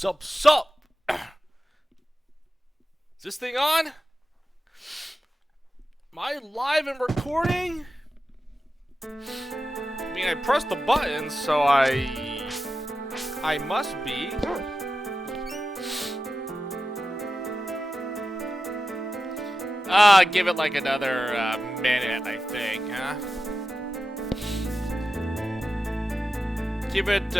Sup? Is this thing on? Am I live and recording? I mean, I pressed the button, so I must be. Give it like another minute, I think, huh? Give it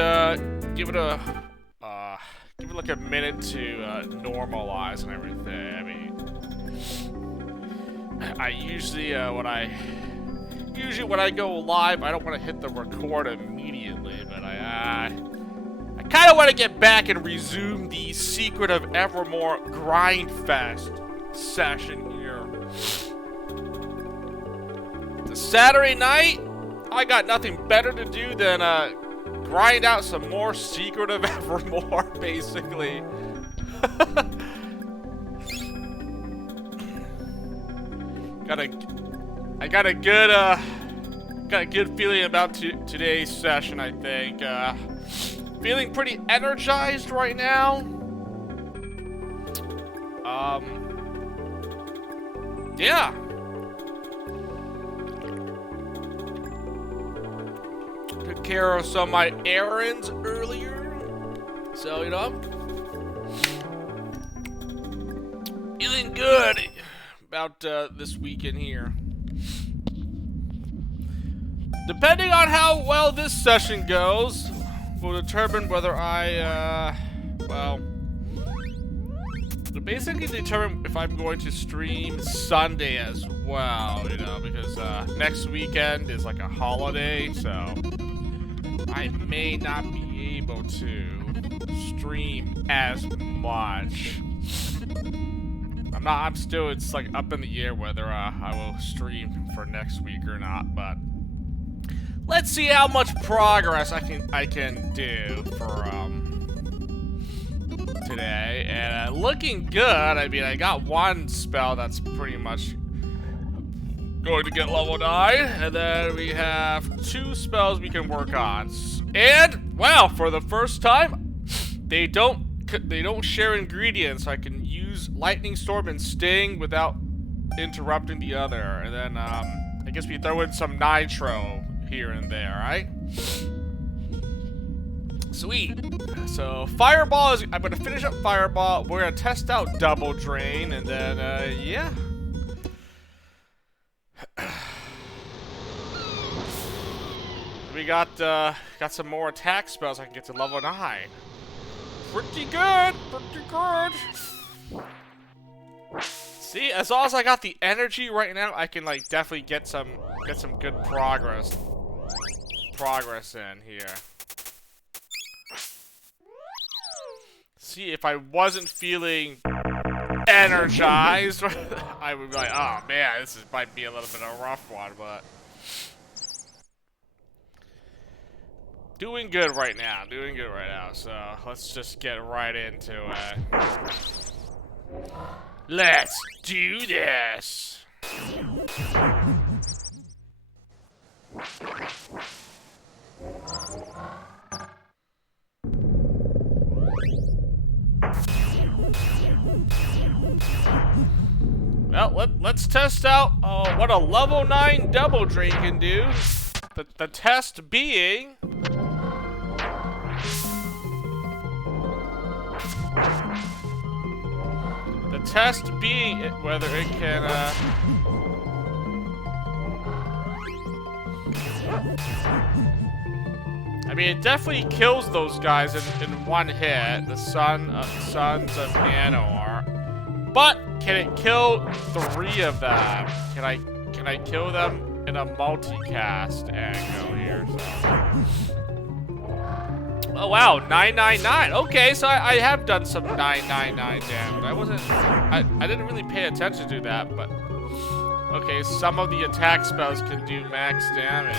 like a minute to normalize and everything. I mean, I usually when I go live, I don't want to hit the record immediately, but I kind of want to get back and resume the Secret of Evermore Grindfest session here. It's a Saturday night. I got nothing better to do than grind out some more Secret of Evermore, basically. I got a good feeling about today's session, I think. Feeling pretty energized right now. Yeah. Took care of some of my errands earlier. So, you know, feeling good about this weekend here. Depending on how well this session goes, will determine whether it'll basically determine if I'm going to stream Sunday as well, you know, because next weekend is like a holiday, so I may not be able to stream as much. It's like up in the air whether I will stream for next week or not, but let's see how much progress I can do for today. And looking good. I mean, I got one spell that's pretty much going to get level 9, and then we have 2 spells we can work on. And wow, for the first time, they don't share ingredients. So I can use Lightning Storm and Sting without interrupting the other. And then I guess we throw in some Nitro here and there, right? Sweet. So Fireball I'm gonna finish up Fireball. We're gonna test out Double Drain, and then yeah. We got some more attack spells. I can get to level 9. Pretty good. See, as long as I got the energy right now, I can like definitely get some good progress in here. See, if I wasn't feeling energized, I would be like, oh man, might be a little bit of a rough one, but doing good right now, so let's just get right into it. Let's do this! Well, let's test out what a level 9 Double Drain can do. The test being whether it can I mean, it definitely kills those guys in one hit, the Sons of Anor. But can it kill 3 of them? Can I kill them in a multicast angle here? So. Oh wow, 999. Okay, so I have done some 999 damage. I didn't really pay attention to that, but okay, some of the attack spells can do max damage.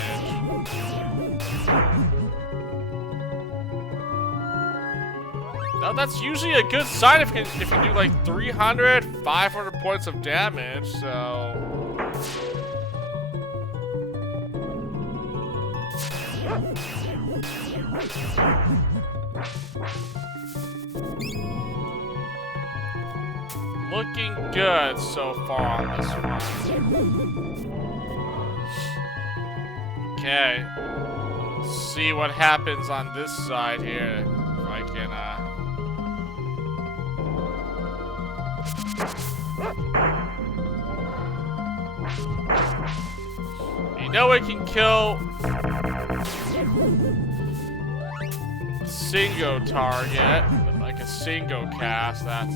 Now that's usually a good sign if you do like 300, 500 points of damage, so Looking good so far on this front. Okay. Let's see what happens on this side here. If I can, You know it can kill a single target, like a single cast, that's...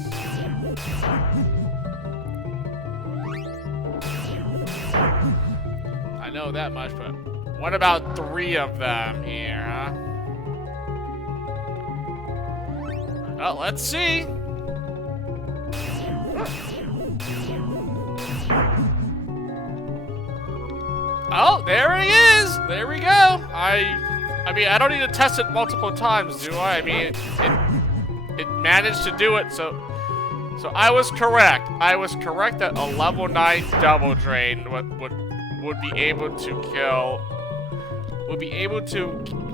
I know that much, but what about 3 of them here, huh? Well, let's see. Oh, there he is! There we go! I mean, I don't need to test it multiple times, do I? I mean, it managed to do it, so I was correct. I was correct that a level 9 double drain would be able to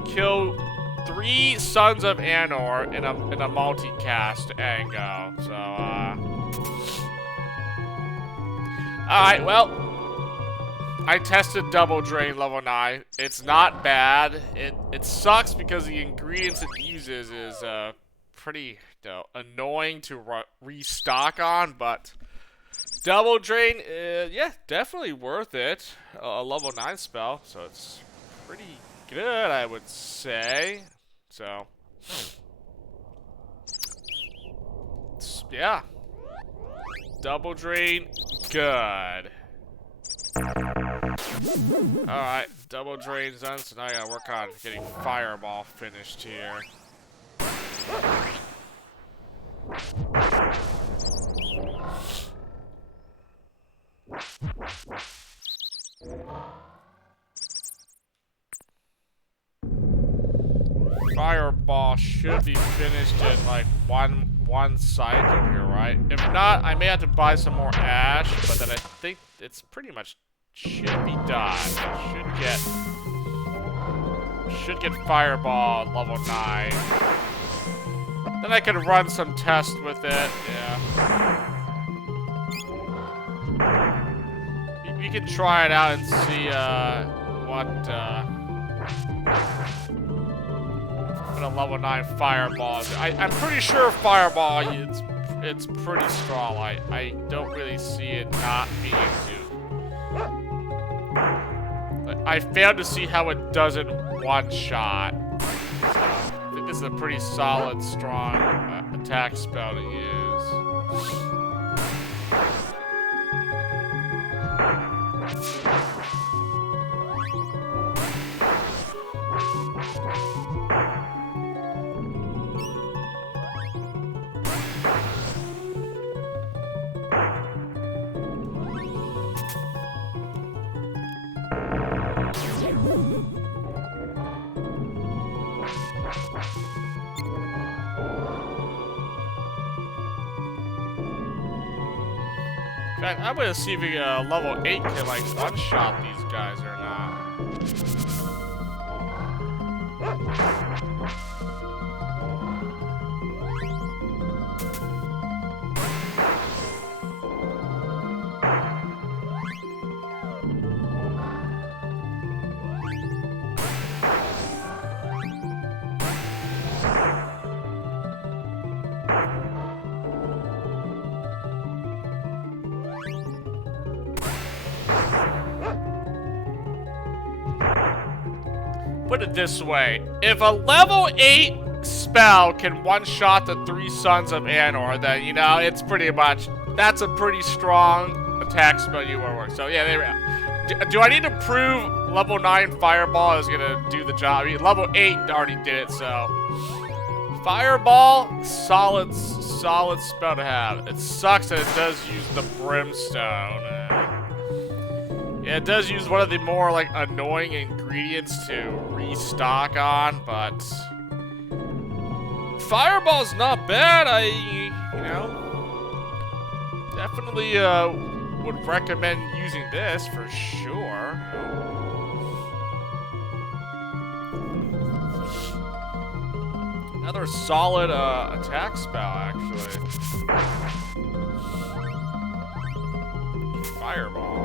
kill 3 Sons of Anor in a multicast angle. So, alright, well, I tested double drain level 9. It's not bad. It sucks because the ingredients it uses is pretty annoying to restock on, but double drain, yeah, definitely worth it. A level 9 spell, so it's pretty good, I would say. So, yeah, double drain, good. Alright, double drain's done, so now I gotta work on getting Fireball finished here. Fireball should be finished in like one cycle here, right? If not, I may have to buy some more ash, but then I think it's pretty much should be done. Should get Fireball at level 9. Then I can run some tests with it, yeah. We can try it out and see what a level 9 Fireball is. I'm pretty sure Fireball, it's pretty strong. I don't really see it not being too. I failed to see how it doesn't one-shot. So, I think this is a pretty solid, strong attack spell to use. In fact, I'm gonna see if we level 8 can like one-shot these guys or not. Put it this way, if a level 8 spell can one-shot the 3 Sons of Anor, then, you know, it's pretty much, that's a pretty strong attack spell you want to work. So, yeah, there we go. Do I need to prove level 9 Fireball is gonna do the job? I mean, level 8 already did it, so. Fireball, solid spell to have. It sucks that it does use the Brimstone. Yeah, it does use one of the more, like, annoying ingredients to restock on, but Fireball's not bad. You know, definitely would recommend using this for sure. another solid attack spell, actually. Fireball.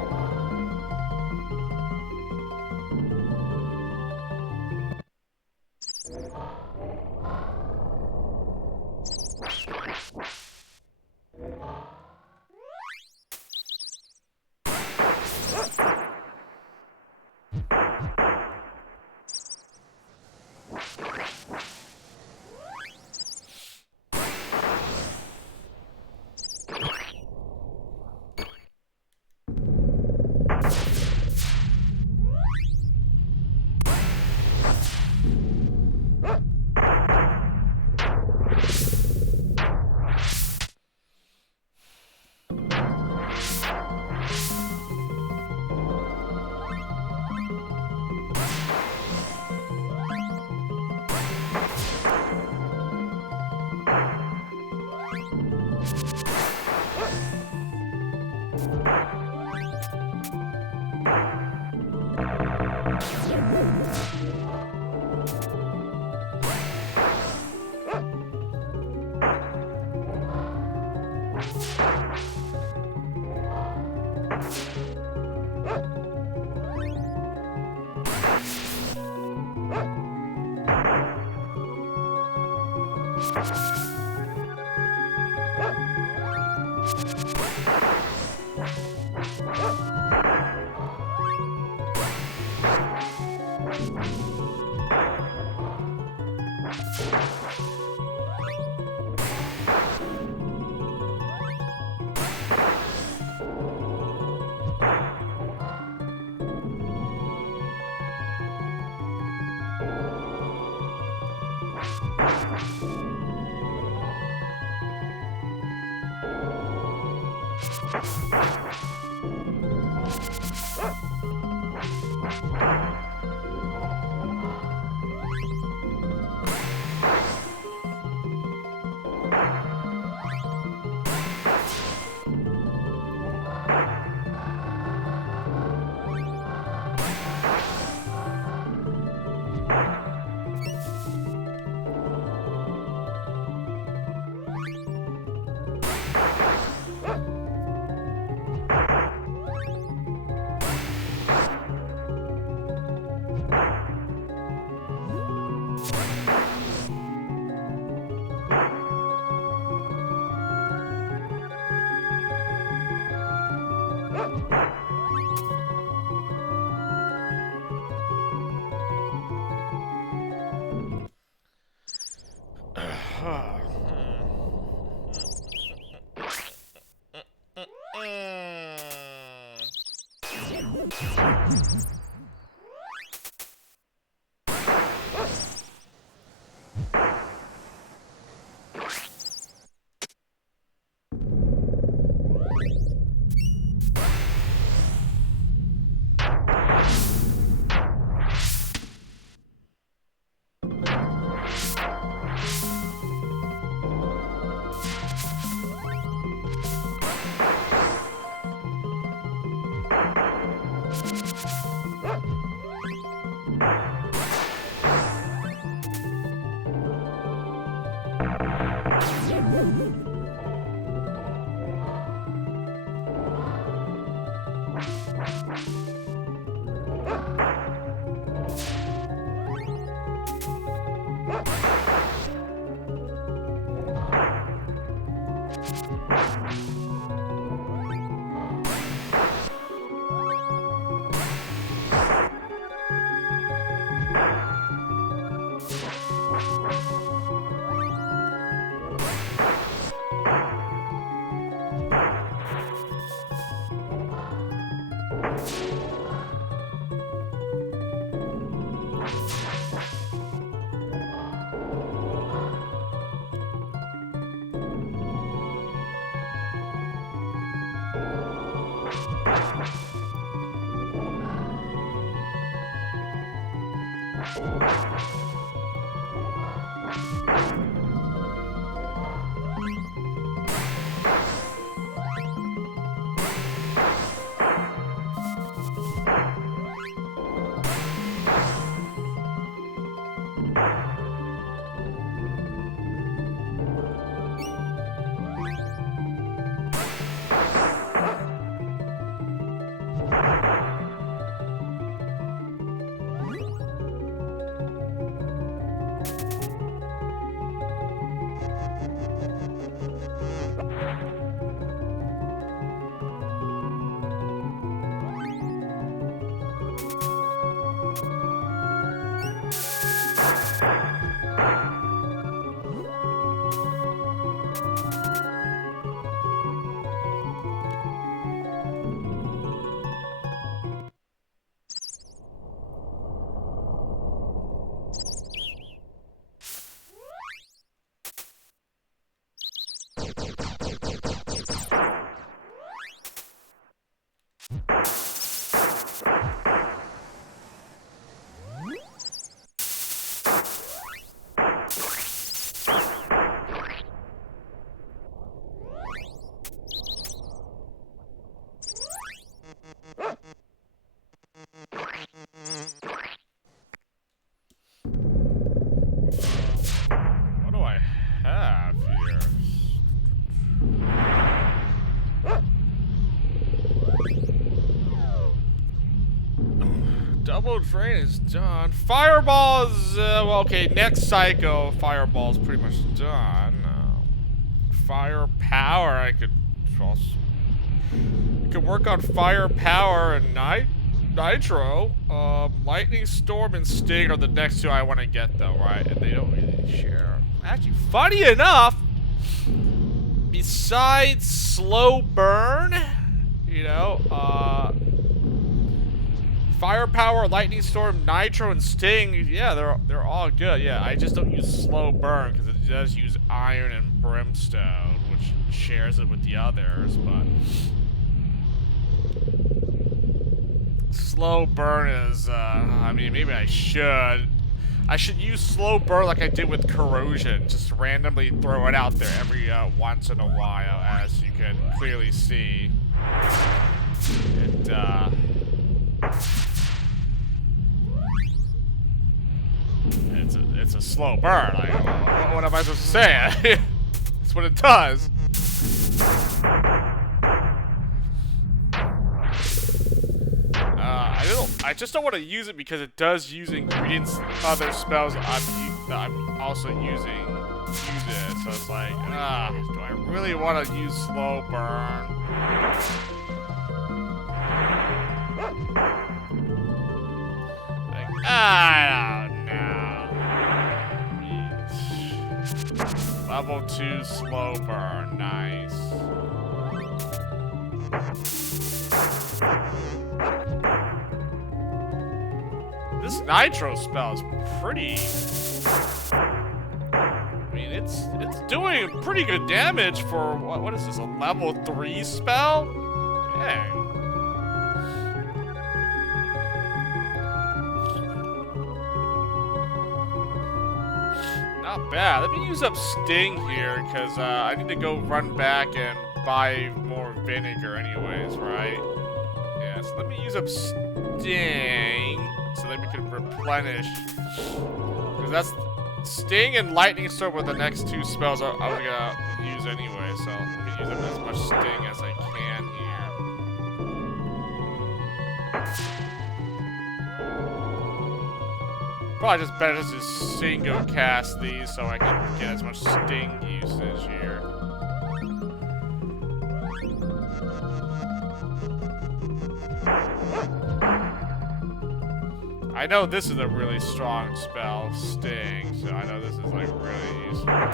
Double drain is done. Fireball's, well, okay, next Psycho, Fireball's pretty much done. Firepower, I could also... You could work on Firepower and Nitro. Lightning Storm and Sting are the next two I want to get, though, right? And they don't really share. Actually, funny enough, besides Slow Burn, you know, Firepower, Lightning Storm, Nitro, and Sting, yeah, they're all good. Yeah, I just don't use Slow Burn because it does use Iron and Brimstone, which shares it with the others, but Slow Burn is, I mean, maybe I should use Slow Burn like I did with Corrosion, just randomly throw it out there every once in a while, as you can clearly see. It's a slow burn. Like, what am I supposed to say? That's what it does. I just don't want to use it because it does use ingredients, other spells I'm also use it. So it's like, do I really want to use slow burn? Like, I don't know. Level 2 slow burn, nice. This Nitro spell is pretty... I mean, it's doing pretty good damage for, what is this, a level 3 spell? Dang. Not bad. Let me use up Sting here, because I need to go run back and buy more vinegar anyways, right? Yeah, so let me use up Sting, so that we can replenish. Because that's... Sting and Lightning Storm were the next two spells I was gonna use anyway, so let me use up as much Sting as I can here. Probably just better to single cast these so I can get as much Sting usage here. I know this is a really strong spell, Sting, so I know this is like really useful.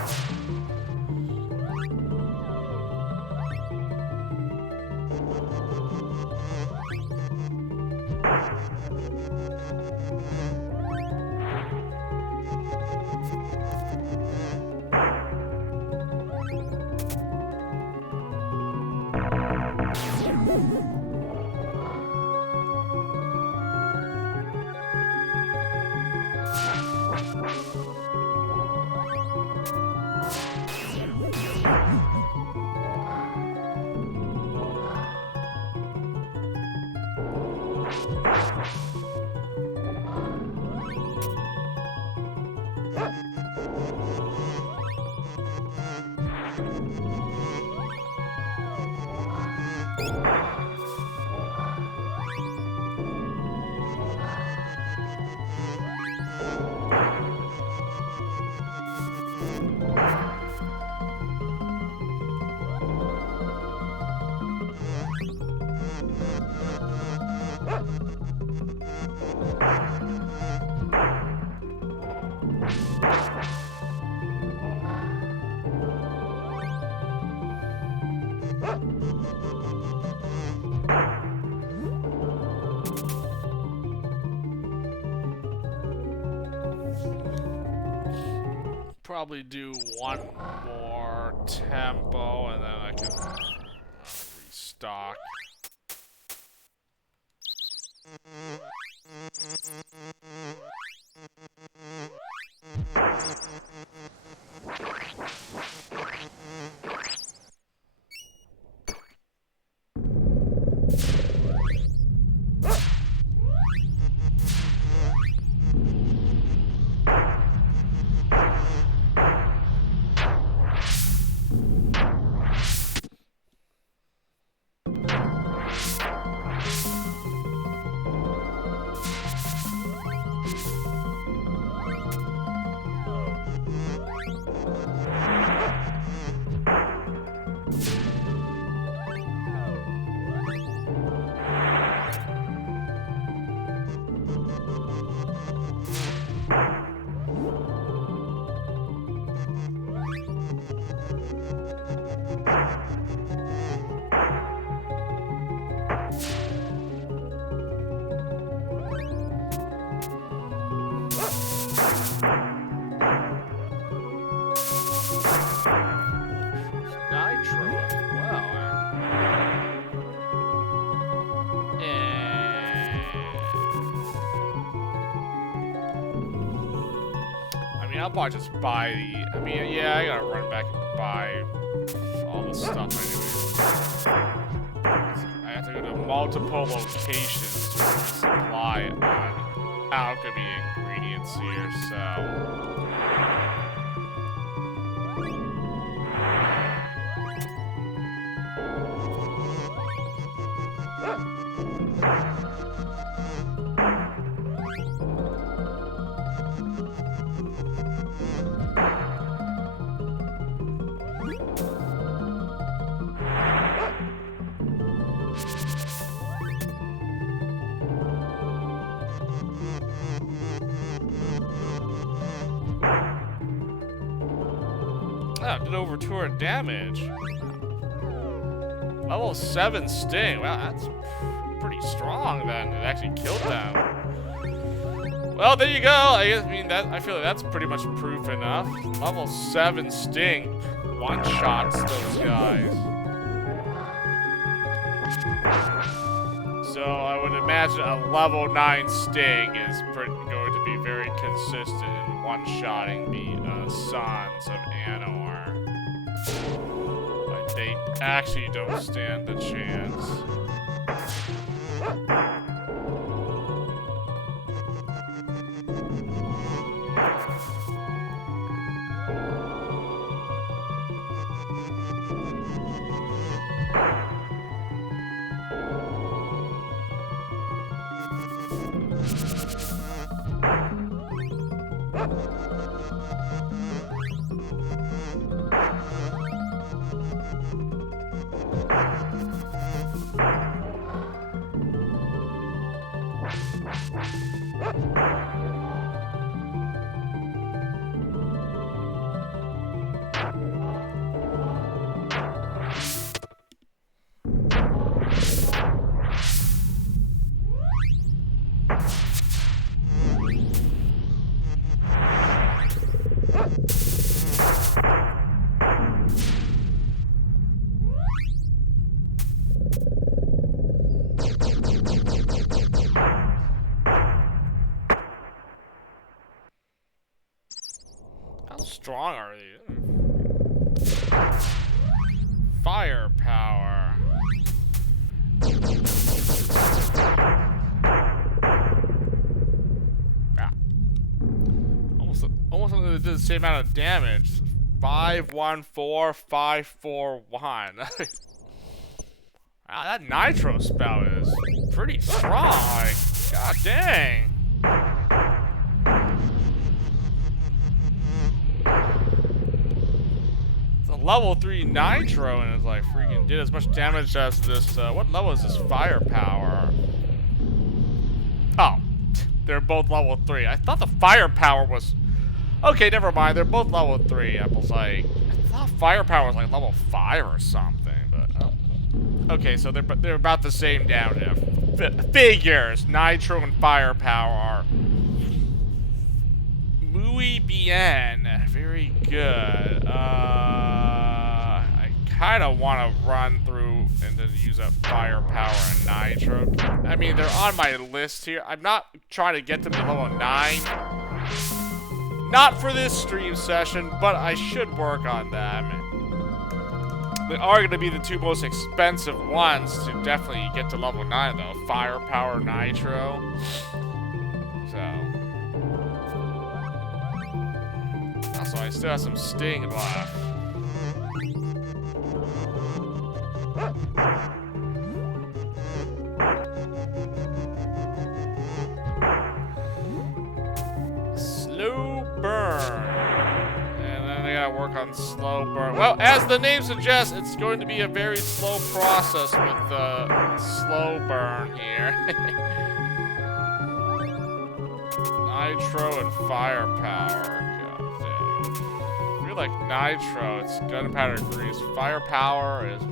Probably do one more tempo and then I can restock. I'll probably just buy the. I mean, yeah, I gotta run back and buy all the stuff anyway. I have to go to multiple locations to supply on alchemy ingredients here, so. Oh, did over 200 damage. Level 7 sting. Wow, that's pretty strong then. It actually killed them. Well, there you go. I feel like that's pretty much proof enough. Level 7 sting. One-shots those guys. So I would imagine a level 9 sting is going to be very consistent in one-shotting the Sons of Anor. Like, they actually don't stand a chance. How strong are these? Firepower. Ah. Almost did the same amount of damage. 5-1-4, 5-4-1. Wow, that nitro spell is pretty strong. Like, god dang. It's a level 3 nitro and it's like freaking did as much damage as this. What level is this firepower? Oh, they're both level 3. I thought the firepower was. Okay, never mind. They're both level 3. I was like, I thought firepower was like level 5 or something, but oh. Okay, so they're about the same down here. Figures, nitro and firepower are muy bien, very good. I kind of want to run through and then use up firepower and nitro. I mean, they're on my list here. I'm not trying to get them to level 9. Not for this stream session, but I should work on them. They are going to be the two most expensive ones to definitely get to level 9, though. Firepower, Nitro. So. Also, I still have some Sting left. Slow burn. And then I gotta work on slow burn. Well, as the name suggests, it's going to be a very slow process with the slow burn here. Nitro and firepower. God dang. I feel like nitro, it's gunpowder grease. Firepower is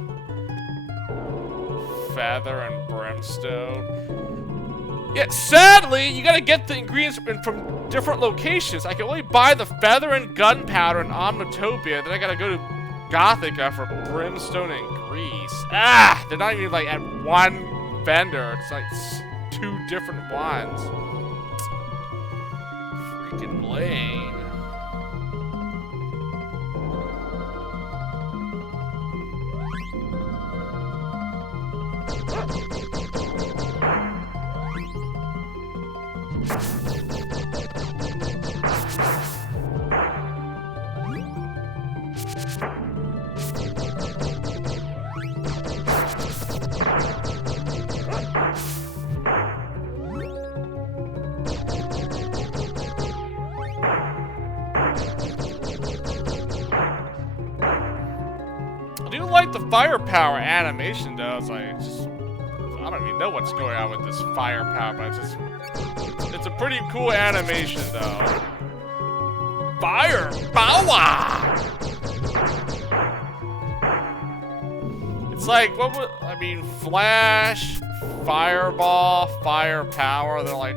feather and brimstone. Yeah, sadly, you gotta get the ingredients from different locations. I can only buy the feather and gunpowder in Omnitopia, then I gotta go to Gothica for brimstone and grease. Ah! They're not even like at one vendor. It's like two different ones. Freaking lame. I do like the firepower animation though. It's like, I don't even know what's going on with this firepower, but it's a pretty cool animation though. Firepower! It's like, what would, I mean, Flash, Fireball, Firepower, they're like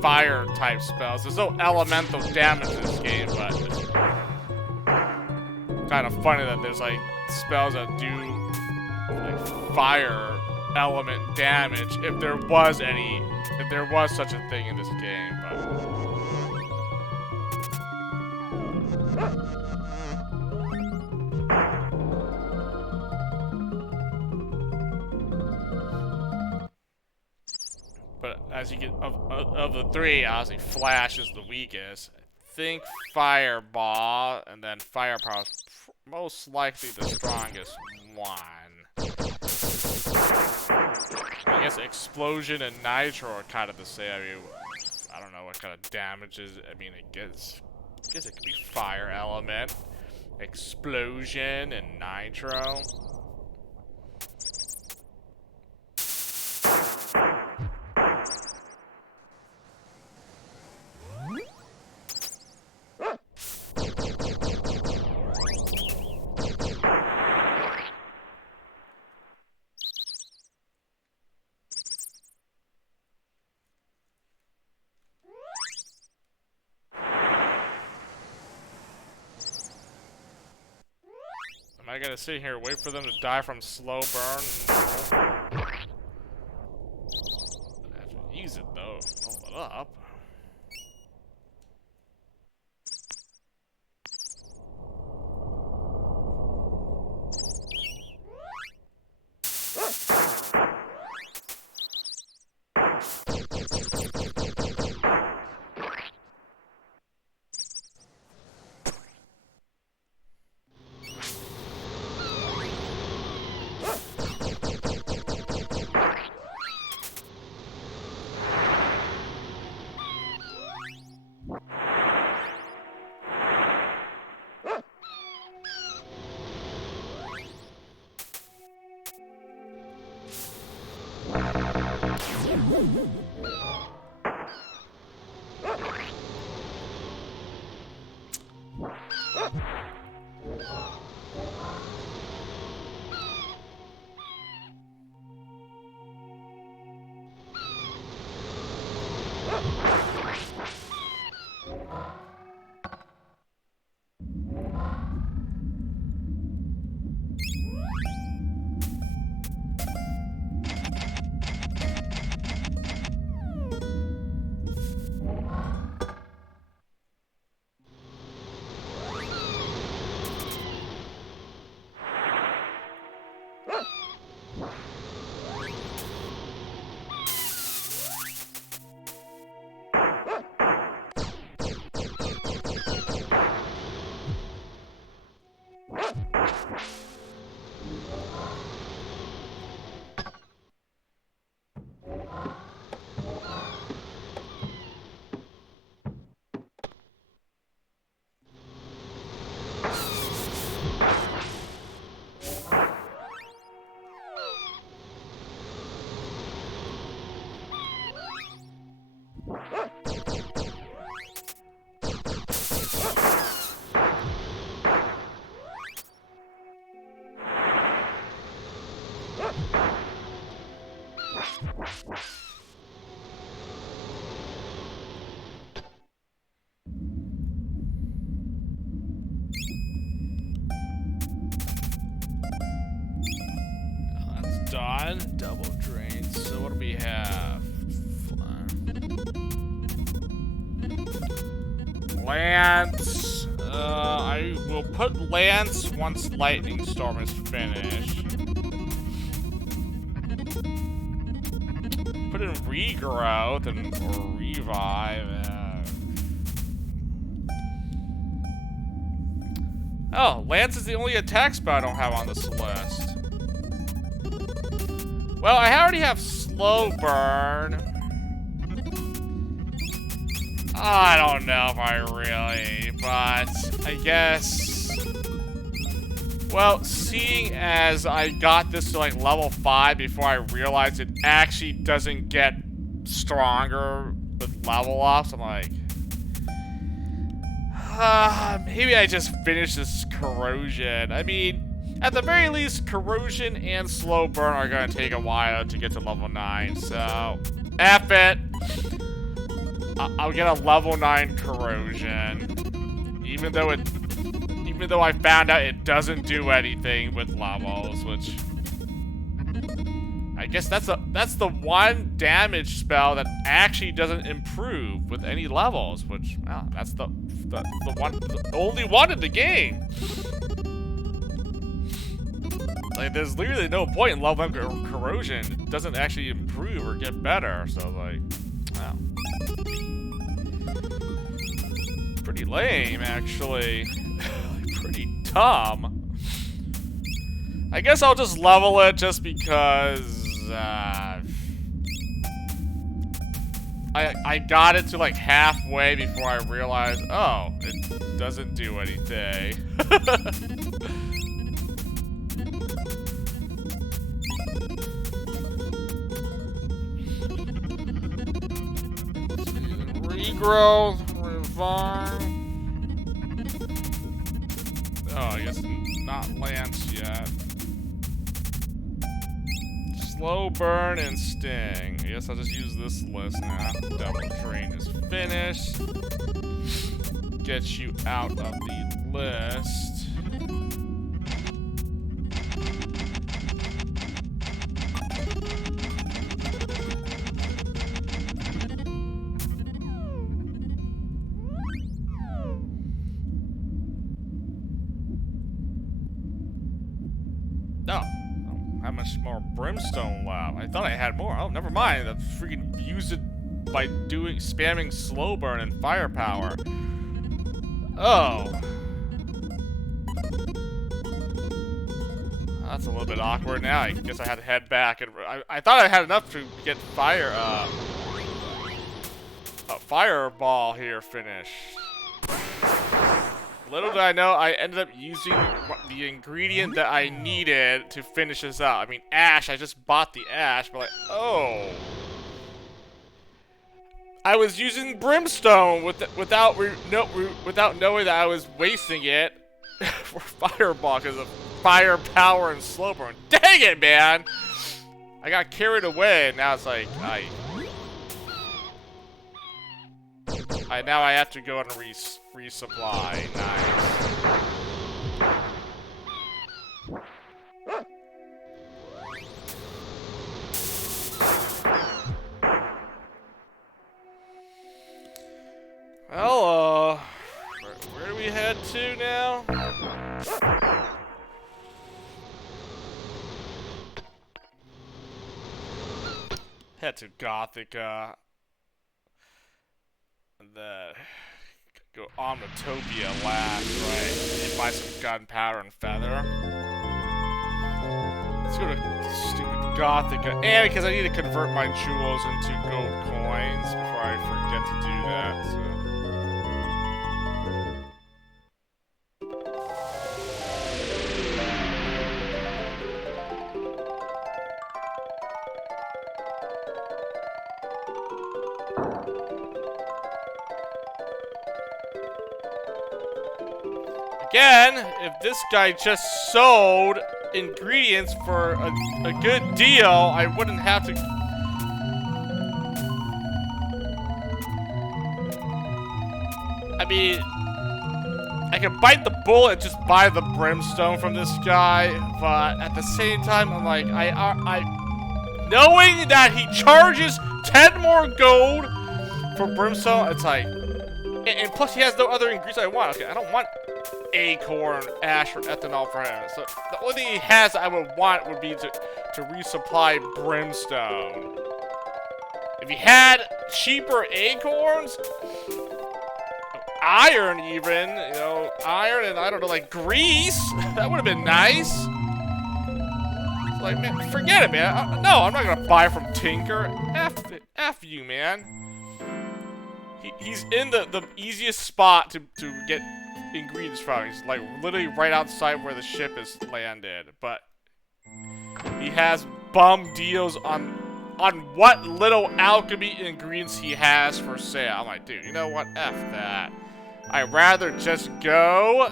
fire type spells. There's no elemental damage in this game, but it's kind of funny that there's like spells that do like fire element damage if there was such a thing in this game, but as you get of the three, obviously Flash is the weakest. I think Fireball and then Firepower is most likely the strongest one. I guess Explosion and Nitro are kind of the same. I mean, I don't know what kind of damages. I mean, I guess it could be Fire Element, Explosion, and Nitro. Am I gonna sit here and wait for them to die from slow burn? I have to use it though. Hold it up. Done. Double drain. So what do we have? Lance. I will put Lance once Lightning Storm is finished. put in regrowth and or revive. Oh, Lance is the only attack spell I don't have on this list. Well, I already have slow burn. I don't know if I really, but I guess. Well, seeing as I got this to like level 5 before I realized it actually doesn't get stronger with level ups, I'm like, maybe I just finish this corrosion. I mean, at the very least, corrosion and slow burn are gonna take a while to get to level 9, so F it. I'll get a level 9 corrosion. Even though I found out it doesn't do anything with levels, which I guess that's the one damage spell that actually doesn't improve with any levels, which well, that's the only one in the game. Like, there's literally no point in leveling up corrosion. It doesn't actually improve or get better, so like, wow. Pretty lame, actually. Pretty dumb. I guess I'll just level it just because I got it to like halfway before I realized, oh, it doesn't do anything. Regrowth, revive. Oh, I guess not Lance yet. Slow burn and sting. I guess I'll just use this list now. Double drain is finished. Get you out of the list. No. How much more brimstone left? I thought I had more. Oh, never mind. I freaking used it by spamming slow burn and firepower. Oh. That's a little bit awkward now. I guess I had to head back. And I thought I had enough to get a fireball here finished. Little did I know, I ended up using the ingredient that I needed to finish this out. I mean, ash. I just bought the ash, but like, oh. I was using brimstone without knowing that I was wasting it for fireball because of firepower and slow burn. Dang it, man! I got carried away, and now it's like, now I have to go and resupply. Nice. Well, where do we head to now? Head to Gothica. And then go Omnitopia last, right? And buy some gunpowder and feather. Let's go to stupid Gothica. And because I need to convert my jewels into gold coins before I forget to do that. So. Again, if this guy just sold ingredients for a good deal, I wouldn't have to... I mean, I can bite the bullet and just buy the brimstone from this guy, but at the same time, I'm like, knowing that he charges 10 more gold for brimstone, it's like, and plus he has no other ingredients I want. Okay, I don't want acorn, ash, or ethanol for him. So the only thing he has I would want would be to resupply brimstone. If you had cheaper acorns, iron even, you know, iron and I don't know, like grease, that would have been nice. Like, man, forget it, man. No, I'm not gonna buy from Tinker. F you, man. He's in the easiest spot to get ingredients from. He's like literally right outside where the ship is landed, but he has bum deals on what little alchemy ingredients he has for sale. I'm like, dude, you know what? F that. I'd rather just go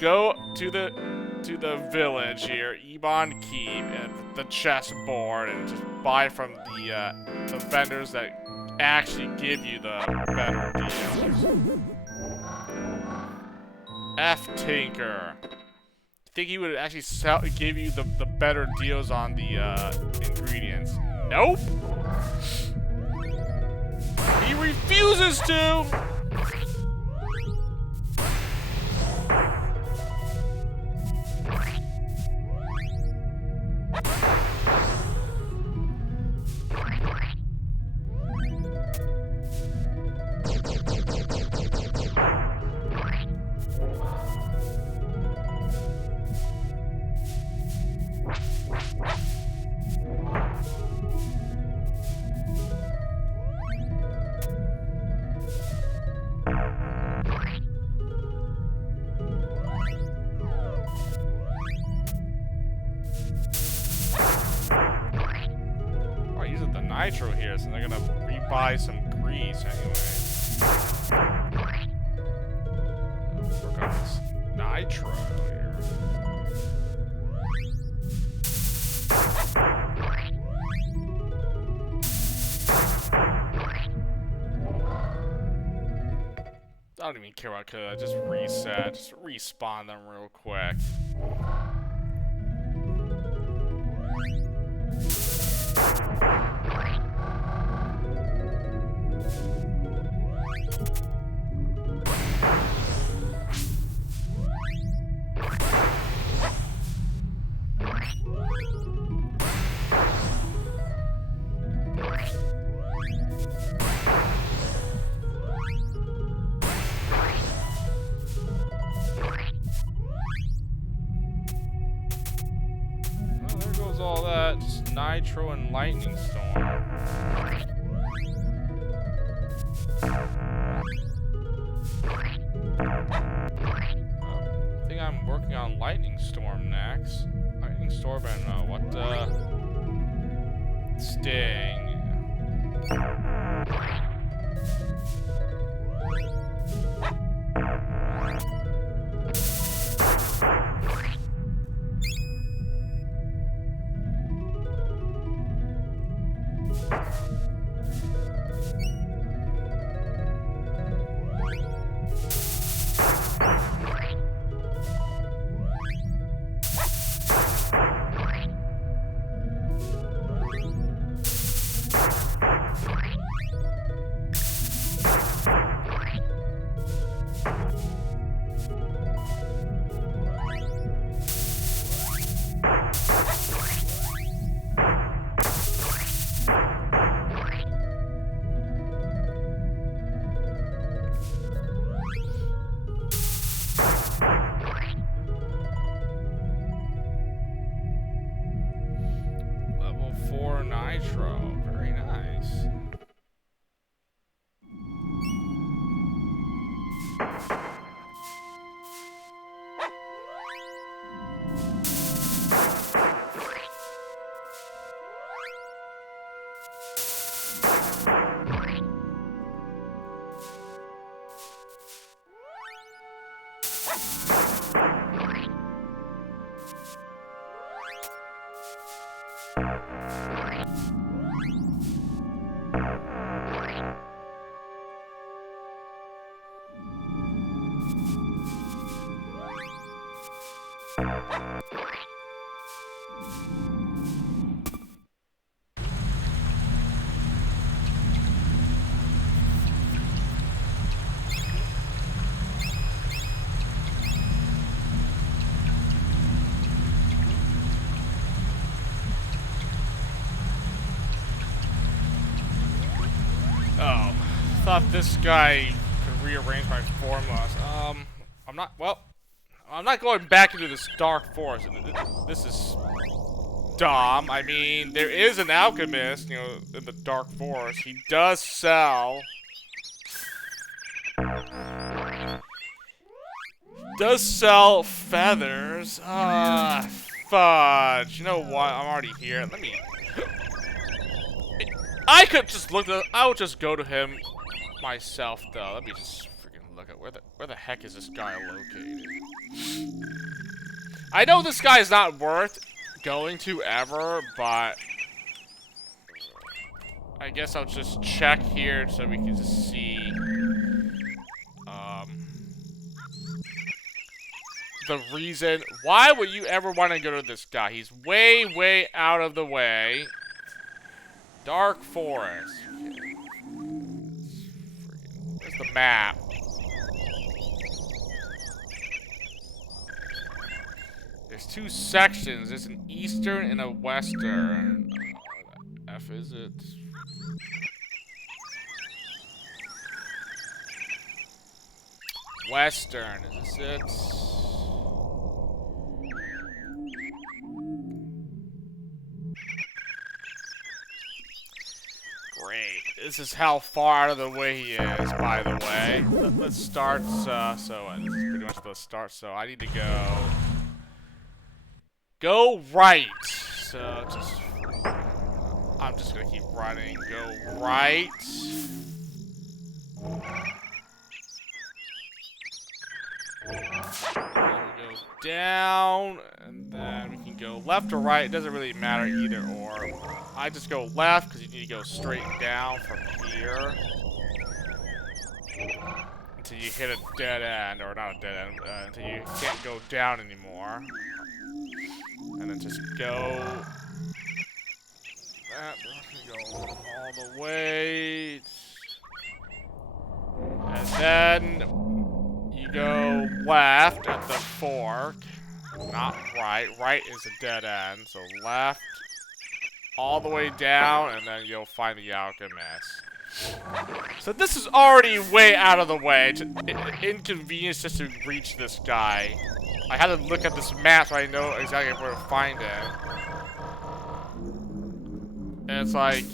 to the village here, Ebon Keep, and the chessboard, and just buy from the vendors that actually give you the better deals. F Tinker. Think he would actually give you the better deals on the ingredients? Nope. He refuses to. Nitro here, so they're gonna rebuy some grease anyway. Work on this nitro here. I don't even care about code. I just reset, just respawn them real quick. All that, just nitro and lightning storm. I think I'm working on lightning storm next. Lightning storm and what the sting. Nitro, very nice. if this guy could rearrange my formulas. I'm not going back into this dark forest. This is dumb. I mean, there is an alchemist, you know, in the dark forest. He does sell. Feathers. Fudge. You know what? I'm already here. Let me. I could just look at. I would just go to him myself, though. Let me just freaking look at where the heck is this guy located? I know this guy is not worth going to ever, but I guess I'll just check here so we can just see the reason. Why would you ever want to go to this guy? He's way, way out of the way. Dark forest. Where's the map? There's two sections. There's an eastern and a western. F is it? Western. Is this it? Great. This is how far out of the way he is, by the way. Let's start, this is pretty much the start, so I need to go right. So, I'm just gonna keep running. Go right. Go down, and then we can go left or right. It doesn't really matter either or. I just go left because you need to go straight down from here until you hit a dead end, or not a dead end, until you can't go down anymore. And then just go. Go all the way, and then you go left at the fork, not right. Right is a dead end, so left all the way down, and then you'll find the alchemist. So this is already way out of the way. It's inconvenience just to reach this guy. I had to look at this map so I know exactly where to find it. And it's like,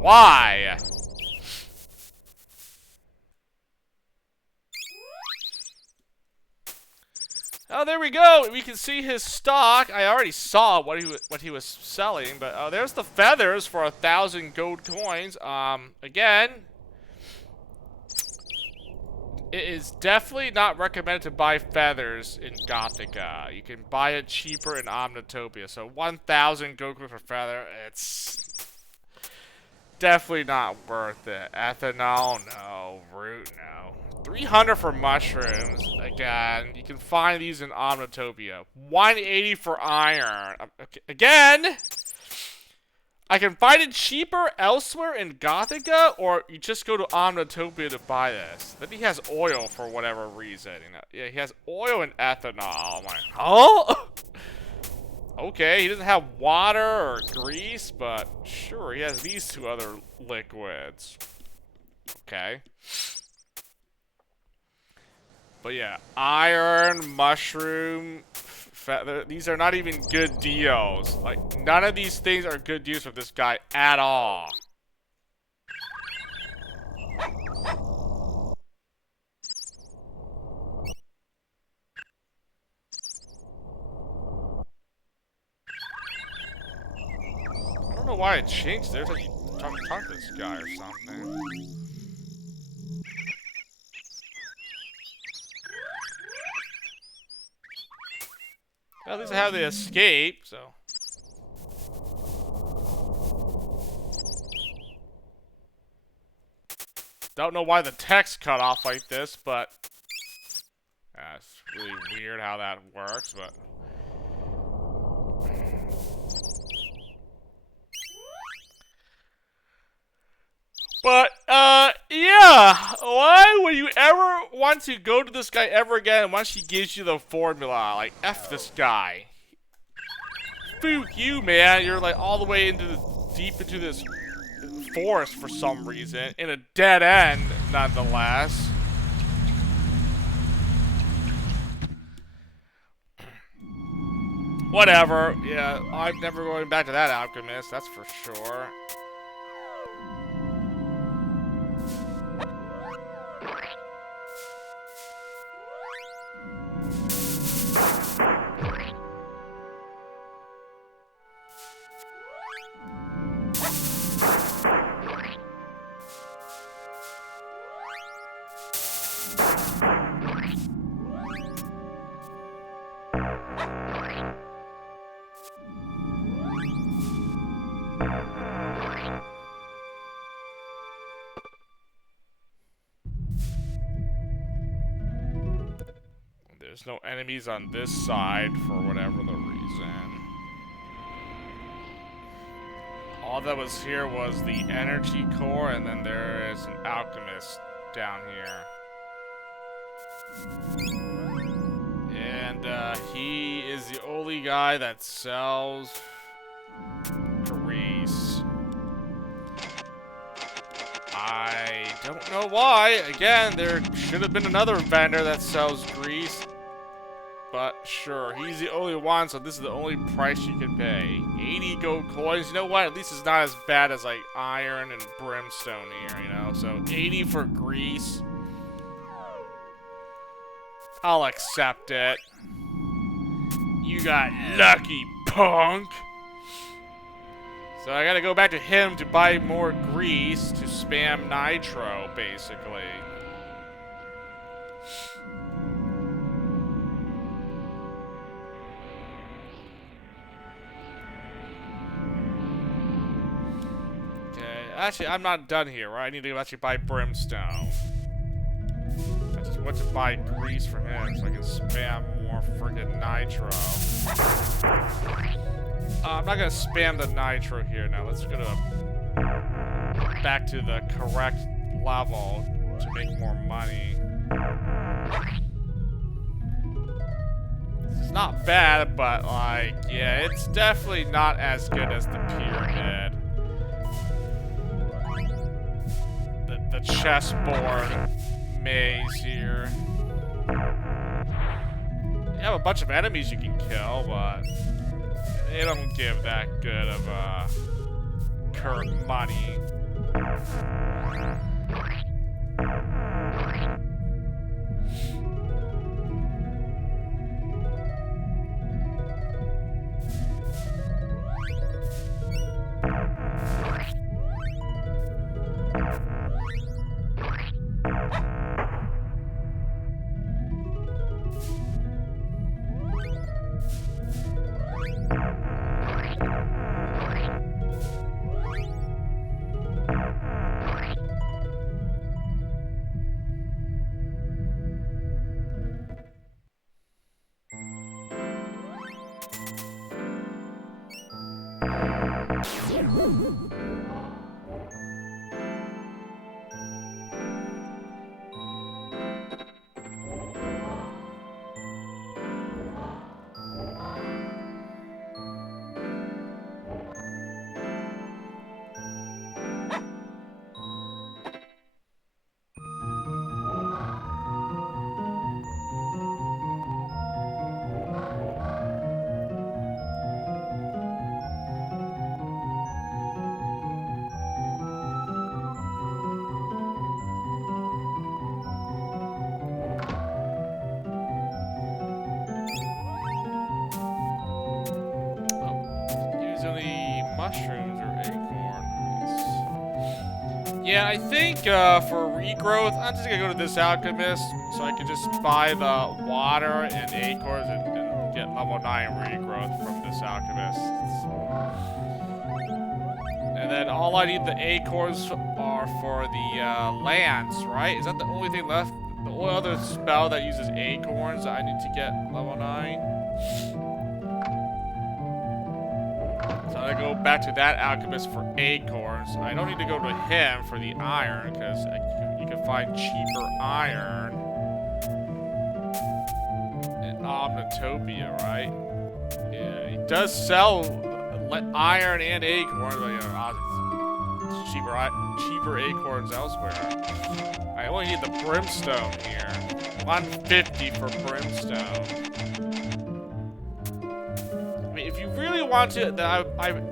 why? Oh, there we go. We can see his stock. I already saw what he was selling, but there's the feathers for 1,000 gold coins. Again, it is definitely not recommended to buy feathers in Gothica. You can buy it cheaper in Omnitopia. So 1,000 gold coins per feather. It's definitely not worth it. Ethanol, no. Root, no. 300 for mushrooms. Again, you can find these in Omnitopia. 180 for iron. Okay. Again, I can find it cheaper elsewhere in Gothica, or you just go to Omnitopia to buy this. Then he has oil for whatever reason. You know? Yeah, he has oil and ethanol. I'm like, huh? Okay, he doesn't have water or grease, but sure, he has these two other liquids. Okay. But yeah, iron, mushroom, feather, these are not even good deals. Like, none of these things are good deals for this guy at all. I don't know why it changed there. It's like you talk to this guy or something. Well, at least I have the escape, so. Don't know why the text cut off like this, but it's really weird how that works, but. But, yeah, why would you ever want to go to this guy ever again once he gives you the formula? Like, F this guy. Spook you, man. You're like all the way into the deep into this forest for some reason, in a dead end, nonetheless. Whatever. Yeah, I'm never going back to that alchemist. That's for sure. There's no enemies on this side for whatever the reason. All that was here was the energy core, and then there is an alchemist down here. And he is the only guy that sells grease. I don't know why. Again, there should have been another vendor that sells grease. But sure, he's the only one, so this is the only price you can pay. 80 gold coins. You know what? At least it's not as bad as like iron and brimstone here, you know? So 80 for grease. I'll accept it. You got lucky, punk. So I gotta go back to him to buy more grease to spam nitro, basically. Actually, I'm not done here, right? I need to actually buy brimstone. I just want to buy grease from him so I can spam more friggin' nitro. I'm not gonna spam the nitro here now. Let's go to back to the correct level to make more money. It's not bad, but like, yeah, it's definitely not as good as the pyramid. The chessboard maze here. You have a bunch of enemies you can kill, but they don't give that good of current money. Mushrooms or acorns. Yeah, I think for regrowth, I'm just gonna go to this alchemist so I can just buy the water and acorns and get level 9 regrowth from this alchemist. And then all I need the acorns are for the lance, right? Is that the only thing left? The only other spell that uses acorns that I need to get level 9? So I go back to that alchemist for acorns. I don't need to go to him for the iron, because you can find cheaper iron in Omnitopia, right? Yeah, does sell iron and acorns, but you know, cheaper acorns elsewhere. I only need the brimstone here. 150 for brimstone. I mean, if you really want to,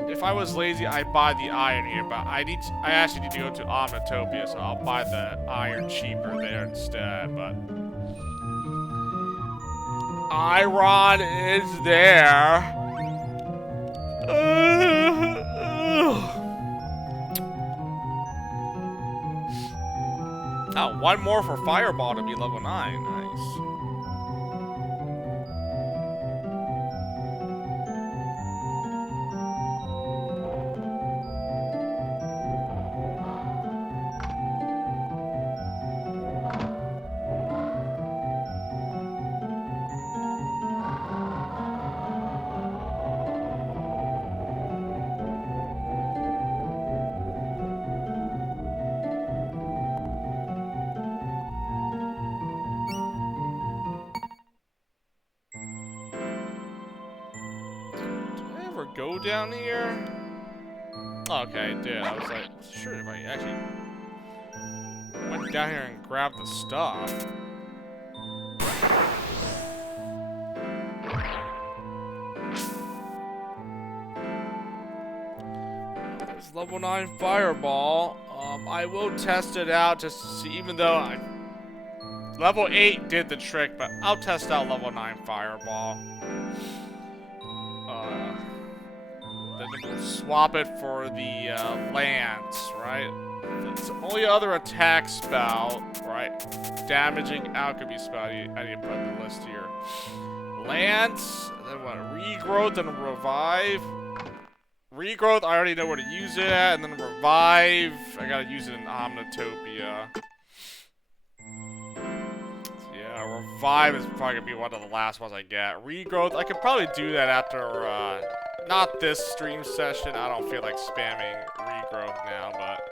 if I was lazy, I'd buy the iron here, but I actually need to go to Omnitopia, so I'll buy the iron cheaper there instead, but iron is there. Oh, one more for Fireball to be level 9. Nice. Go down here? Oh, okay, I did. I was like, sure, if I actually went down here and grabbed the stuff. There's level 9 Fireball. I will test it out just to see, even though level 8 did the trick, but I'll test out level 9 Fireball. Then we'll swap it for the Lance, right? It's the only other attack spell, right? Damaging alchemy spell I need to put in the list here. Lance, then what? Regrowth and Revive. Regrowth, I already know where to use it at, and then Revive, I gotta use it in Omnitopia. Yeah, Revive is probably gonna be one of the last ones I get. Regrowth, I could probably do that after, not this stream session. I don't feel like spamming regrowth now, but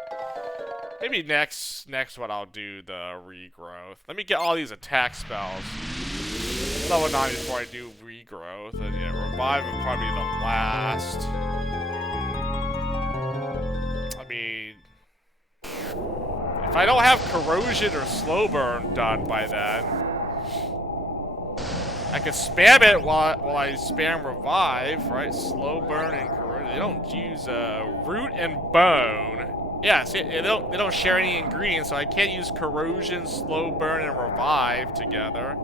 maybe next one I'll do the regrowth. Let me get all these attack spells level 9 before I do regrowth. And yeah, Revive will probably be the last. I mean, if I don't have corrosion or slow burn done by then, I could spam it while I spam Revive, right? Slow burn and corrosion. They don't use root and bone. Yeah, see, they don't share any ingredients, so I can't use corrosion, slow burn, and Revive together.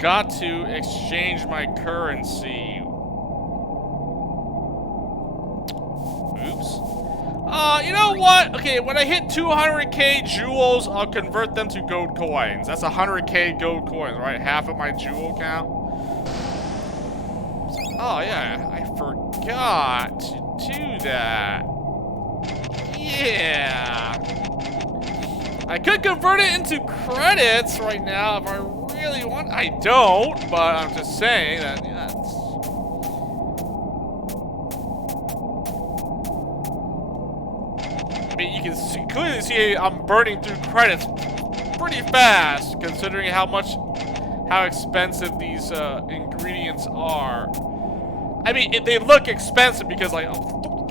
Got to exchange my currency. Oops. You know what? Okay, when I hit 200k jewels, I'll convert them to gold coins. That's 100k gold coins, right? Half of my jewel count. Oh yeah, I forgot to do that. Yeah. I could convert it into credits right now if I really want. I don't, but I'm just saying that. Yeah, I mean, you can clearly see I'm burning through credits pretty fast, considering how expensive these ingredients are. I mean, they look expensive because like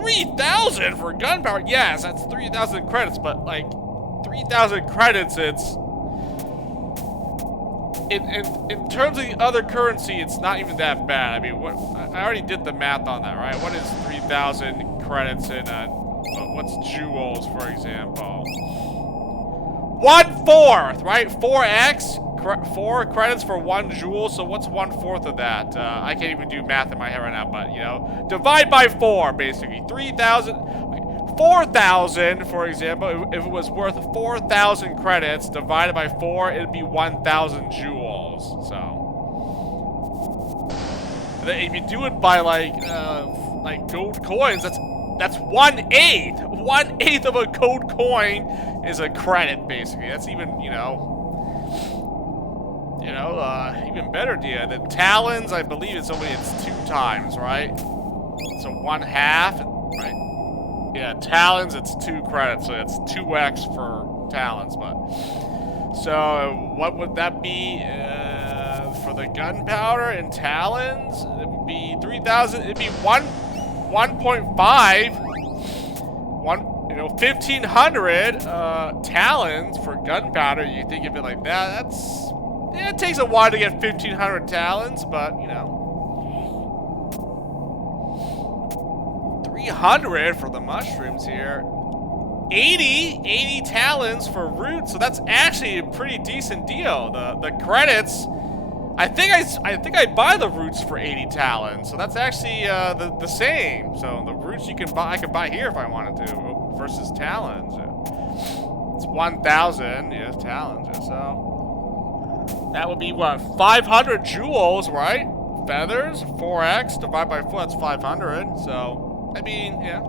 3,000 for gunpowder? Yes, that's 3,000 credits, but like 3,000 credits, it's in terms of the other currency, it's not even that bad. I mean, what I already did the math on that, right? What is 3,000 credits in what's jewels, for example? 1/4, right? 4x, 4 credits for 1 jewel. So what's 1/4 of that? I can't even do math in my head right now, but you know, divide by 4, basically. 3,000, 4,000, for example. If it was worth 4,000 credits divided by 4, it'd be 1,000 jewels. So, and then if you do it by like gold coins, that's 1/8. 1/8 of a gold coin is a credit, basically. That's even, even better deal. The talons, I believe it's 2 times, right? So 1/2, right? Yeah, talons, it's 2 credits, so it's 2x for talons, but... So, what would that be for the gunpowder and talons? It would be 3,000, it'd be 1.5, 1,500 talons for gunpowder. You think of it like that, it takes a while to get 1,500 talons, but, 300 for the mushrooms here. 80 talons for roots, so that's actually a pretty decent deal. The credits, I think I buy the roots for 80 talons, so that's actually the same. So the roots I could buy here if I wanted to, versus talons. It's 1,000, yes, talons. So that would be what, 500 jewels, right? Feathers, 4x divided by 4, that's 500. So I mean, yeah.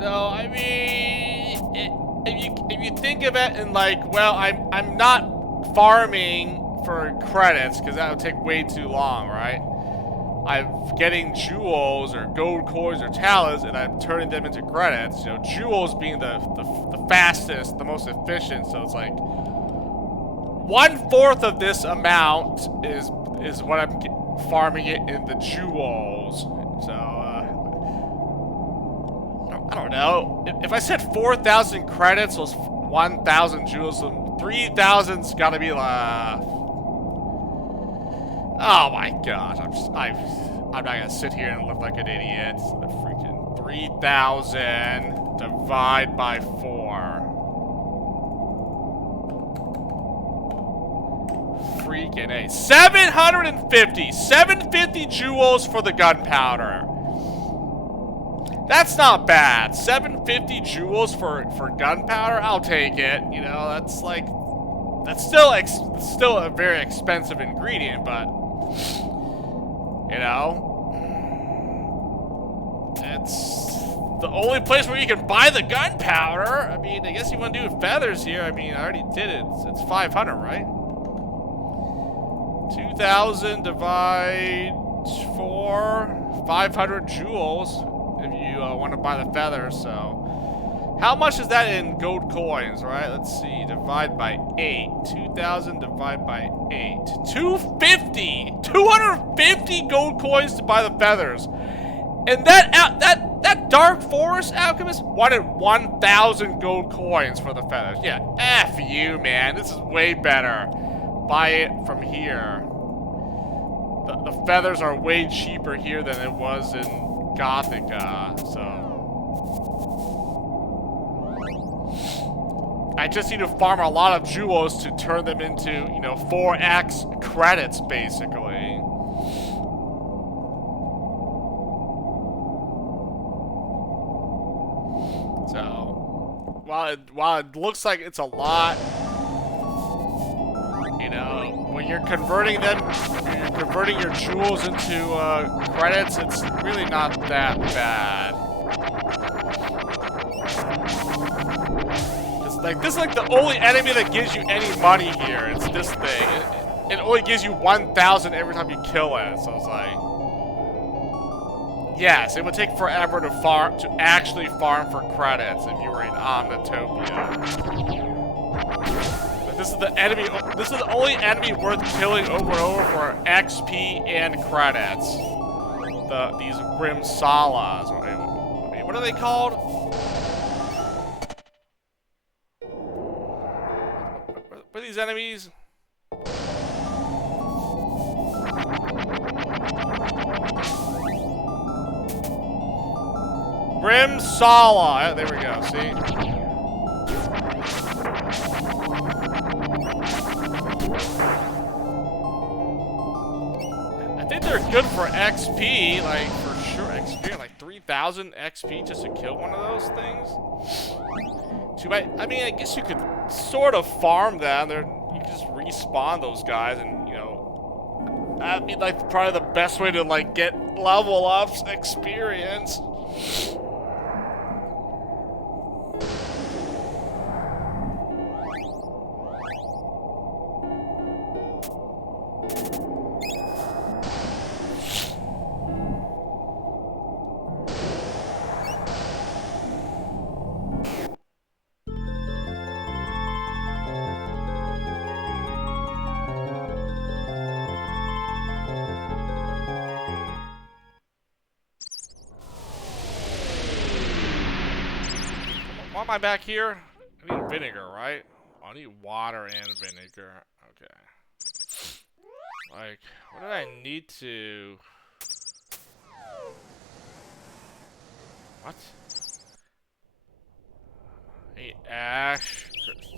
So I mean, if you think of it in like, well, I'm not farming for credits because that would take way too long, right? I'm getting jewels or gold coins or talents and I'm turning them into credits. Jewels being the fastest, the most efficient. So it's like 1/4 of this amount is what I'm farming it in the jewels. So I don't know. If I said 4,000 credits was 1,000 jewels, so 3,000's gotta be like... Oh my gosh, I'm not gonna sit here and look like an idiot. The freaking 3,000 divide by 4. Freaking A. 750 jewels for the gunpowder. That's not bad. 750 jewels for gunpowder, I'll take it. That's like, that's still a very expensive ingredient, but it's the only place where you can buy the gunpowder. I mean, I guess you want to do feathers here. I mean, I already did it. It's 500, right? 2,000 divide 4, 500 jewels if you want to buy the feathers. So how much is that in gold coins, right? Let's see, divide by 8. 2,000 divide by 8. 250 gold coins to buy the feathers. And that Dark Forest alchemist wanted 1,000 gold coins for the feathers. Yeah, F you, man. This is way better. Buy it from here. The feathers are way cheaper here than it was in Gothica, so I just need to farm a lot of jewels to turn them into, 4x credits, basically. So, while it looks like it's a lot, when you're converting your jewels into credits, it's really not that bad. This is like the only enemy that gives you any money here. It's this thing. It only gives you 1,000 every time you kill it. So it's like, yes, it would take forever to actually farm for credits if you were in Omnitopia. But this is the enemy. This is the only enemy worth killing over and over for XP and credits. these Rim Salas. Wait, what are they called? What are these enemies? Rim Sala. There we go. See? I think they're good for XP, like for sure. XP, like 3,000 XP just to kill one of those things. Too bad. I mean, I guess you could sort of farm them. You could just respawn those guys, and you know, that'd be like probably the best way to like get level ups experience. Why am I back here? I need vinegar, right? I need water and vinegar. Okay. Like, what did I need to... What? I need ash.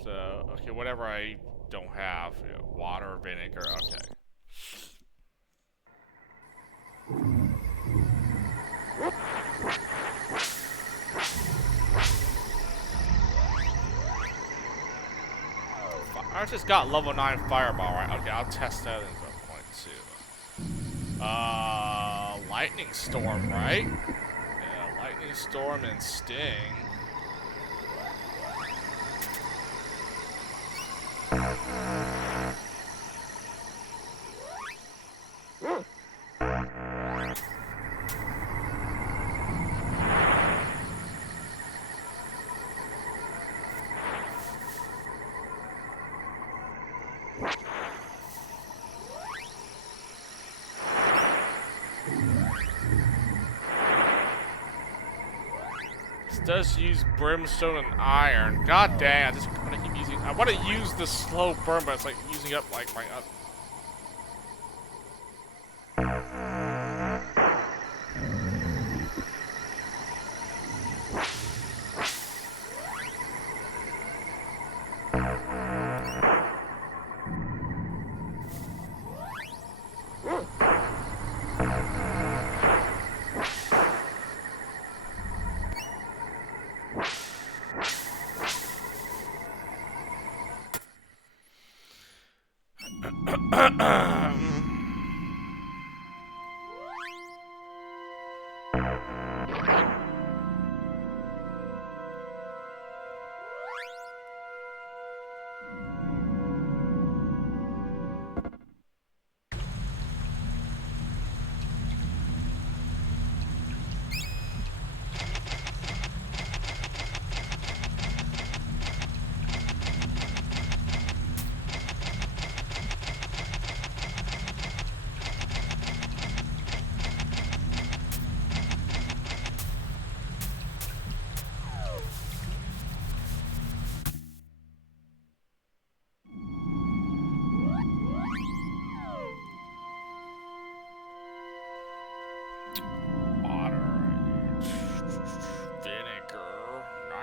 So, okay, whatever I don't have. You know, water, vinegar, okay. I just got level 9 fireball, right? Okay, I'll test that in point 2. Lightning storm, right? Yeah, lightning storm and sting. Does use brimstone and iron. God dang, I just want to keep using. I want to use the slow burn, but it's like using up like my.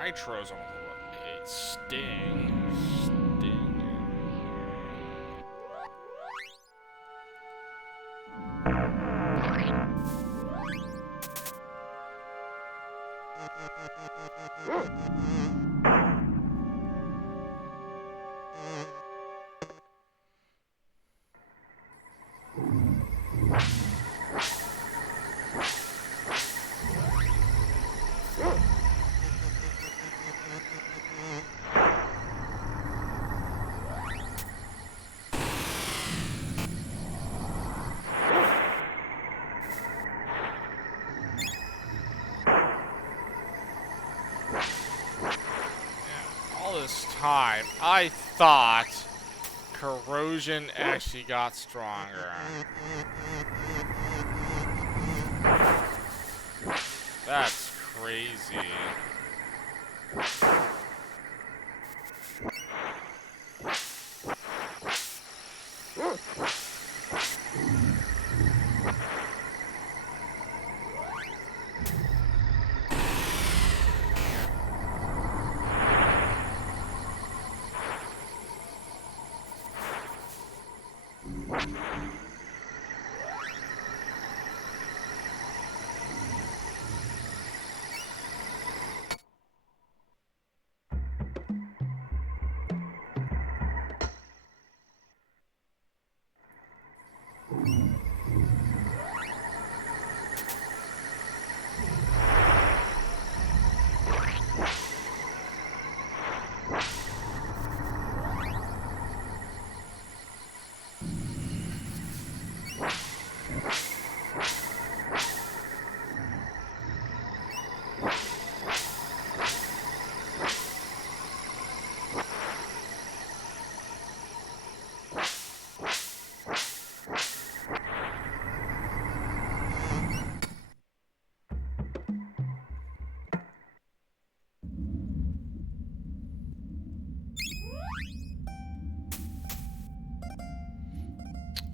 Nitro's on a sting. Time, I thought corrosion actually got stronger. That's crazy.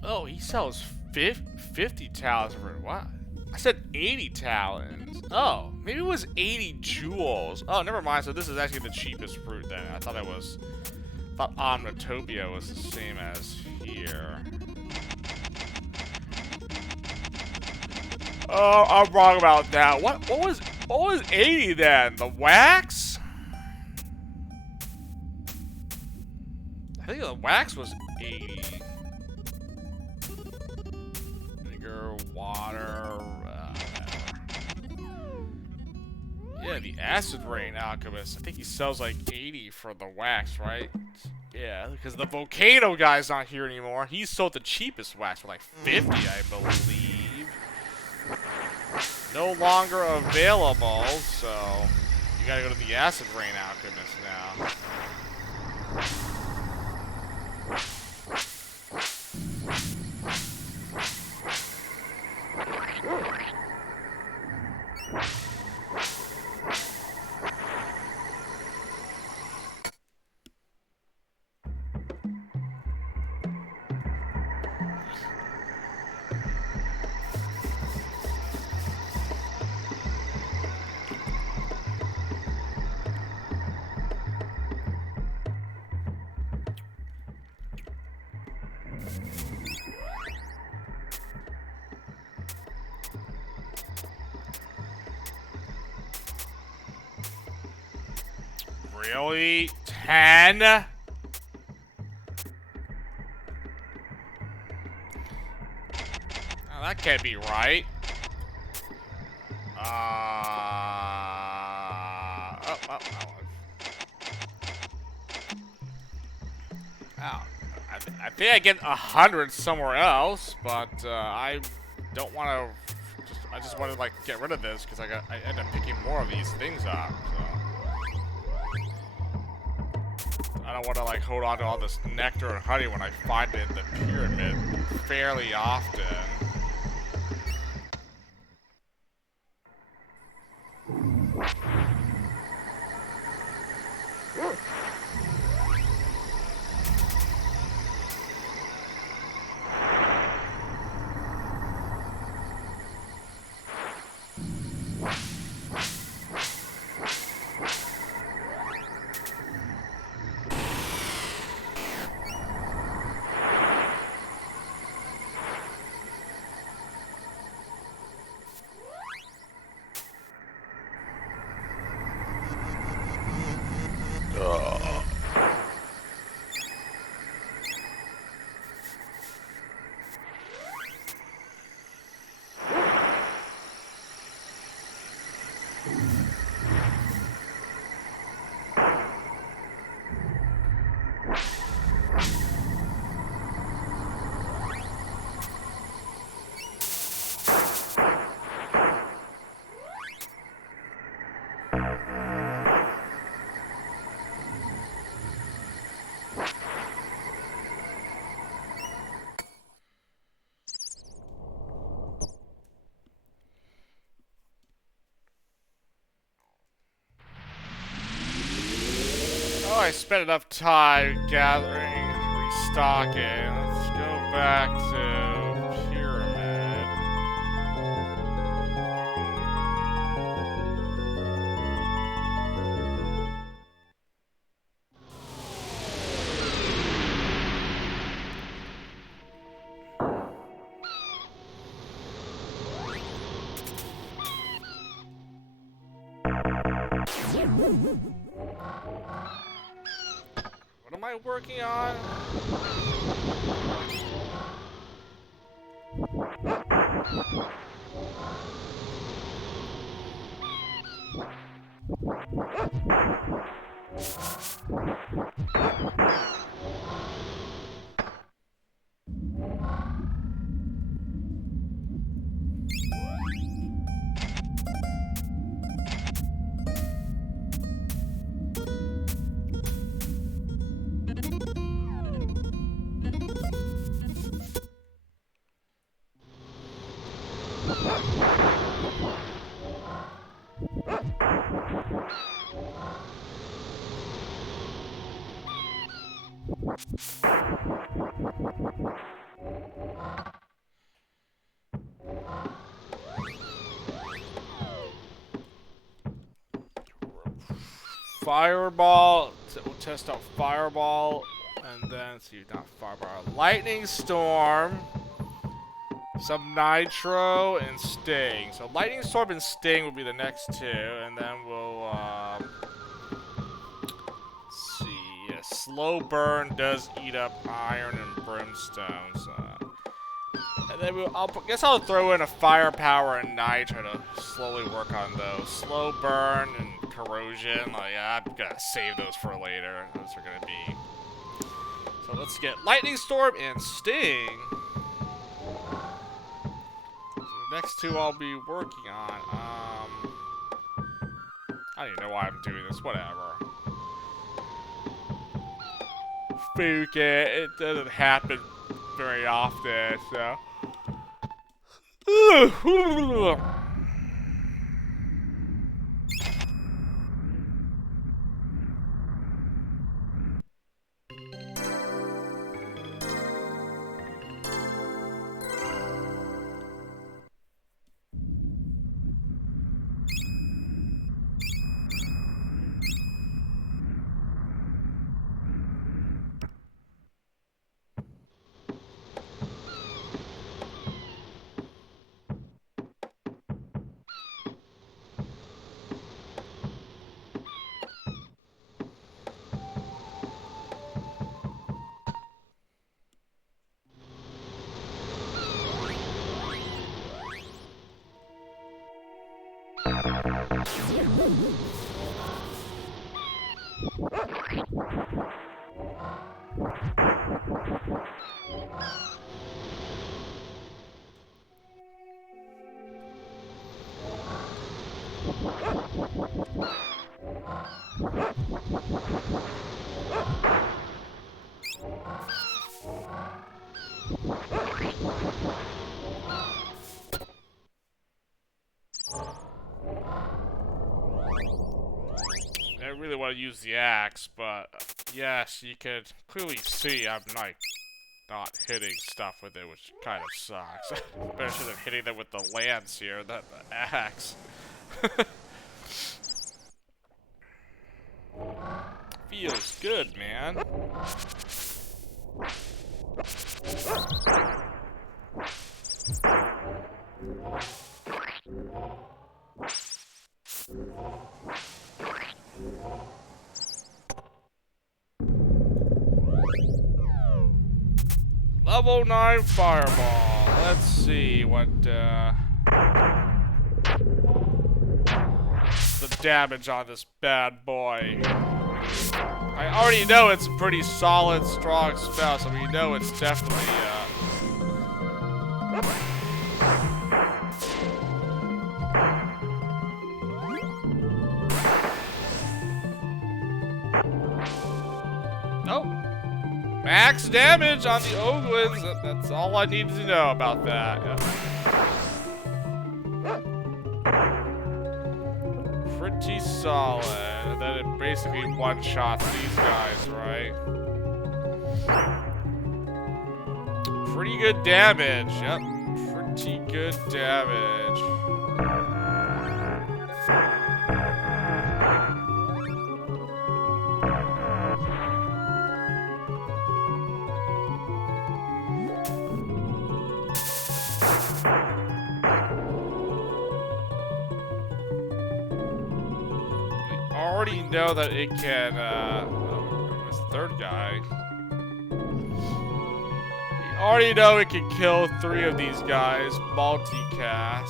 Oh, he sells 50 talents for what? I said 80 talents. Oh, maybe it was 80 jewels. Oh, never mind. So this is actually the cheapest fruit then. I thought it was. I thought Omnitopia was the same as here. Oh, I'm wrong about that. What was 80 then? The wax? I think the wax was 80. Vinegar, water, yeah, the acid rain alchemist. I think he sells like 80 for the wax, right? Yeah, because the volcano guy's not here anymore. He sold the cheapest wax for like 50, I believe. No longer available, so you gotta go to the acid rain alchemist now. Really? 10? Oh, that can't be right. Wow. I think I get 100 somewhere else, but I don't want to. I just want to like get rid of this because I end up picking more of these things up. So. I don't want to like hold on to all this nectar and honey when I find it in the pyramid fairly often. I spent enough time gathering, restocking. Let's go back to Pyramid. What am I working on? Fireball. We'll test out Fireball, and then see, not Fireball. Lightning Storm, some Nitro, and Sting. So Lightning Storm and Sting will be the next two, and then we'll let's see. Yeah, Slow Burn does eat up Iron and Brimstone. So. And then I guess I'll throw in a Firepower and Nitro to slowly work on those. Slow Burn and Corrosion, like, I'm gonna save those for later. Those are gonna be. So let's get Lightning Storm and Sting. So the next two I'll be working on. I don't even know why I'm doing this. Whatever. Fuck it. It doesn't happen very often, so. I really want to use the axe, but yes, you could clearly see I'm like not hitting stuff with it, which kind of sucks. Especially than hitting them with the lance here, not the axe. Feels good, man. Level 9 Fireball. Let's see what the damage on this bad boy. I already know it's a pretty solid, strong spell, so we know it's definitely oh, max damage on the Oglins. That's all I needed to know about that. Yeah. pretty solid. And then it basically one-shots these guys, right? Pretty good damage. Yep. Pretty good damage. Already know that it can, oh, this third guy. We already know it can kill 3 of these guys, multicast.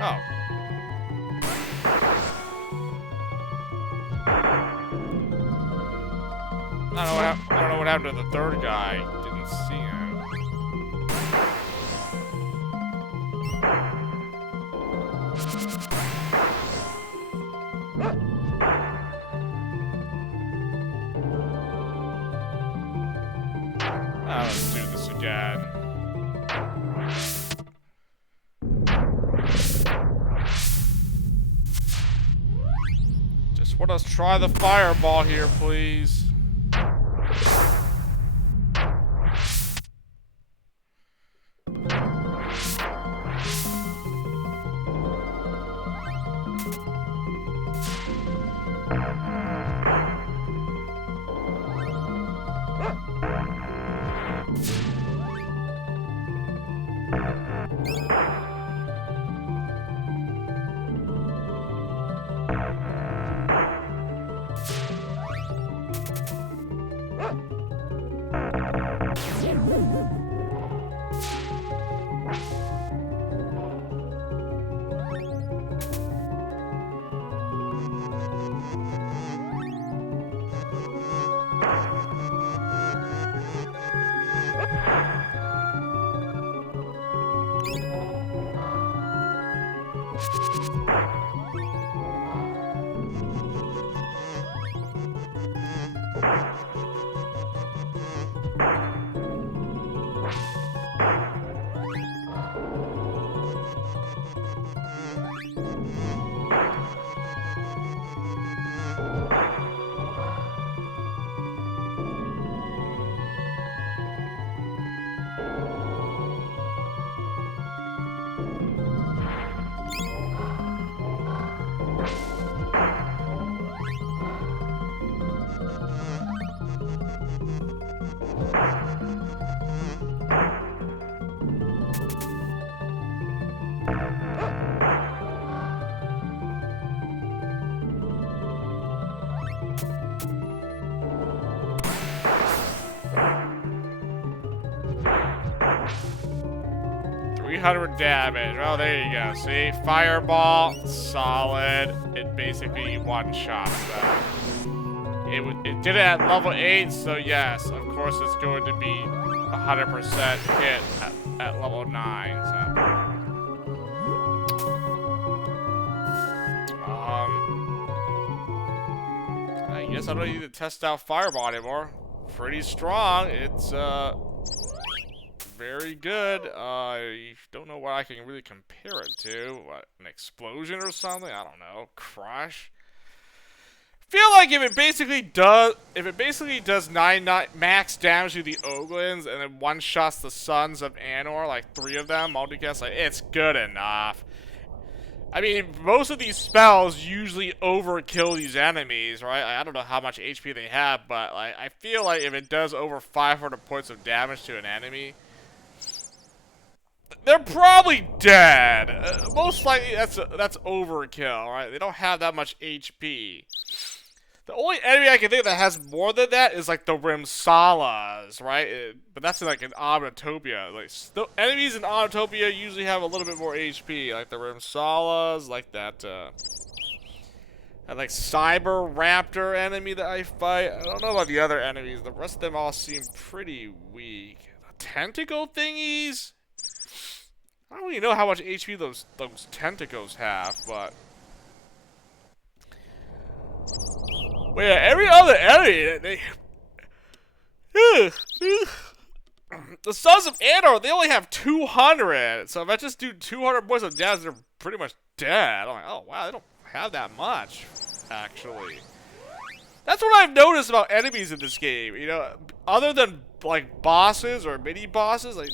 Oh. I don't know what happened to the third guy. Didn't see him. Let's do this again. Just want us to try the fireball here, please. Damage. Oh, there you go. See? Fireball, solid. It basically one-shots that. It did it at level 8, so yes, of course it's going to be 100% hit at level 9, so. I guess I don't need to test out Fireball anymore. Pretty strong. It's, very good. I don't know what I can really compare it to. What, an explosion or something? I don't know. Crush. Feel like if it basically does 9 max damage to the Oglins and then one-shots the Sons of Anor, like 3 of them, multicast, like it's good enough. I mean, most of these spells usually overkill these enemies, right? I don't know how much HP they have, but like I feel like if it does over 500 points of damage to an enemy, they're probably dead. Most likely, that's overkill, right? They don't have that much HP. The only enemy I can think of that has more than that is like the Rimsalas, right? But that's like an Omnitopia. Like the enemies in Omnitopia usually have a little bit more HP, like the Rimsalas, like that like Cyber Raptor enemy that I fight. I don't know about the other enemies. The rest of them all seem pretty weak. The tentacle thingies? I don't even know how much HP those tentacles have, but yeah, every other enemy The Sons of Anarch, they only have 200. So if I just do 200 points of damage, they're pretty much dead. I'm like, oh wow, they don't have that much, actually. That's what I've noticed about enemies in this game. You know, other than like bosses or mini bosses, like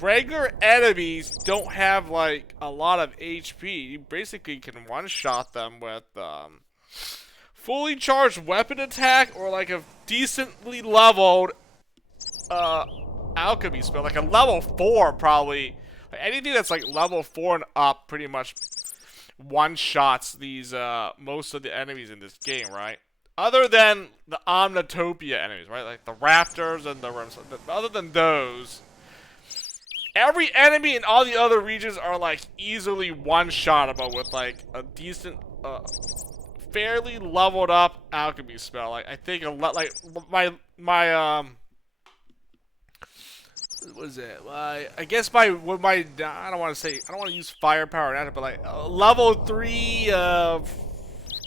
regular enemies don't have like a lot of HP. You basically can one-shot them with fully charged weapon attack or like a decently leveled alchemy spell, like a level 4 probably. Like anything that's like level 4 and up pretty much one-shots these most of the enemies in this game, right? Other than the Omnitopia enemies, right? Like the raptors and the Rems. Other than those, every enemy in all the other regions are like easily one-shottable with like a decent, fairly leveled up alchemy spell. Like I think a lot, like my what is it? I guess I don't want to use firepower and that, but like level 3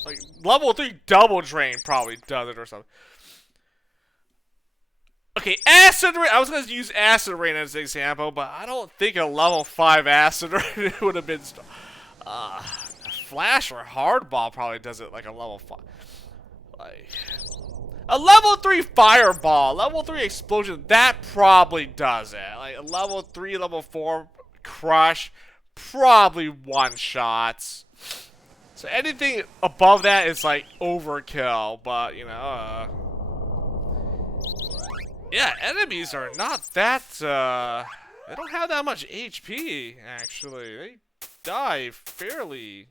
like level 3 double drain probably does it or something. Okay, acid rain. I was gonna use acid rain as an example, but I don't think a level 5 acid rain would have been. Flash or hardball probably does it like a level 5. Like a level 3 fireball, level 3 explosion, that probably does it. Like a level 3, level 4 crush, probably one shots. So anything above that is like overkill, but you know, yeah, enemies are not that, they don't have that much HP, actually. They die fairly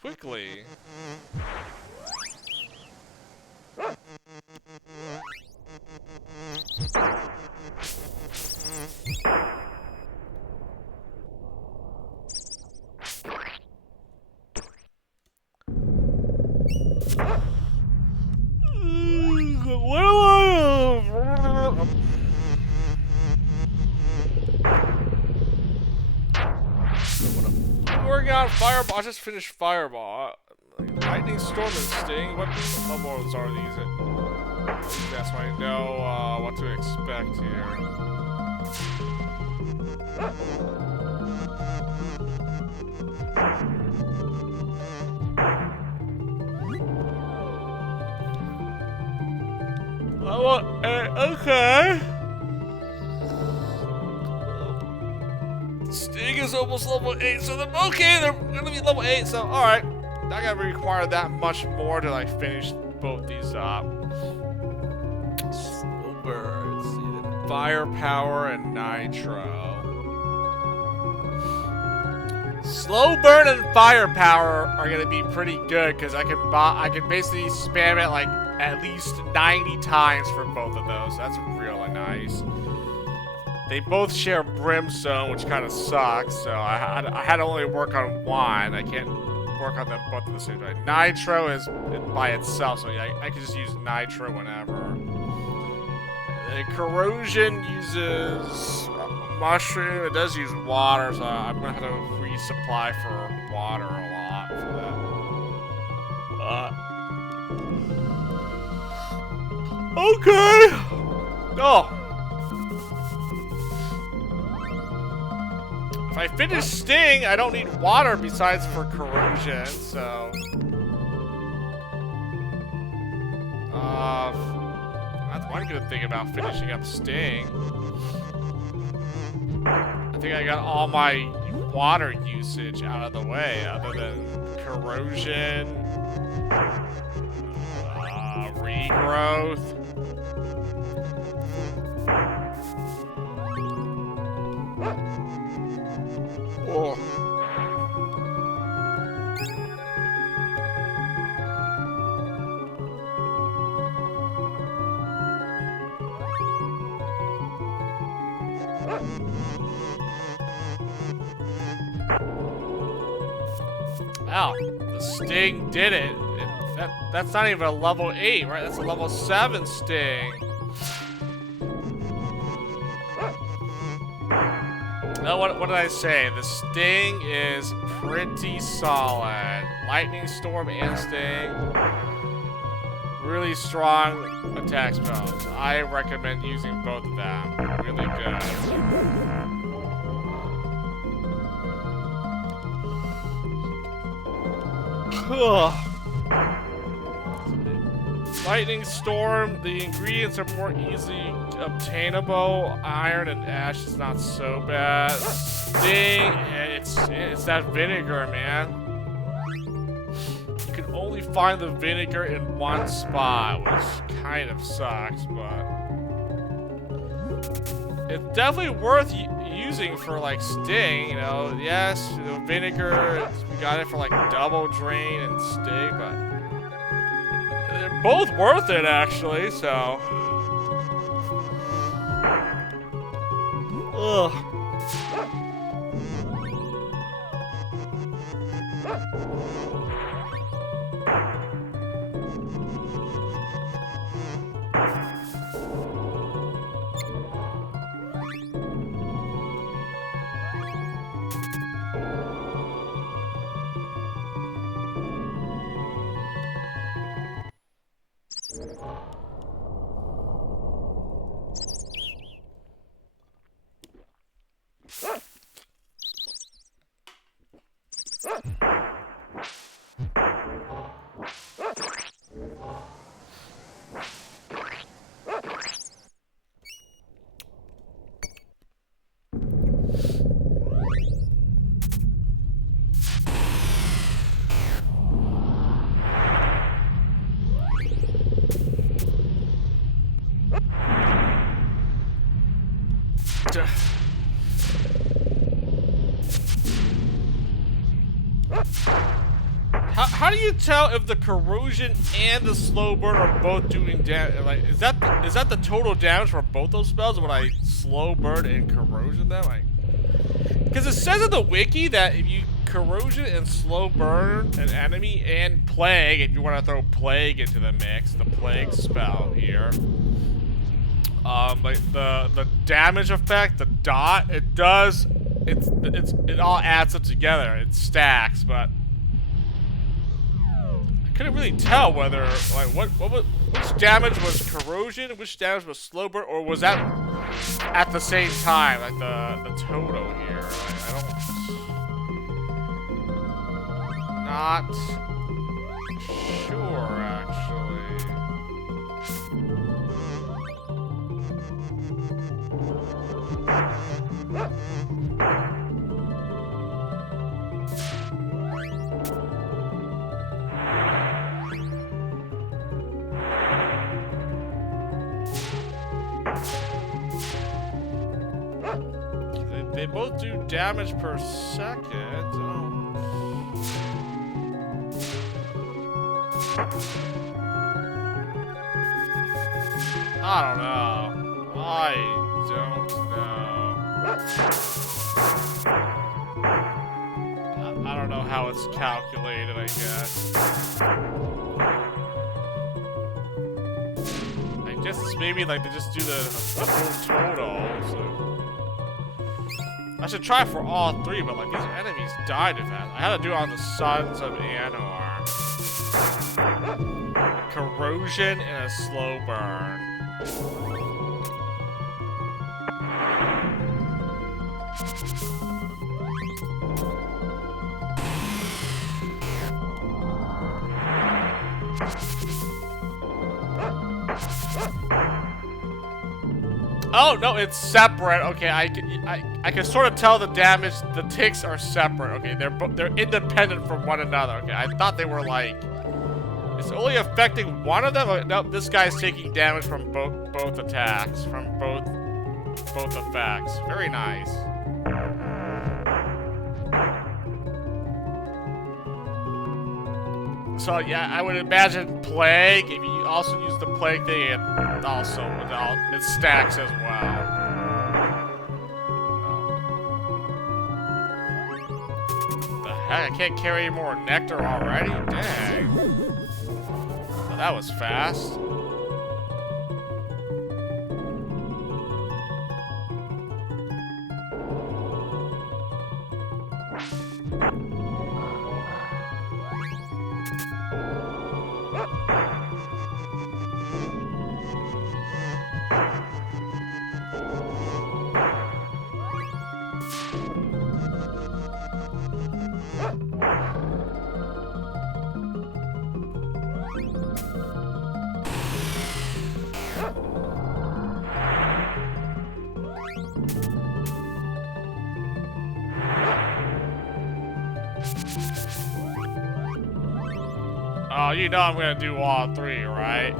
quickly. What do I working on Fireball? I just finished Fireball. Lightning Storm and Sting. What levels are these? That's why I know what to expect here. Okay. Sting is almost level 8, so they're gonna be level 8, so alright. Not gonna require that much more to like finish both these up. Slow birds, firepower and nitro. Slow burn and firepower are gonna be pretty good because I can basically spam it like at least 90 times for both of those. That's really nice. They both share brimstone, which kind of sucks. So I had to only work on one. I can't work on them both at the same time. Nitro is by itself, so yeah, I can just use nitro whenever. Corrosion uses mushroom. It does use water, so I'm gonna have to resupply for water a lot for that. Okay. Oh. If I finish Sting, I don't need water besides for corrosion, so. That's one good thing about finishing up Sting. I think I got all my water usage out of the way, other than corrosion, regrowth. Oh. Wow, the Sting did it. That's not even a level 8, right? That's a level 7 Sting. Now, what did I say? The Sting is pretty solid. Lightning Storm and Sting. really strong attack spells. I recommend using both of them. Really good. Lightning Storm, the ingredients are more easily obtainable. Iron and ash is not so bad. Sting, it's that vinegar, man. You can only find the vinegar in one spot, which kind of sucks, but it's definitely worth using for like Sting, you know. Yes, the vinegar, we got it for like double drain and Sting, but they're both worth it actually, so. Ugh. How do you tell if the corrosion and the slow burn are both doing damage? Like, is that the total damage for both those spells when I slow burn and corrosion them? Like, because it says in the wiki that if you corrosion and slow burn an enemy and plague, if you want to throw plague into the mix, the plague spell here. Like the damage effect, the dot, it all adds up together. It stacks, but I couldn't really tell whether like which damage was corrosion, which damage was slow burn, or was that at the same time, like the total here. I don't not sure actually. They both do damage per second. Oh. I don't know. I don't know. I don't know how it's calculated, I guess. I guess it's maybe like they just do the whole total, so. I should try for all three, but like these enemies die too fast. I had to do it on the Sons of Anor. Corrosion and a slow burn. Oh no, it's separate. Okay, I can sort of tell the damage. The ticks are separate. Okay, they're independent from one another. Okay, I thought they were like it's only affecting one of them. Oh, no, this guy's taking damage from both attacks, from both effects. Very nice. So yeah, I would imagine plague. If you also use the plague thing, it also it stacks as well. What the heck? I can't carry any more nectar already? Dang. Well, that was fast. Oh, you know I'm gonna do all three, right?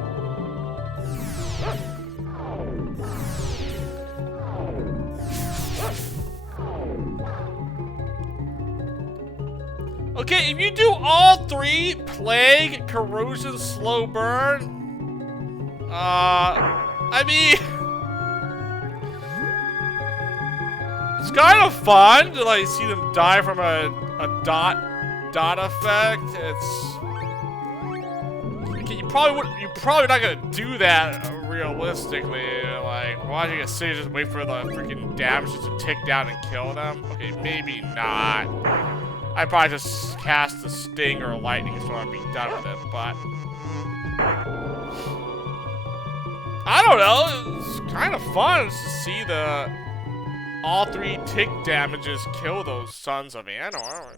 Okay, if you do all three, Plague, Corrosion, Slow Burn, I mean, it's kind of fun to like see them die from a dot effect. It's okay, you're probably not gonna do that realistically. Like, why don't you just wait for the freaking damages to tick down and kill them? Okay, maybe not. I'd probably just cast the Sting or Lightning so I'd be done with it, but I don't know, it's kind of fun to see all three tick damages kill those Sons of Anor.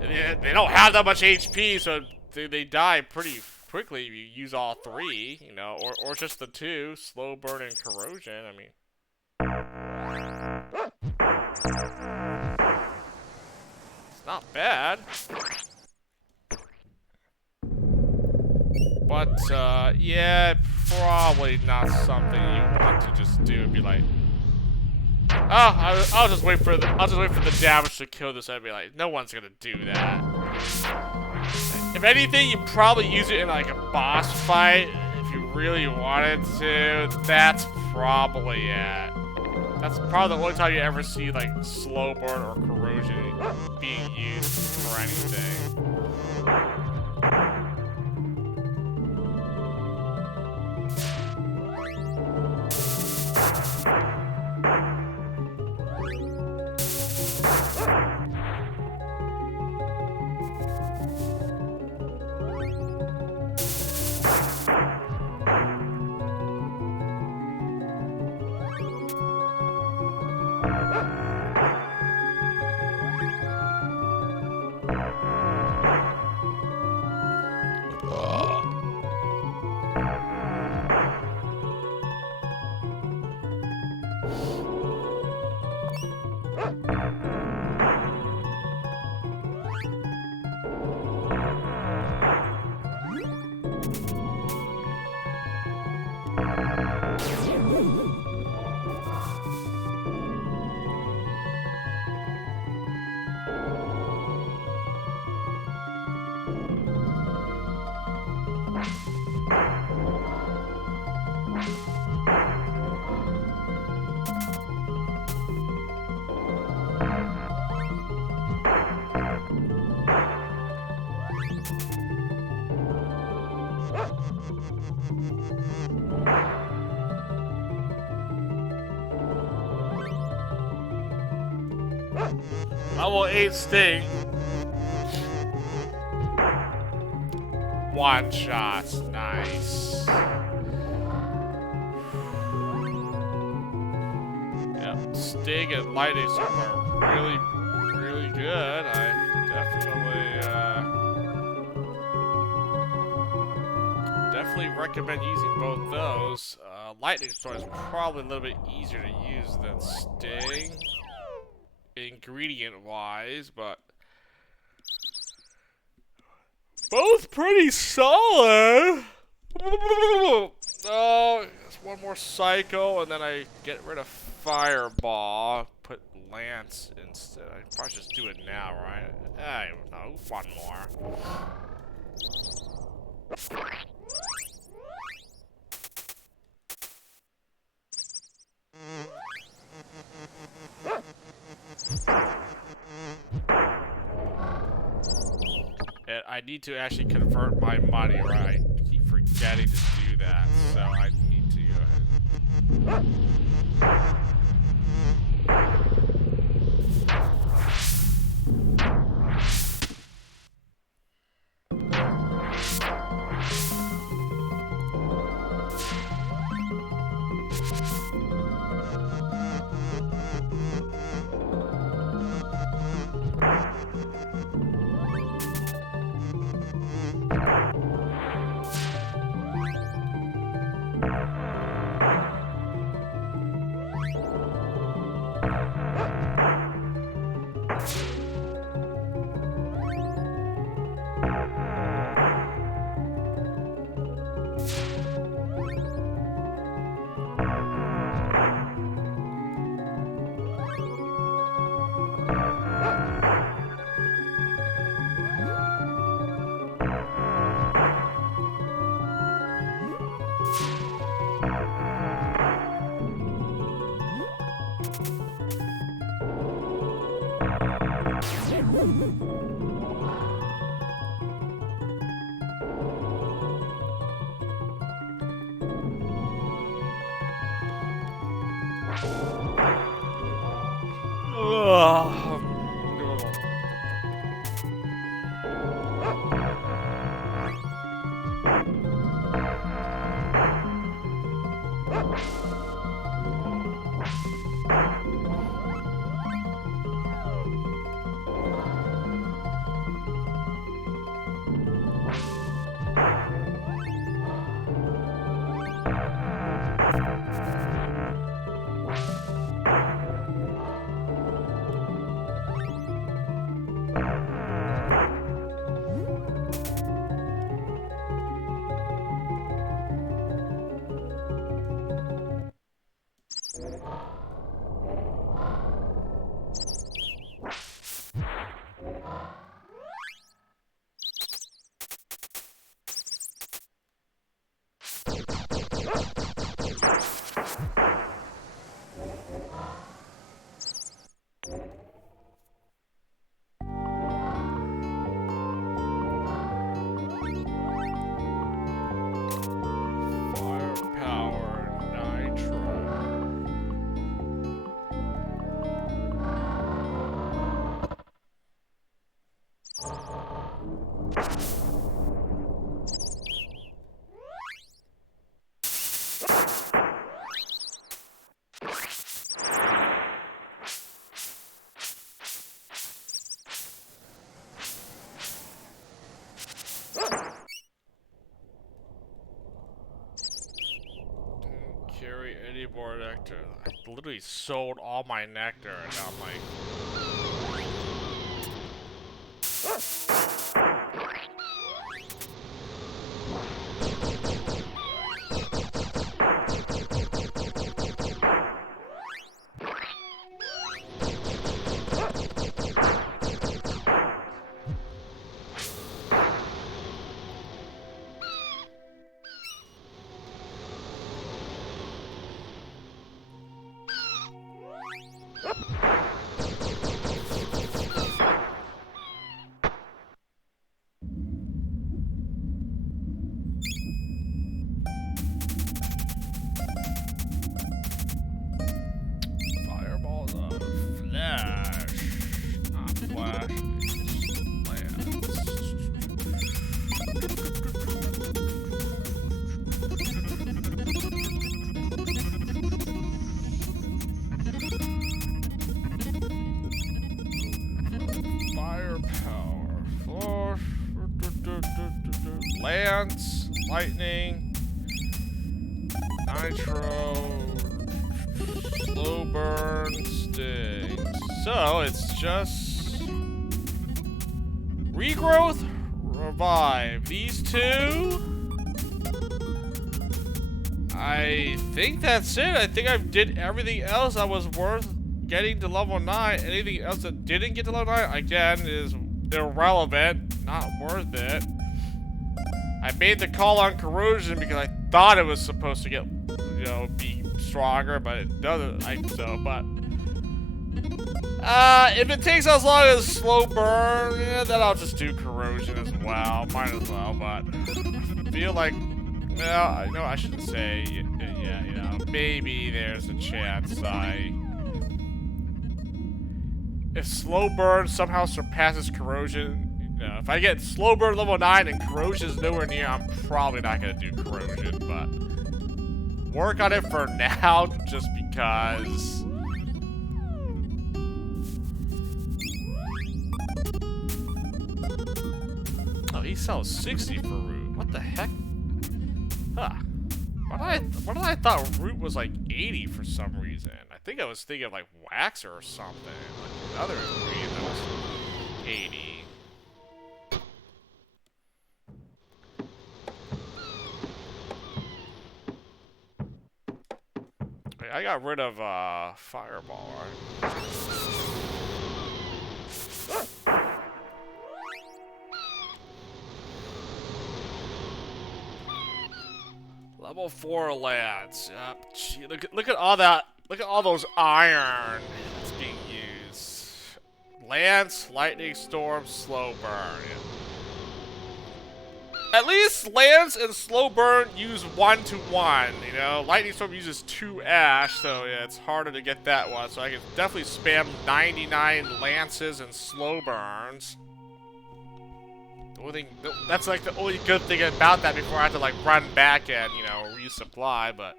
They don't have that much HP, so they die pretty quickly if you use all three, you know, or just the two, Slow Burn and Corrosion. I mean, it's not bad. But, yeah, probably not something you want to just do and be like, oh, I'll just wait for the damage to kill this. I'd be like, no one's gonna do that. If anything, you probably use it in like a boss fight if you really wanted to. That's probably it. That's probably the only time you ever see like Slow Burn or Corrosion being used for anything. Level 8 Sting. One shots, nice. Yep, Sting and Lightning Storm are really, really good. I definitely recommend using both those. Lightning Storm is probably a little bit easier to use than Sting, ingredient-wise, but both pretty solid. Oh, just one more Psycho, and then I get rid of Fireball. Put Lance instead. I probably just do it now, right? I don't know. One more. And I need to actually convert my money, right? I keep forgetting to do that, so I need to go ahead. Carry any more nectar. I literally sold all my nectar and now I'm like... Fireballs of flash. Not flash. Firepower. Force. Lance. Lightning. Nitro. Slow burn. Sting. So it's just regrowth, revive. These two. I think that's it. I think I did everything else that was worth getting to level 9. Anything else that didn't get to level 9, again, is irrelevant. Not worth it. I made the call on corrosion because I thought it was supposed to get, you know, be stronger, but it doesn't like so, but if it takes as long as slow burn, yeah, then I'll just do corrosion as well. Might as well, but I feel like, well, I know I shouldn't say, yeah, you know, maybe there's a chance if slow burn somehow surpasses corrosion, you know, if I get slow burn level 9 and corrosion is nowhere near, I'm probably not gonna do corrosion, but work on it for now, just because. Oh, he sells 60 for root. What the heck? Huh. Why did I thought root was like 80 for some reason? I think I was thinking of like waxer or something. Like another ingredient that was 80. Wait, I got rid of fireball, right? Level 4 lads. Yep. Gee, look at all that. Look at all those iron that's being used. Lance, Lightning Storm, Slow Burn. At least Lance and Slow Burn use 1-to-1, you know? Lightning Storm uses 2 Ash, so yeah, it's harder to get that one. So I can definitely spam 99 Lances and Slow Burns. The only thing, that's like the only good thing about that before I have to like run back and, you know, resupply, but...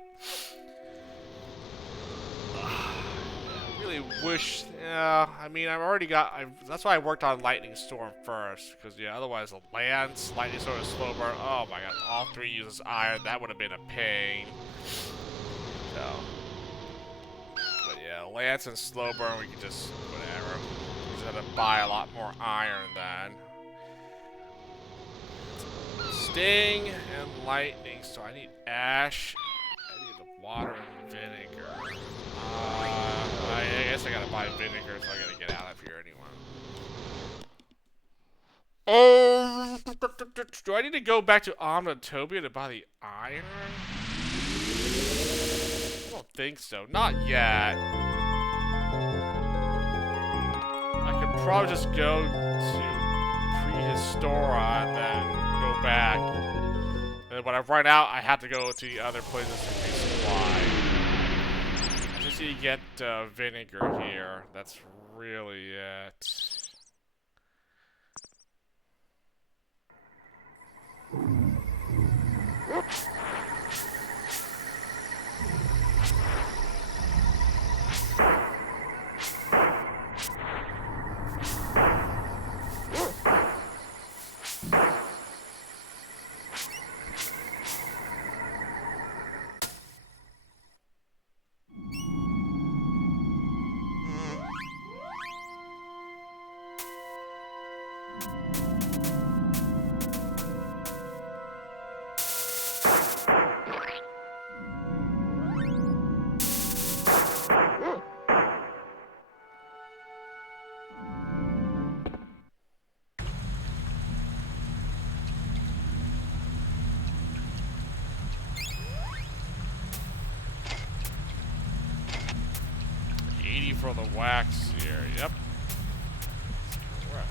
I really wish, yeah, I mean, I've already got, that's why I worked on Lightning Storm first, because, yeah, otherwise the Lance, Lightning Storm, and Slow Burn, oh my god, all 3 uses Iron, that would have been a pain. So, but yeah, Lance and Slow Burn, we can just, whatever, we just have to buy a lot more Iron then. Sting and Lightning, so I need Ash, I need the Water and Vinegar. I guess I gotta buy vinegar, so I gotta get out of here anyway. Do I need to go back to Omnitopia to buy the iron? I don't think so. Not yet. I could probably just go to Prehistora and then go back. And when I run out, I have to go to the other places to resupply. Just need to get vinegar here. That's really it. For the wax here, yep. Correct.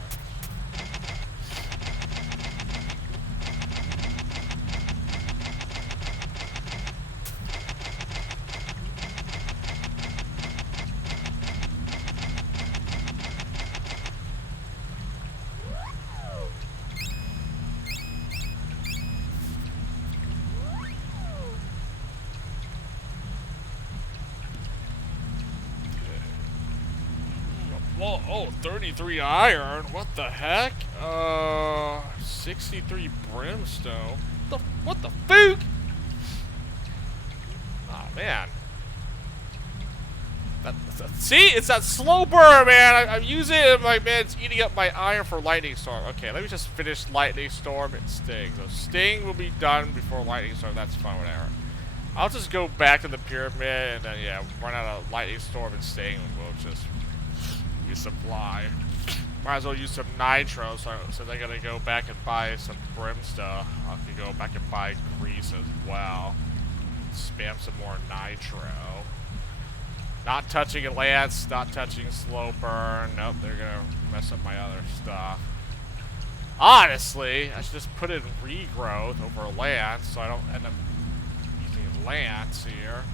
Well, oh, 33 iron. What the heck? 63 brimstone. What the fook? Oh man. See, it's that slow burn, man. I'm using it. I'm like, man, it's eating up my iron for Lightning Storm. Okay, let me just finish Lightning Storm and Sting. So Sting will be done before Lightning Storm. That's fine, whatever. I'll just go back to the pyramid and then, yeah, run out of Lightning Storm and Sting, and we'll just resupply. Might as well use some nitro, so they're gonna go back and buy some brimstone. I can go back and buy grease as well. Spam some more nitro. Not touching a Lance, not touching slow burn. Nope, they're gonna mess up my other stuff. Honestly, I should just put in regrowth over Lance, so I don't end up using Lance here.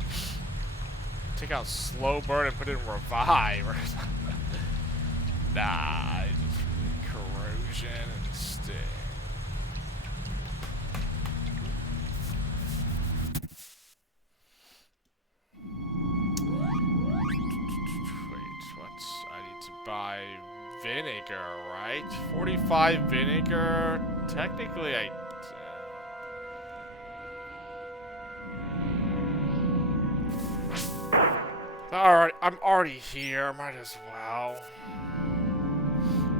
Take out slow burn and put in revive or something. Nah, just corrosion and sting. Wait, what? I need to buy vinegar, right? 45 vinegar. Technically, Alright, I'm already here. Might as well.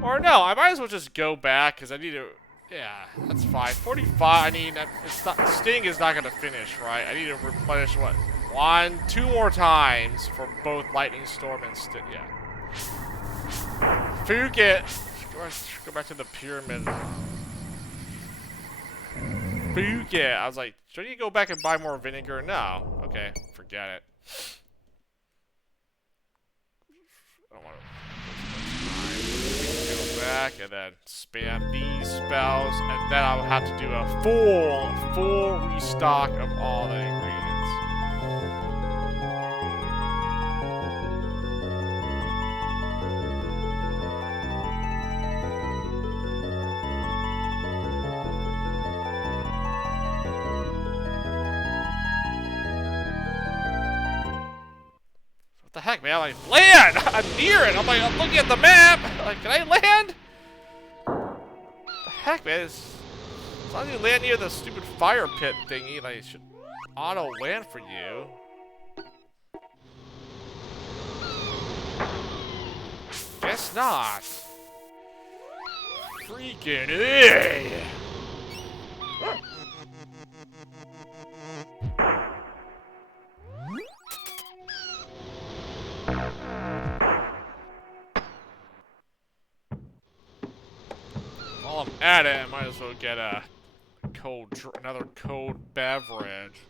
Or no, I might as well just go back because I need to. Yeah, that's fine. 45. I mean, it's not. Sting is not gonna finish, right? I need to replenish what? 2 more times for both Lightning Storm and Sting. Yeah. Fuke it. Go back to the pyramid. Fuke it. I was like, should you go back and buy more vinegar? No. Okay, forget it. I don't want to. back, and then spam these spells, and then I'll have to do a full restock of all the ingredients. What the heck, man? Like, land! I'm near it! I'm looking at the map! Like, can I land? What the heck, man? As long as you land near the stupid fire pit thingy, like, it should auto land for you. Guess not. Freaking A! While I'm at it, I might as well get another cold beverage.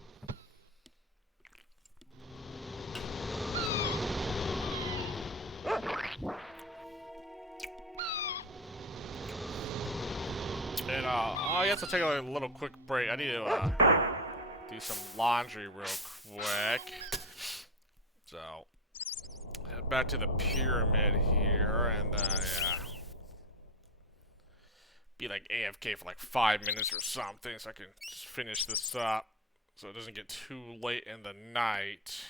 And I guess I'll take a little quick break. I need to do some laundry real quick. So, head back to the pyramid here, and yeah. Be like AFK for like 5 minutes or something, so I can just finish this up, so it doesn't get too late in the night.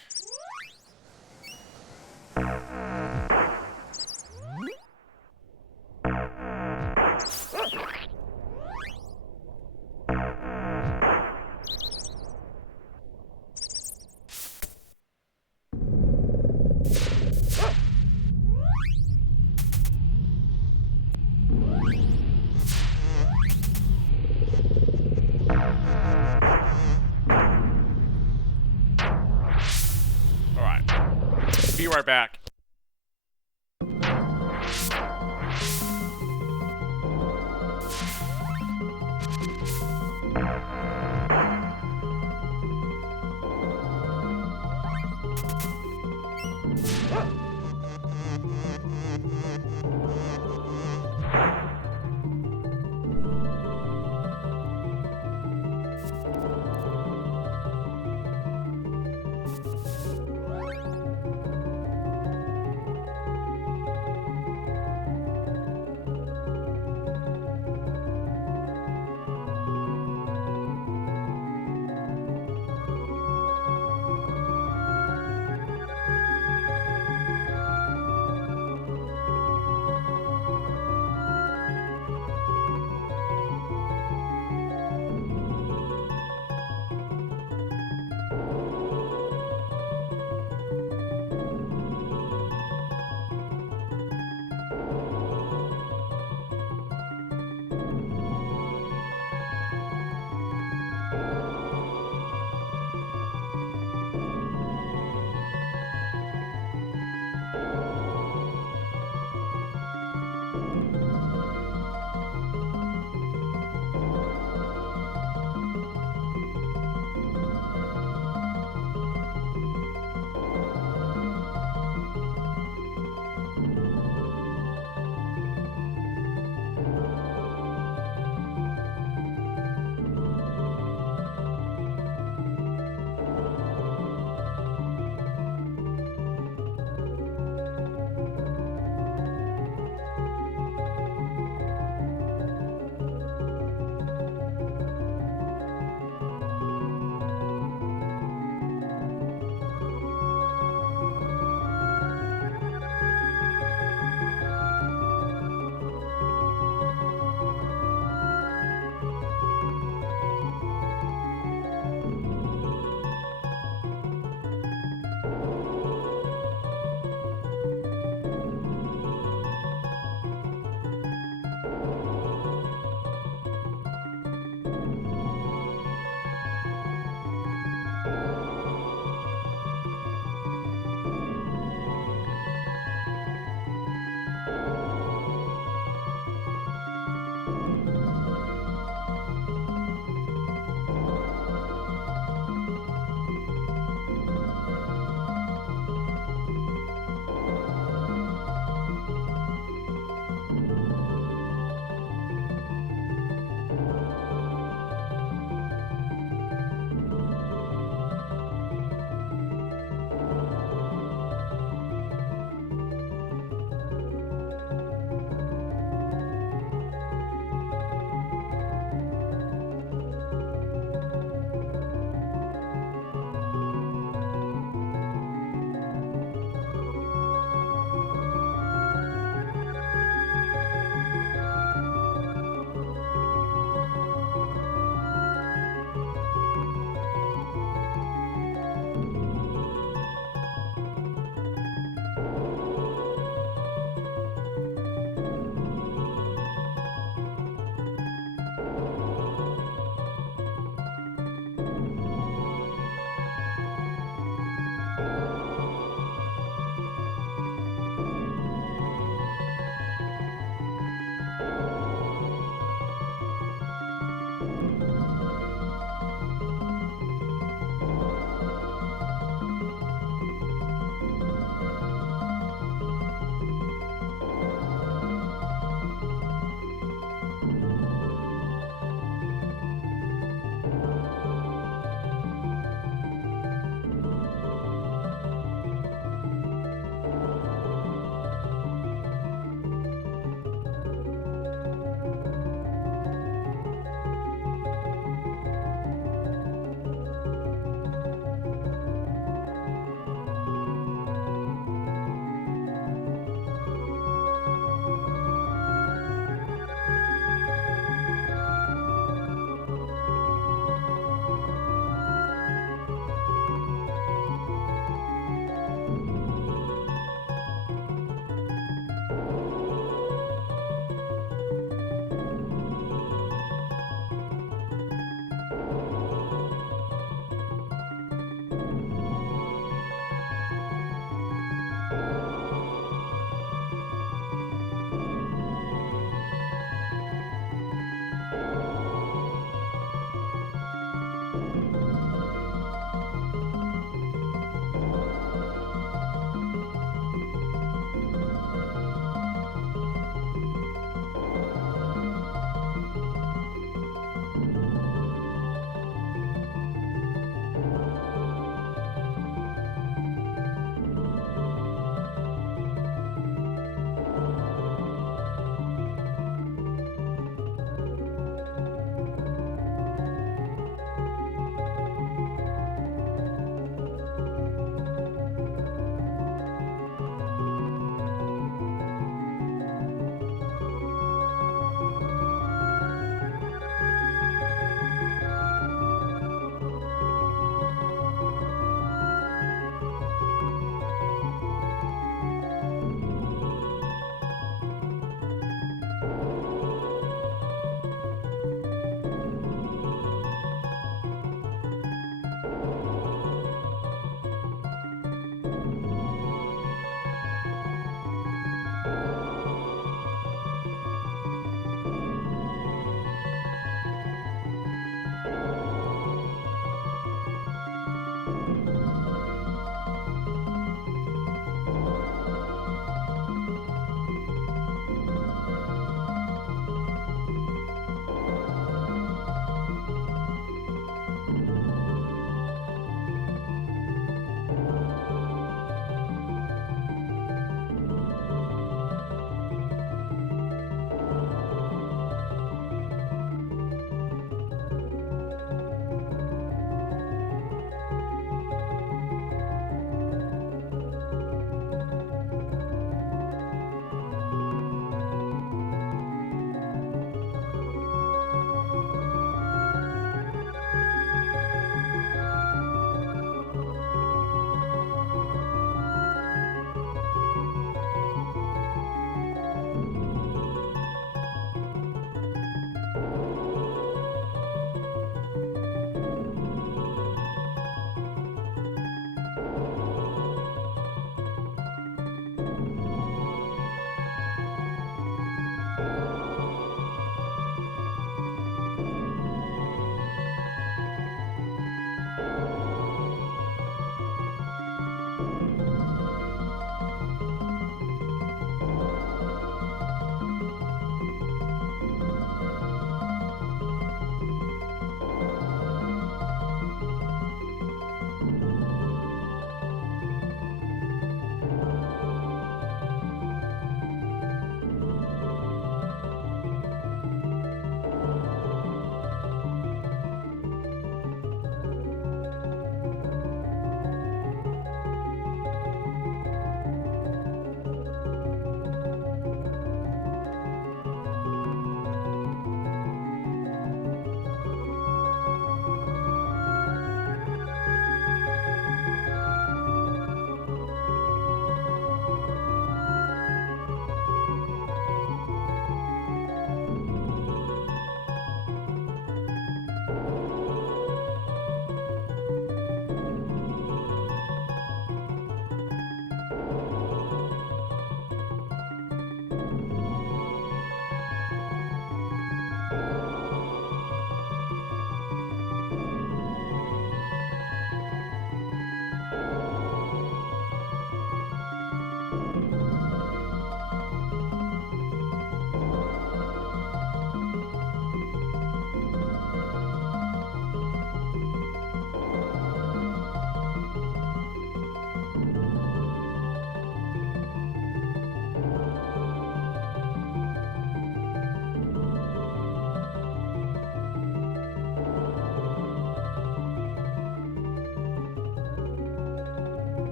Be right back.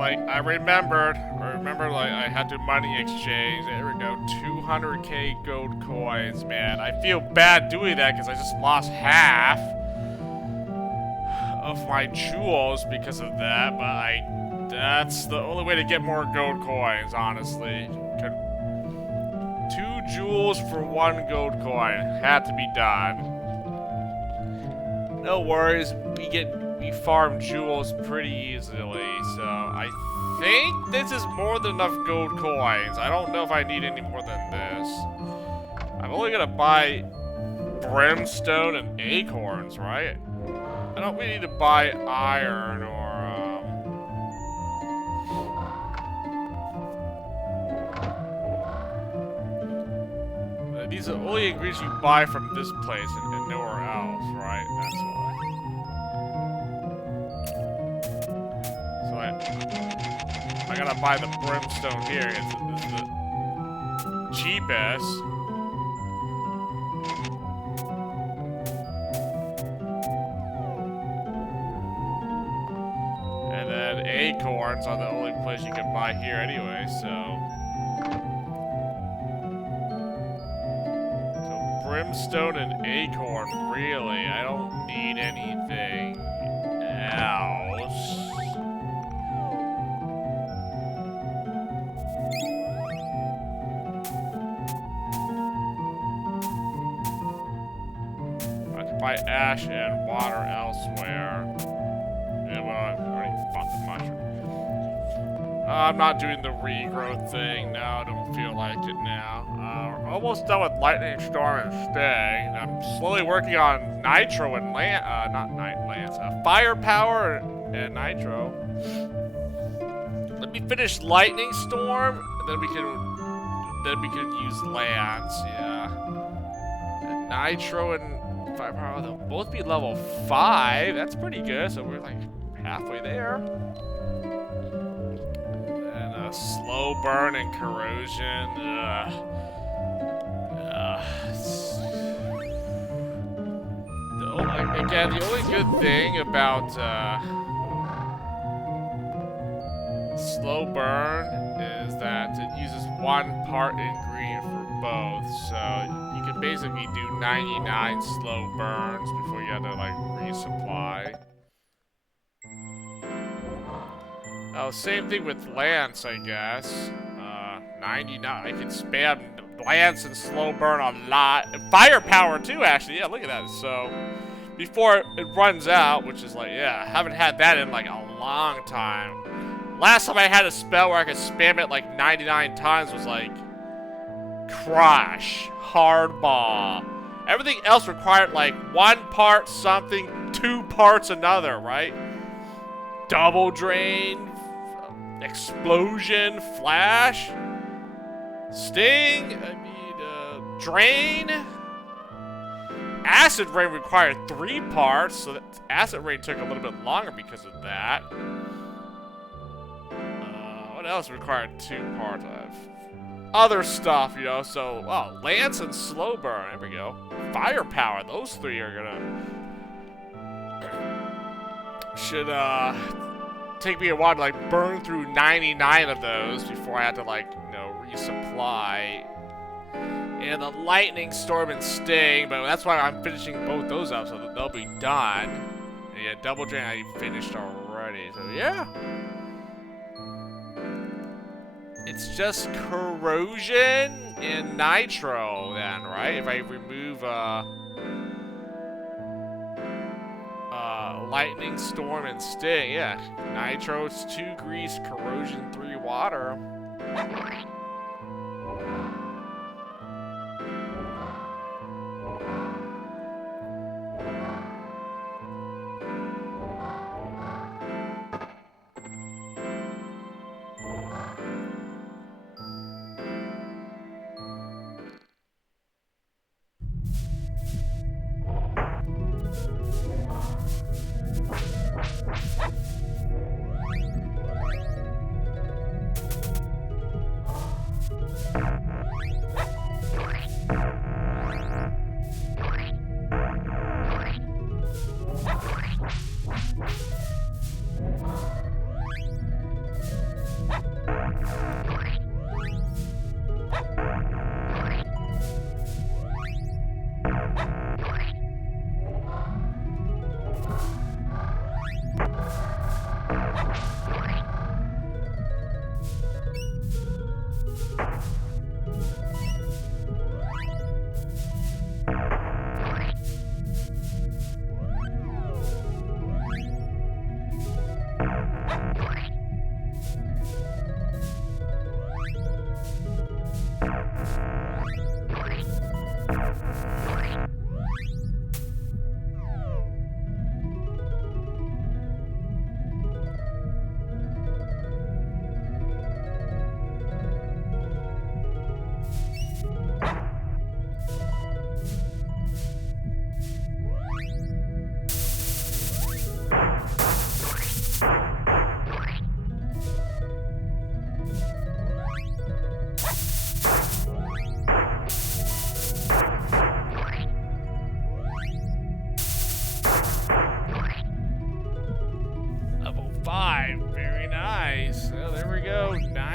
I remembered, like, I had to money exchange. There we go, 200k gold coins, man. I feel bad doing that because I just lost half of my jewels because of that, but that's the only way to get more gold coins, honestly. 2 jewels for 1 gold coin. Had to be done. No worries, we farm jewels pretty easily, so I think this is more than enough gold coins. I don't know if I need any more than this. I'm only gonna buy brimstone and acorns, right? I don't really need to buy iron or, these are only ingredients you buy from this place and nowhere else, right? That's why. So I gotta buy the brimstone here. It's the cheapest. And then acorns are the only place you can buy here anyway, so brimstone and acorn, really. I don't need anything else. I can buy ash and water elsewhere. Yeah, well, I've already bought the mushroom. I'm not doing the regrowth thing. No, I don't feel like it now. Almost done with lightning storm and sting. I'm slowly working on nitro and firepower and nitro. Let me finish lightning storm, and then we can use lance. Yeah. And nitro and firepower, they'll both be level 5. That's pretty good. So we're like halfway there. And slow burn and corrosion. Again, the only good thing about slow burn is that it uses 1 part ingredient for both, so you can basically do 99 slow burns before you have to like resupply. Oh, same thing with lance, I guess. 99. I can spam lance and slow burn a lot. And firepower too, actually. Yeah, look at that. So before it runs out, which is like, yeah, I haven't had that in like a long time. Last time I had a spell where I could spam it like 99 times was like crush, hardball. Everything else required like 1 part something, 2 parts another, right? Double drain, explosion, flash, sting, drain. Acid rain required 3 parts, so that acid rain took a little bit longer because of that. What else required 2 parts of? Other stuff, you know, so, oh, lance and slow burn, there we go. Firepower, those 3 are gonna... should, take me a while to, like, burn through 99 of those before I have to, like, you know, resupply. And the lightning storm and sting, but that's why I'm finishing both those up, so that they'll be done. And yeah, double drain I finished already, so yeah. It's just corrosion and nitro then, right? If I remove lightning storm and sting, yeah. Nitro, it's 2 grease, corrosion, 3 water.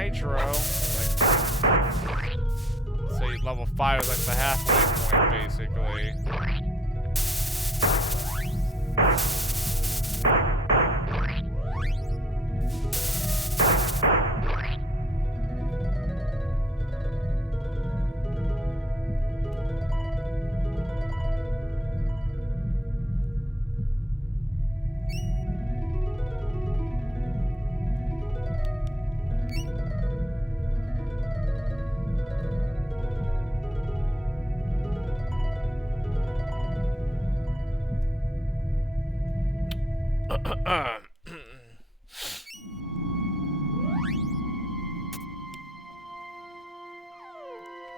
nitro. Like, say level 5 is like the halfway point, basically.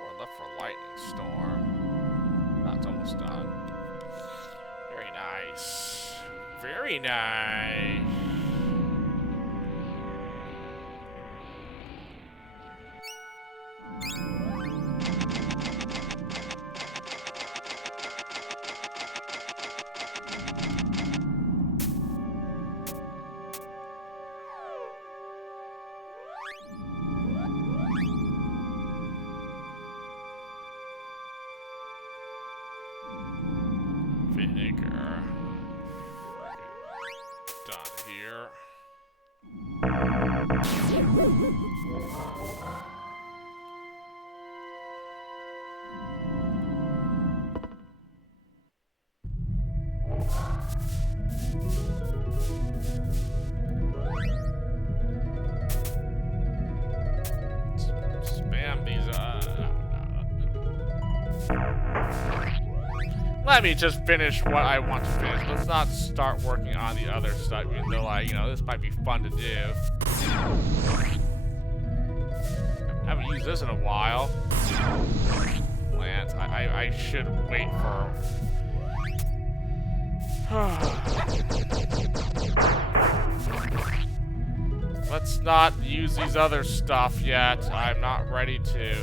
We're left for lightning storm. That's almost done. Very nice. Very nice. Vinegar. Done here. Spam these. Let me just finish what I want to finish. Let's not start working on the other stuff, even though, like, you know, this might be fun to do. I haven't used this in a while. Lance, I should wait for... Let's not use these other stuff yet. I'm not ready to.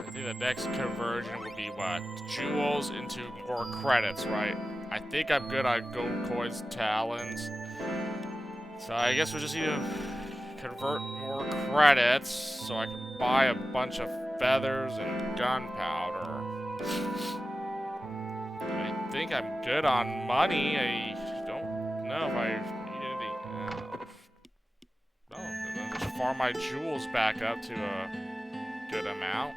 I think the next conversion will be what? Jewels into more credits, right? I think I'm good on gold coins, talons. So I guess we just need to convert more credits so I can buy a bunch of feathers and gunpowder. I think I'm good on money. I don't know if I need anything. No, then I'll just farm my jewels back up to a good amount.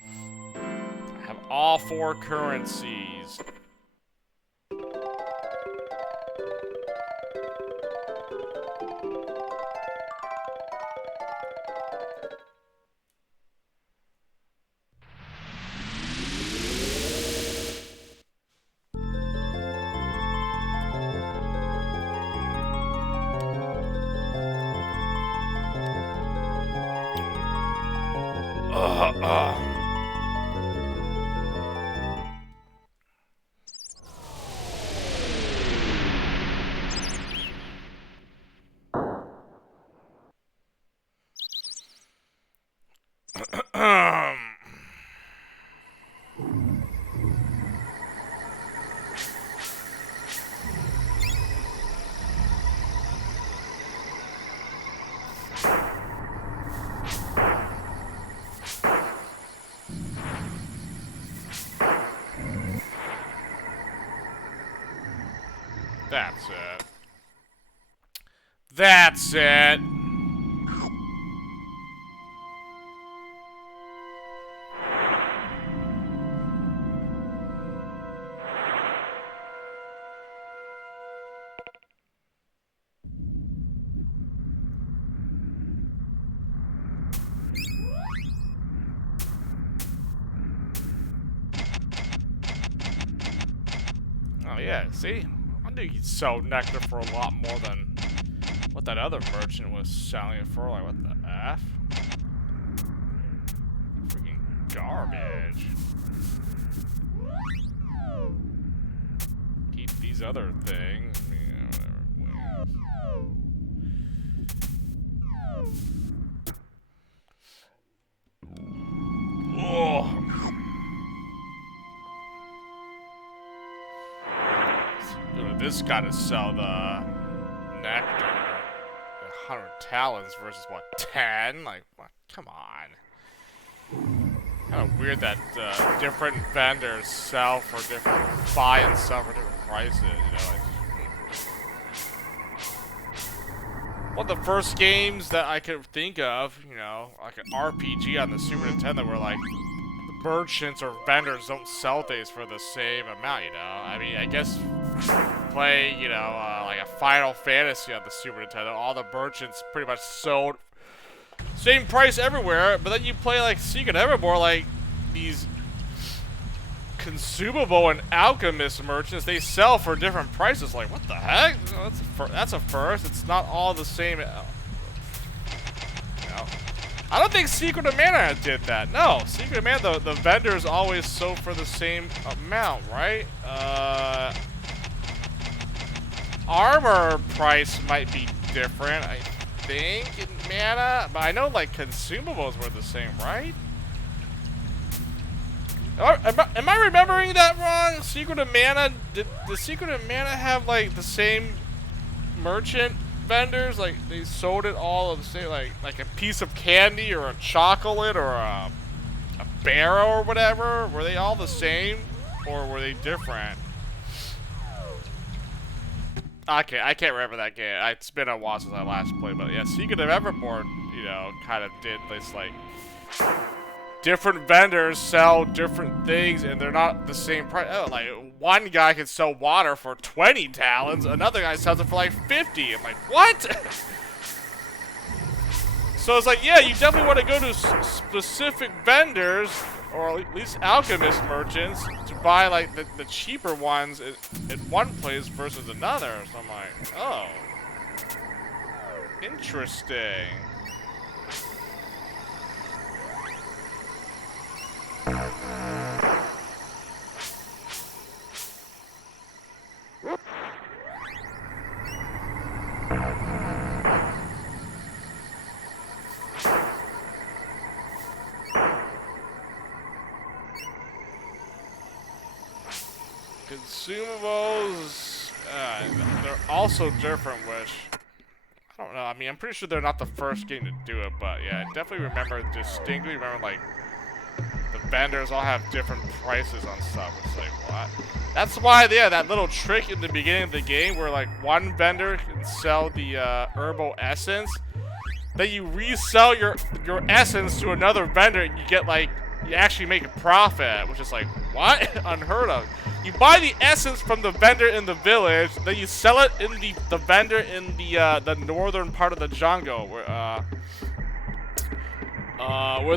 I have all 4 currencies. That's it. That's it. Oh yeah, see? I knew you'd sell nectar for a lot more than what that other merchant was selling it for. Like, what the F? Freaking garbage. Keep these other things. Whatever. Oh. Dude, this gotta sell the nectar. 100 talents versus what, 10? Like, what? Come on. Kind of weird that different vendors sell for different, buy and sell for different prices, you know, like. One of the first games that I could think of, you know, like an RPG on the Super Nintendo where, like, the merchants or vendors don't sell things for the same amount, you know? I mean, I guess play, you know, like a Final Fantasy on the Super Nintendo, all the merchants pretty much sold same price everywhere, but then you play, like, Secret Evermore, like, these consumable and alchemist merchants, they sell for different prices. Like, what the heck? That's a first. It's not all the same. You know, I don't think Secret of Mana did that. No, Secret of Mana, the vendors always sold for the same amount, right? Armor price might be different, I think, in Mana, but I know, like, consumables were the same, right? Am I remembering that wrong? Secret of Mana, did the Secret of Mana have, like, the same merchant vendors? Like, they sold it all of the same, like a piece of candy or a chocolate or a barrel or whatever? Were they all the same or were they different? Okay, I can't remember that game. It's been a while since I last played, but yeah, Secret of Evermore, you know, kind of did this, like, different vendors sell different things, and they're not the same price. Oh, like, one guy can sell water for 20 talents, another guy sells it for, like, 50. I'm like, what? So it's like, yeah, you definitely want to go to specific vendors, or at least alchemist merchants, to buy, like, the cheaper ones in one place versus another. So I'm like, oh. Interesting. Consumables, they're also different, which, I don't know, I mean, I'm pretty sure they're not the first game to do it, but yeah, I definitely distinctly remember, like, the vendors all have different prices on stuff. It's like, what? That's why, yeah, that little trick in the beginning of the game where, like, one vendor can sell the herbal essence, then you resell your essence to another vendor and you get, like, you actually make a profit, which is like, what? Unheard of. You buy the essence from the vendor in the village, then you sell it in the vendor in the northern part of the jungle where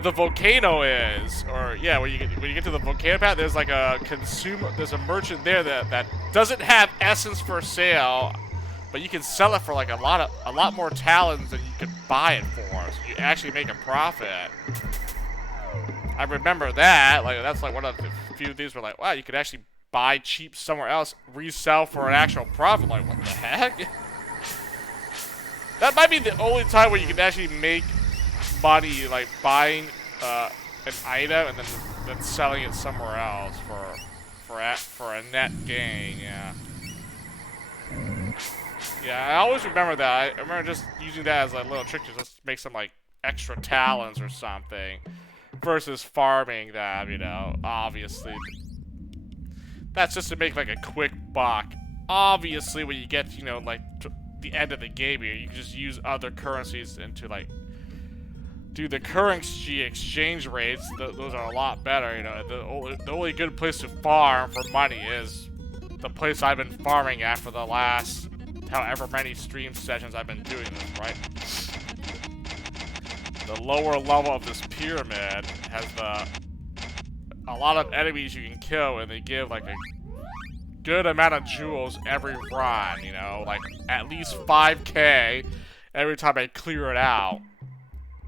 the volcano is, or yeah, when you get to the volcano path, there's like there's a merchant there that doesn't have essence for sale, but you can sell it for like a lot more talents than you can buy it for, so you actually make a profit. I remember that. Like, that's like one of the few things where like, wow, you could actually buy cheap somewhere else, resell for an actual profit. Like, what the heck? That might be the only time where you can actually make money, like buying an item and then selling it somewhere else for a net gain. Yeah. Yeah, I always remember that. I remember just using that as a little trick to just make some like extra talents or something, versus farming them. You know, obviously, that's just to make like a quick buck. Obviously, when you get like to the end of the game here, you can just use other currencies and to like do the currency exchange rates. Those are a lot better. You know, the only good place to farm for money is the place I've been farming at for the last however many stream sessions I've been doing this, right? The lower level of this pyramid has a lot of enemies you can kill, and they give like a good amount of jewels every run, you know, like at least 5k every time I clear it out.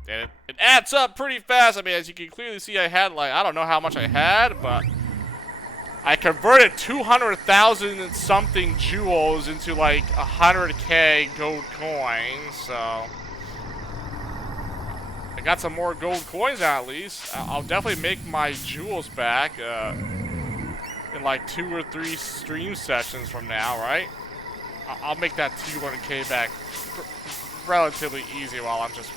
And it adds up pretty fast. I mean, as you can clearly see, I had like, I don't know how much I had, but I converted 200,000 and something jewels into like 100k gold coins, so I got some more gold coins at least. I'll definitely make my jewels back in like 2 or 3 stream sessions from now, right? I'll make that 200k back relatively easy while I'm just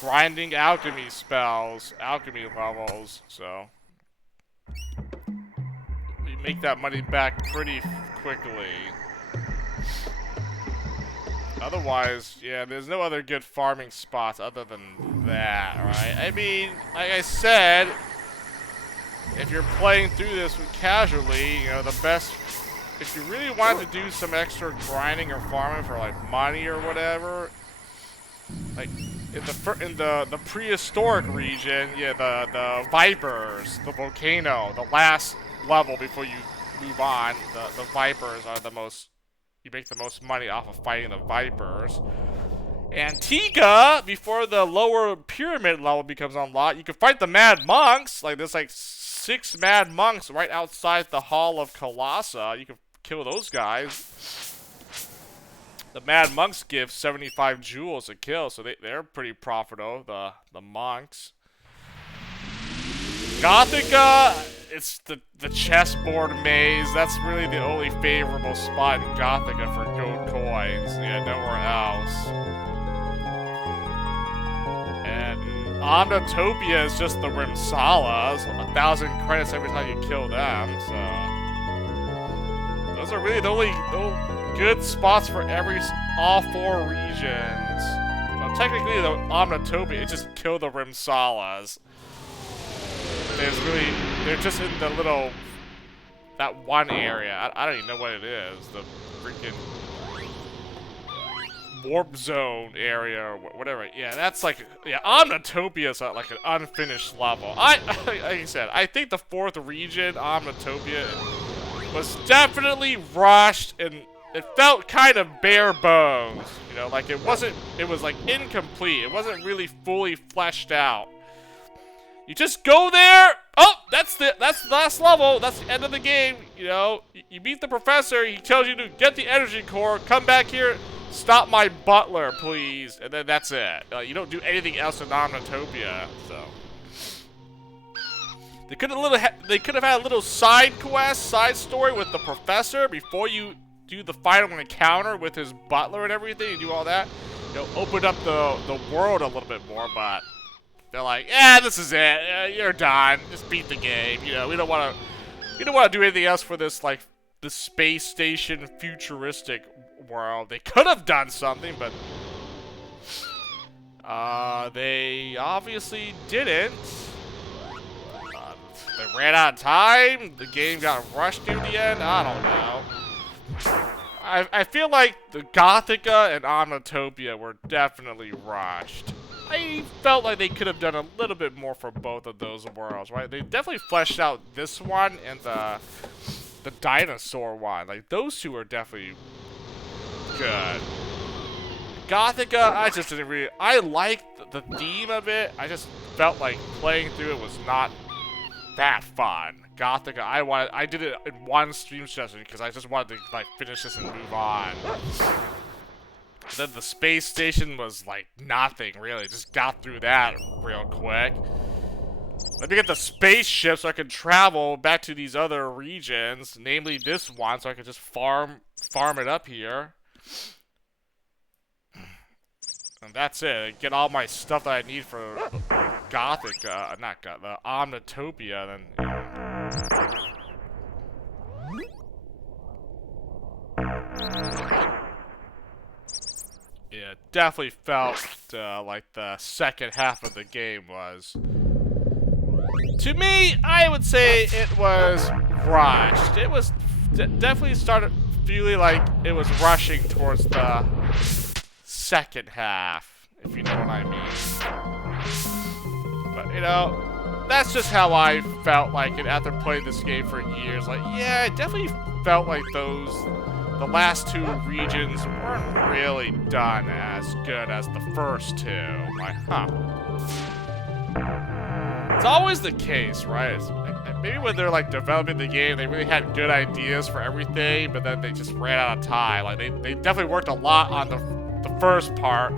grinding alchemy spells, alchemy levels, so we make that money back pretty quickly. Otherwise, yeah, there's no other good farming spots other than that, right? I mean, like I said, if you're playing through this casually, you know, the best, if you really want to do some extra grinding or farming for like money or whatever, like in the prehistoric region, yeah, the vipers, the volcano, the last level before you move on, the vipers are the most, you make the most money off of fighting the vipers. Antigua, before the lower pyramid level becomes unlocked, you can fight the mad monks. Like there's like 6 mad monks right outside the Hall of Colossa. You can kill those guys. The mad monks give 75 jewels a kill, so they're pretty profitable, the monks. Gothica, it's the chessboard maze. That's really the only favorable spot in Gothica for gold coins. Yeah, nowhere else. And Omnitopia is just the Rimsalas. 1,000 credits every time you kill them, so those are really the only good spots for all 4 regions. Well, technically, the Omnitopia, it just kill the Rimsalas. They're just in the little, that one area. I don't even know what it is. The freaking warp zone area or whatever. Yeah, that's like, yeah, Omnitopia is like an unfinished level. Like I said, I think the 4th region, Omnitopia, was definitely rushed, and it felt kind of bare bones. You know, like it was like incomplete. It wasn't really fully fleshed out. You just go there. Oh, that's the last level. That's the end of the game. You know, you beat the professor. He tells you to get the energy core. Come back here. Stop my butler, please. And then that's it. You don't do anything else in Omnitopia. So they could have had a little side quest, side story with the professor before you do the final encounter with his butler and everything. And do all that. You know, open up the world a little bit more, but they're like, yeah, this is it. You're done. Just beat the game. You know, we don't want to do anything else for this, like, the space station futuristic world. They could have done something, but they obviously didn't. They ran out of time. The game got rushed near the end. I don't know. I feel like the Gothica and Omnitopia were definitely rushed. I felt like they could have done a little bit more for both of those worlds, right? They definitely fleshed out this one and the dinosaur one. Like, those two are definitely good. Gothica, I just didn't really. I liked the theme of it. I just felt like playing through it was not that fun. Gothica, I did it in one stream session because I just wanted to like finish this and move on. And then the space station was like nothing really. Just got through that real quick. Let me get the spaceship so I can travel back to these other regions, namely this one, so I can just farm it up here. And that's it. Get all my stuff that I need for Gothic, not Gothic, the Omnitopia, then, you know. Yeah, definitely felt like the second half of the game was. To me, I would say it was rushed. It was definitely started feeling like it was rushing towards the second half, if you know what I mean. But, you know, that's just how I felt like it after playing this game for years. Like, yeah, it definitely felt like the last two regions weren't really done as good as the first two. Like, huh. It's always the case, right? Maybe when they're like developing the game, they really had good ideas for everything, but then they just ran out of time. Like, they definitely worked a lot on the first part,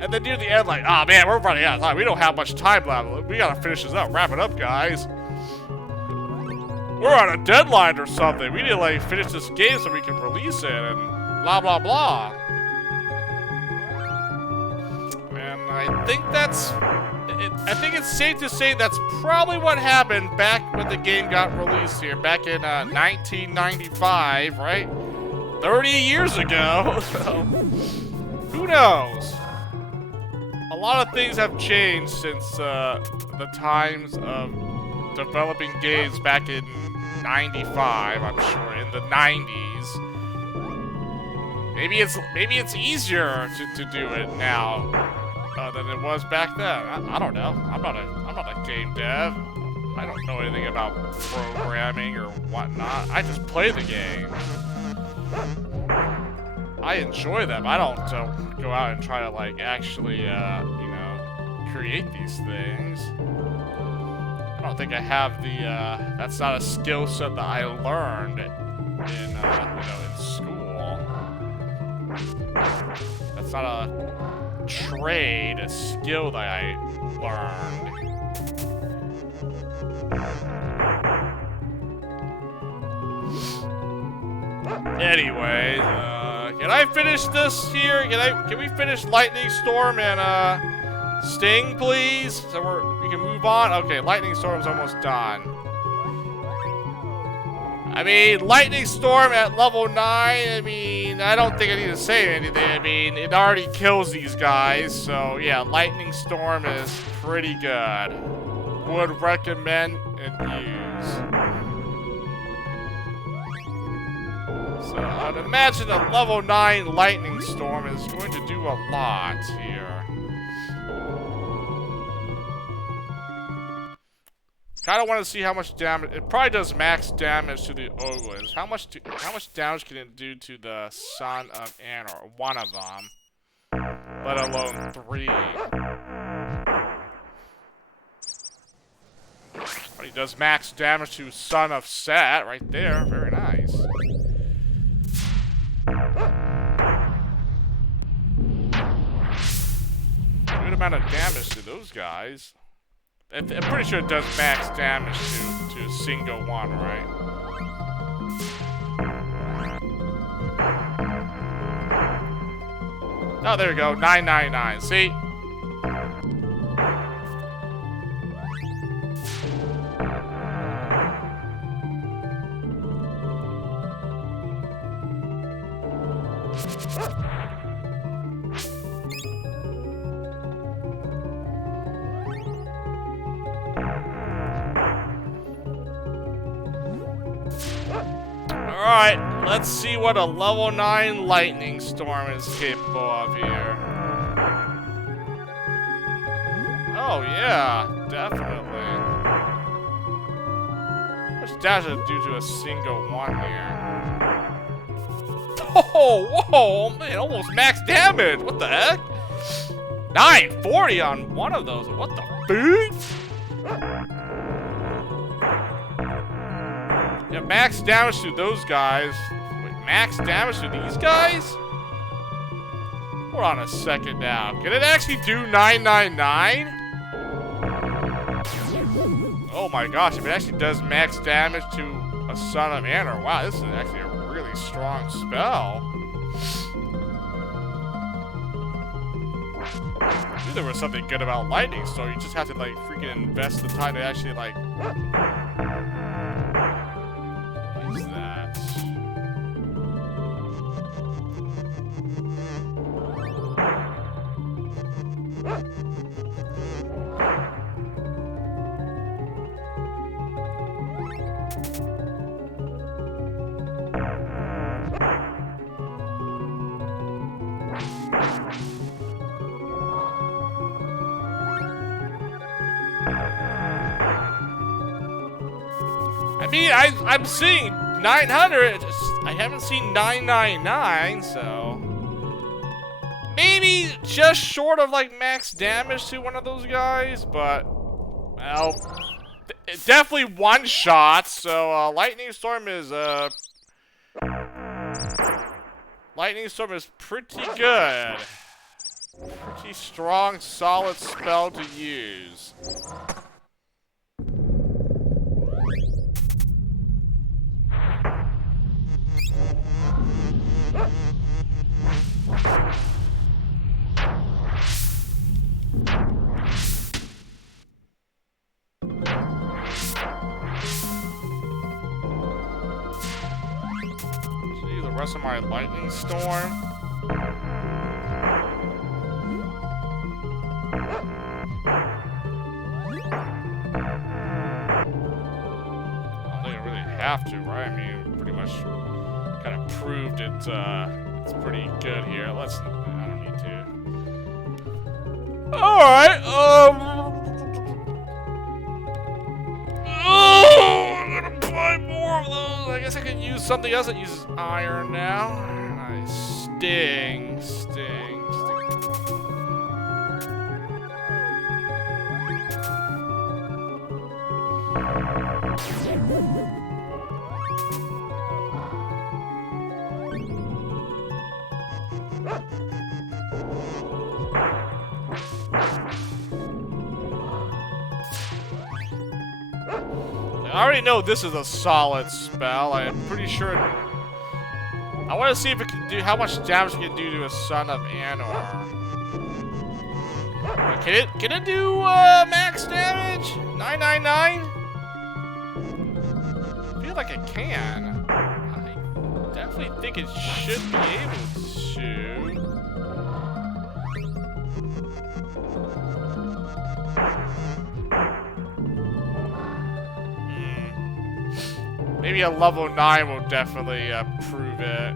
and then near the end, like, oh man, we're running out of time. We don't have much time left. We gotta finish this up. Wrap it up, guys. We're on a deadline or something. We need to like finish this game so we can release it and blah blah blah. And I think I think it's safe to say that's probably what happened back when the game got released here, back in 1995, right? 30 years ago. So, who knows? A lot of things have changed since the times of developing games back in 95, I'm sure, in the 90s. Maybe it's easier to do it now than it was back then. I don't know. I'm not a game dev. I don't know anything about programming or whatnot. I just play the game. I enjoy them. I don't go out and try to like actually, you know, create these things. I don't think I have the. That's not a skill set that I learned in, you know, in school. That's not a trade, a skill that I learned. Anyways, can I finish this here? Can we finish Lightning Storm and Sting, please? So we can move on. Okay, Lightning Storm's almost done. I mean, Lightning Storm at level 9, I mean, I don't think I need to say anything. I mean, it already kills these guys, so yeah, Lightning Storm is pretty good. Would recommend and use. So I'd imagine a level 9 Lightning Storm is going to do a lot here. Kind of want to see how much damage. It probably does max damage to the Ogres. How much damage can it do to the Son of Anor? One of them, let alone 3. But he does max damage to Son of Set right there. Very nice. Good amount of damage to those guys. I'm pretty sure it does max damage to a single one, right? Oh, there we go. 999. See? Alright, let's see what a level 9 Lightning Storm is capable of here. Oh yeah, definitely. How much damage does it do to a single one here? Whoa, whoa, man, almost max damage. What the heck? 940 on one of those. What the fuck? Yeah, max damage to those guys. Wait, max damage to these guys? Hold on a second now. Can it actually do 999? Oh my gosh, if it actually does max damage to a Son of Anor. Wow, this is actually a really strong spell. I knew there was something good about Lightning Storm. You just have to like freaking invest the time to actually like use that. I mean, I'm seeing 900. I haven't seen 999, so maybe just short of like max damage to one of those guys, but well, definitely one shot. So Lightning Storm is pretty good, pretty strong, solid spell to use. See the rest of my Lightning Storm. I don't think I really have to, right? I mean, pretty much kind of proved it. It's pretty good here. I don't need to. All right. Oh, I'm gonna buy more of those. I guess I can use something else that uses iron now. Nice. Sting. I already know this is a solid spell. I'm pretty sure. I want to see if it can do how much damage it can do to a Son of Anor. Can it do max damage? 999? I feel like it can. I definitely think it should be able to. Maybe a level 9 will definitely prove it.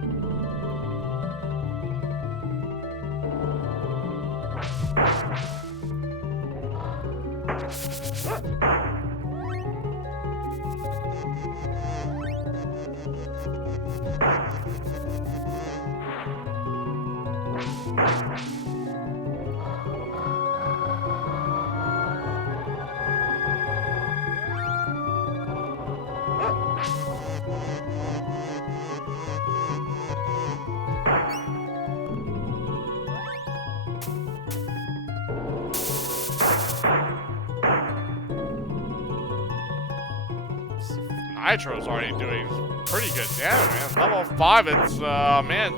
Nitro's already doing pretty good damage, man. Level 5, it's, man,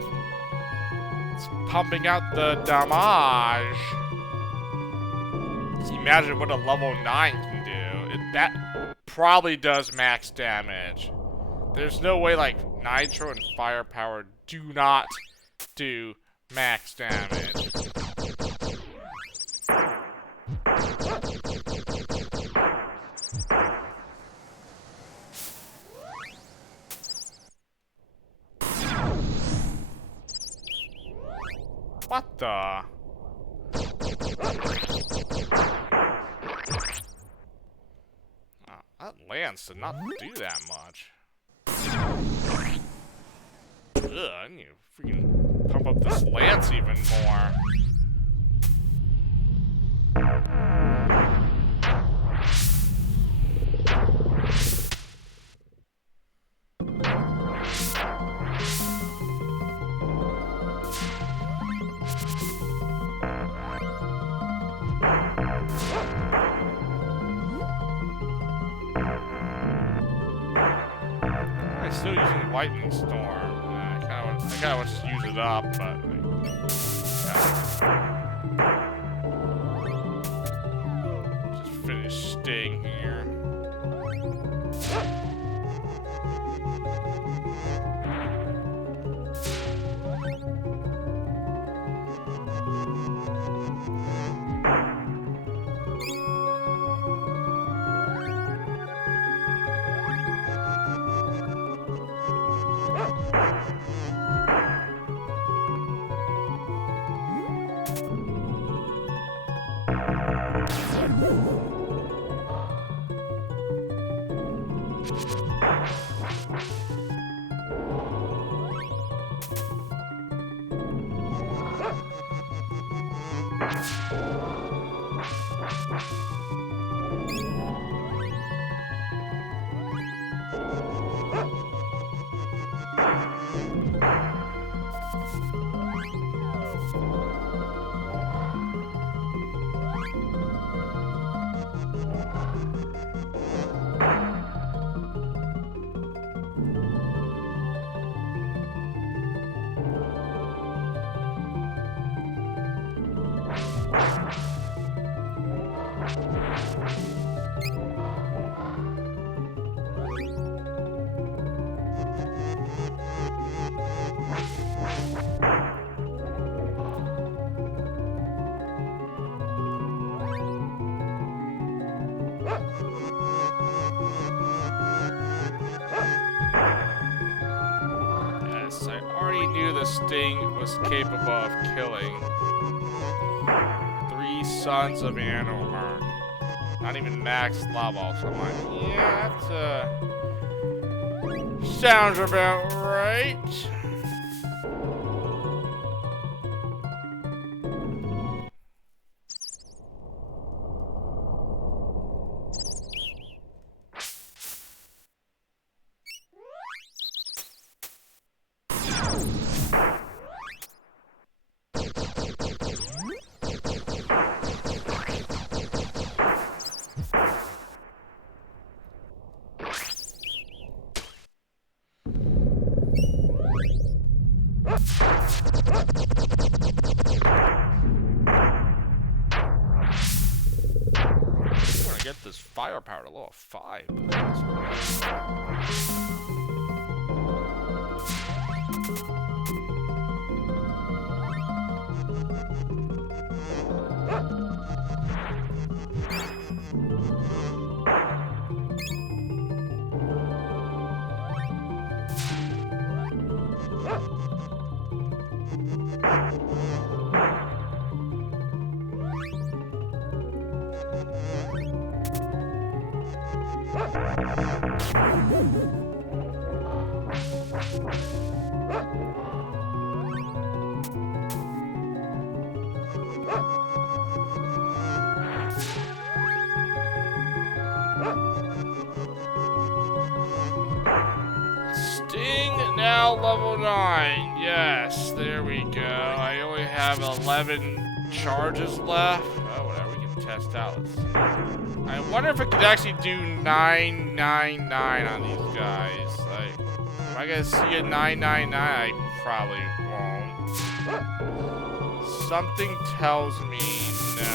it's pumping out the damage. Just imagine what a level 9 can do. That probably does max damage. There's no way, like, Nitro and Firepower do not do max damage. What the? That lance did not do that much. Ugh, I need to freaking pump up this lance even more. I'm still using lightning storm. I kind of want to just use it up, but just finish Sting here. Yes, I already knew the Sting was capable of killing 3 Sons of Anarchy. Not even max level, so I'm like, yeah, that sounds about right. Get this firepower to level 5. Sting now level 9. Yes, there we go. I only have 11 charges left. Oh, whatever. We can test out. Let's see. I wonder if I could actually do 999 on these guys. Like, am I gonna see a 999? I probably won't. Something tells me no.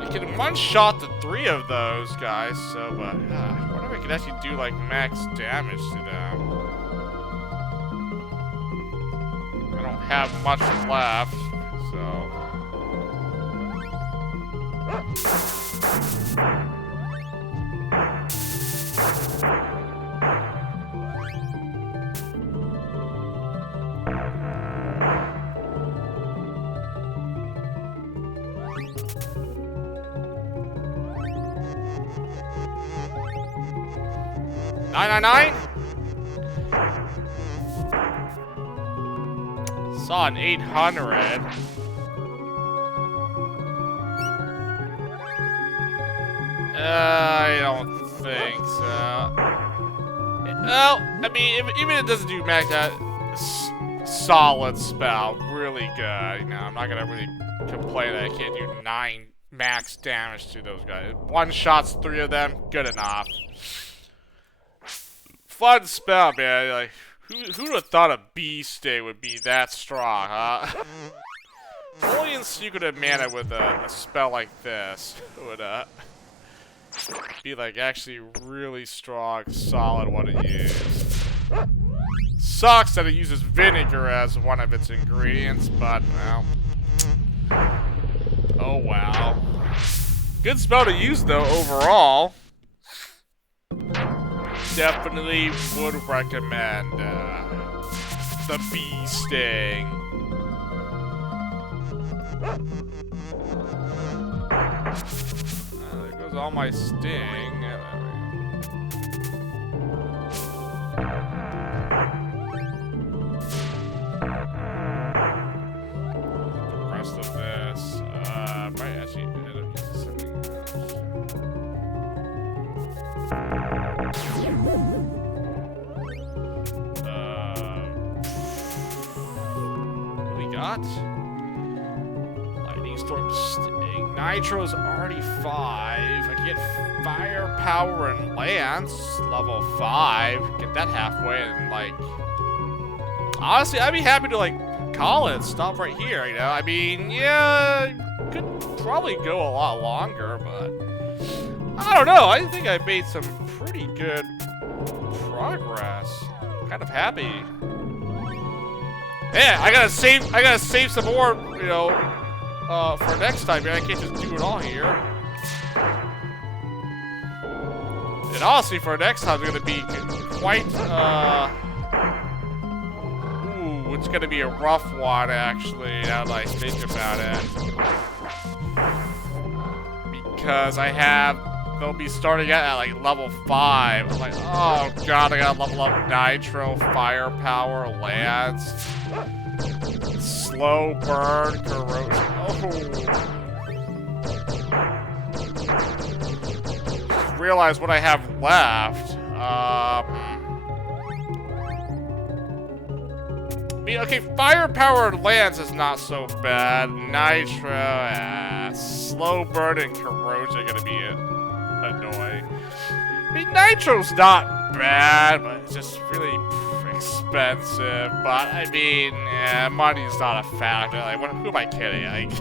I can one-shot the 3 of those guys, so, but I wonder if I could actually do, like, max damage to them. I don't have much left, so. 999? Saw an 800. I don't think so. Well, I mean, even if it doesn't do max, solid spell, really good. You know, I'm not gonna really complain that I can't do 9 max damage to those guys. One shot's 3 of them, good enough. Fun spell, man. Like, who would have thought a bee sting would be that strong, huh? Only in Secret of Mana with a spell like this would be like actually really strong, solid one to use. Sucks that it uses vinegar as one of its ingredients, but well. Oh wow. Good spell to use though overall. Definitely would recommend the bee sting. There goes all my sting. The rest of this might actually end up using something else. What we got? Lightning Storm Sting. Nitro's already 5. I can get Firepower and Lance, level 5. Get that halfway and like... Honestly, I'd be happy to like call it. Stop right here, you know? I mean, yeah, could probably go a lot longer, but... I don't know. I think I made some pretty good progress. I'm kind of happy. Yeah, I gotta save some more, you know, for next time. Man, I can't just do it all here. And honestly, for next time, it's gonna be quite, ooh, it's gonna be a rough one, actually, now that I think about it. Because they'll be starting at like level 5. I'm like, oh god, I gotta level up Nitro, Firepower, Lance, Slow Burn, Corrosion. Oh. Just realize what I have left. I mean, okay, Firepower and Lance is not so bad. Nitro, Slow Burn, and Corrosion are gonna be annoying. I mean, Nitro's not bad, but it's just really expensive. But I mean, yeah, money's not a factor. Like, who am I kidding? Like,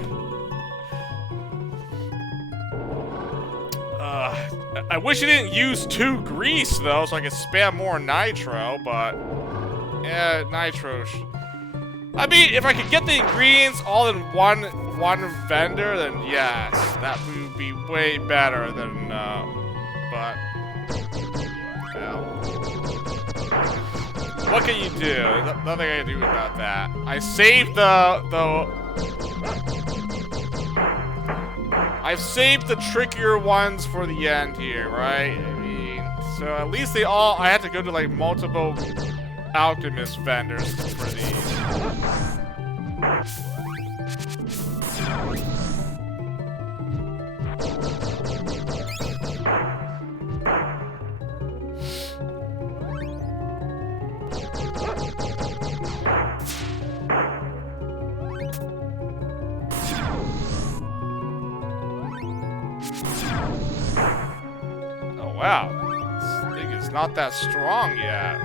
I wish you didn't use 2 grease though, so I could spam more Nitro. But yeah, Nitro. I mean, if I could get the ingredients all in one vendor, then yes, that would be way better than, but, well, what can you do? Nothing I can do about that. I saved I've saved the trickier ones for the end here, right? I mean, so at least I had to go to like multiple alchemist vendors for these. Oh wow, this thing is not that strong yet.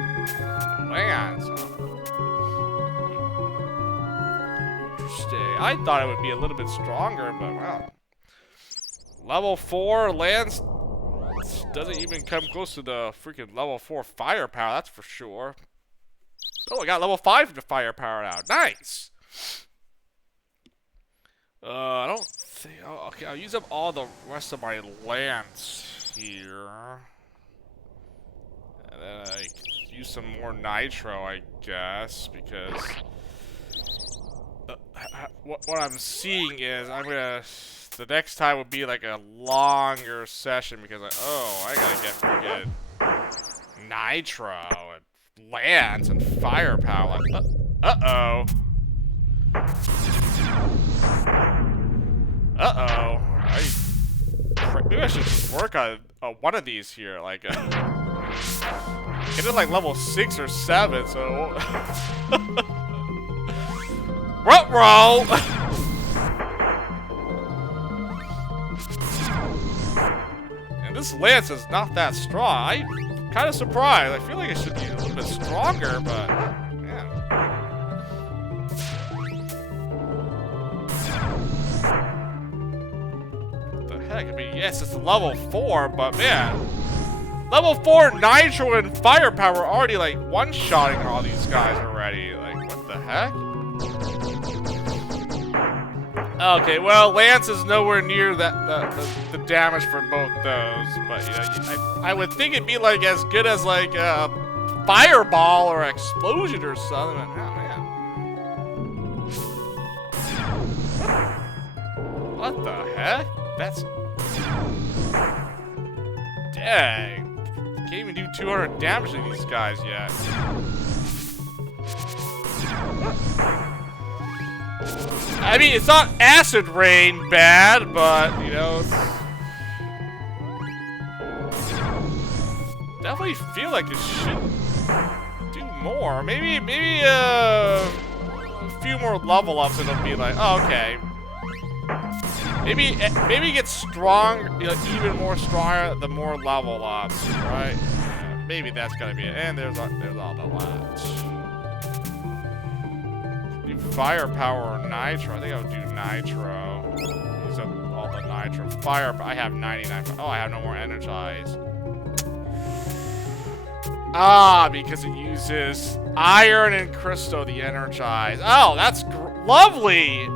Lance. Interesting. I thought it would be a little bit stronger, but wow. Level 4 Lance doesn't even come close to the freaking level 4 firepower, that's for sure. Oh, I got level 5 to firepower now. Nice! I don't think... Oh, okay, I'll use up all the rest of my Lance here. And then I use some more Nitro, I guess, because... what I'm seeing is I'm gonna... The next time would be like a longer session because I gotta get freaking Nitro and Lance and Firepower. Uh-oh. Uh-oh. Maybe I should just work on one of these here. Like, get it like level 6 or 7, so... Ruh-roh! And this lance is not that strong. I'm kind of surprised. I feel like it should be a little bit stronger, but... Man. Heck, I mean, yes, it's level 4, but man, level 4 Nitro and Firepower already like one-shotting all these guys already. Like, what the heck? Okay, well, Lance is nowhere near the damage for both those, but you know, I would think it'd be like as good as like a Fireball or Explosion or something. But, oh man, what the heck? That's... Dang. Can't even do 200 damage to these guys yet. I mean, it's not Acid Rain bad, but, you know, it's... Definitely feel like it should do more. Maybe a few more level ups and it'll be like, oh, okay. Maybe it gets strong, you know, even more stronger the more level ups, right? Yeah, maybe that's gonna be it. And there's all the labs. Do Firepower or Nitro? I think I would do Nitro. Use up all the Nitro. I have 99. Oh, I have no more Energize. Ah, because it uses Iron and Crystal to Energize. Oh, that's lovely.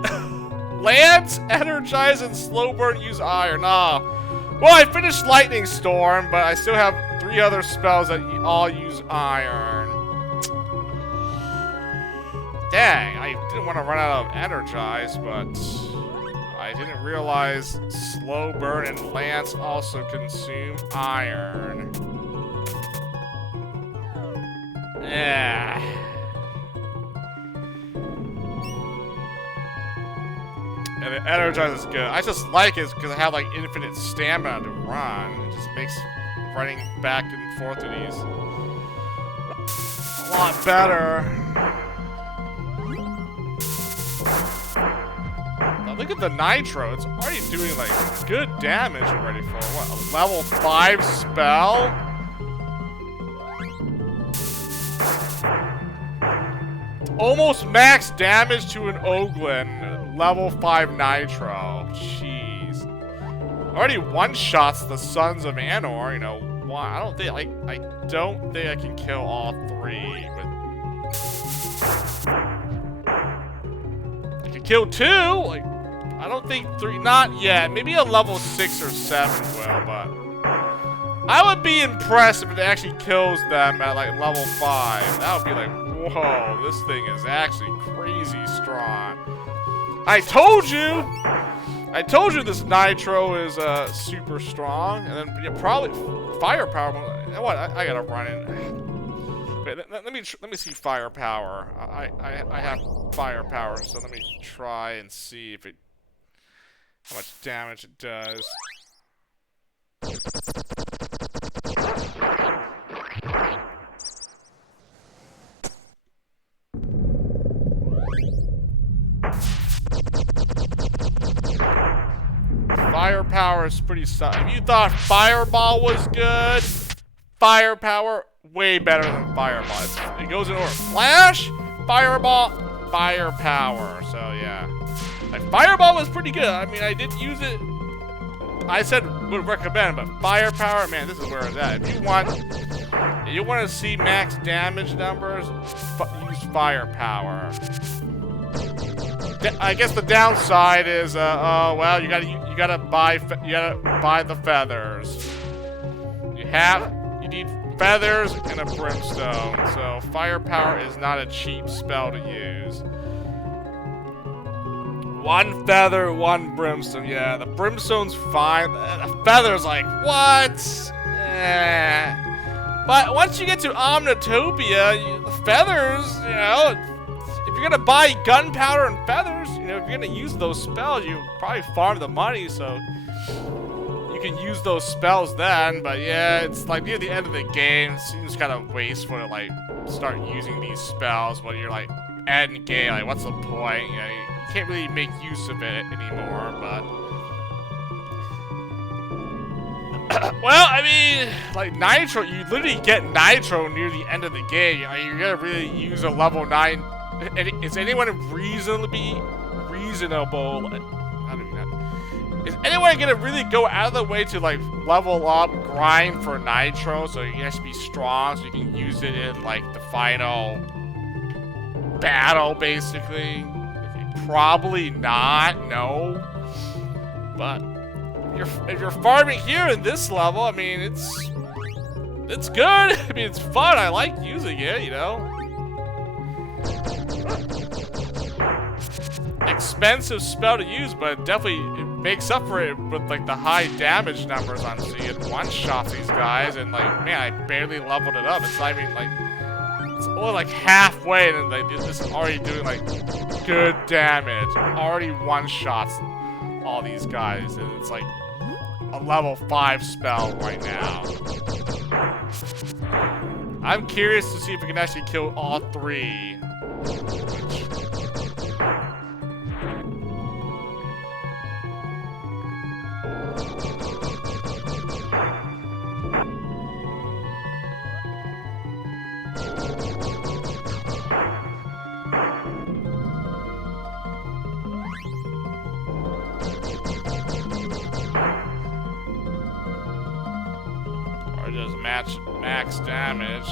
Lance, Energize, and Slow Burn use Iron. Ah. Well, I finished Lightning Storm, but I still have 3 other spells that all use Iron. Dang, I didn't want to run out of Energize, but I didn't realize Slow Burn and Lance also consume Iron. Yeah. And the Energize is good. I just like it because I have like infinite stamina to run. It just makes running back and forth to these a lot better. Now look at the Nitro. It's already doing like good damage already for what? A level 5 spell? Almost max damage to an Oglin. Level 5 Nitro. Jeez. Already one-shots the Sons of Anor, you know. Why? I don't think I can kill all 3, but I can kill 2. Like, I don't think 3. Not yet. Maybe a level 6 or 7 will, but I would be impressed if it actually kills them at like level 5. That would be like, whoa, this thing is actually crazy strong. I told you this Nitro is super strong, and then yeah, probably Firepower. You know what? I gotta run in. Wait, let me see Firepower. I have Firepower, so let me try and see if how much damage it does. Firepower is pretty solid. If you thought Fireball was good, Firepower way better than Fireball. It goes in order: Flash, Fireball, Firepower. So yeah, like Fireball was pretty good. I mean, I didn't use it. I said would recommend, but Firepower, man, this is where it's at. If you want to see max damage numbers, use Firepower. I guess the downside is, oh well, you gotta buy the feathers. You need feathers and a brimstone. So Firepower is not a cheap spell to use. 1 feather, 1 brimstone. Yeah, the brimstone's fine. The feather's like, what? But once you get to Omnitopia, the feathers, you know, if you're gonna buy gunpowder and feathers, you know, if you're gonna use those spells, you probably farm the money, so you can use those spells then. But yeah, it's like near the end of the game, it seems kind of wasteful to like start using these spells when you're like end game. Like, what's the point? You know, you can't really make use of it anymore. But well, I mean, like Nitro, you literally get Nitro near the end of the game. You know, you're gonna really use a level 9. Is anyone reasonably reasonable? I don't even know. Is anyone gonna really go out of the way to like level up, grind for Nitro, so you have to be strong, so you can use it in like the final battle, basically? Probably not. No. But if you're farming here in this level, I mean, it's good. I mean, it's fun. I like using it, you know. Expensive spell to use, but definitely it makes up for it with like the high damage numbers I'm seeing. One shot these guys, and like, man, I barely leveled it up. It's not even like, it's only like halfway, and like this is already doing like good damage. Already one shots all these guys, and it's like a level 5 spell right now. I'm curious to see if we can actually kill all 3. Or just match max damage.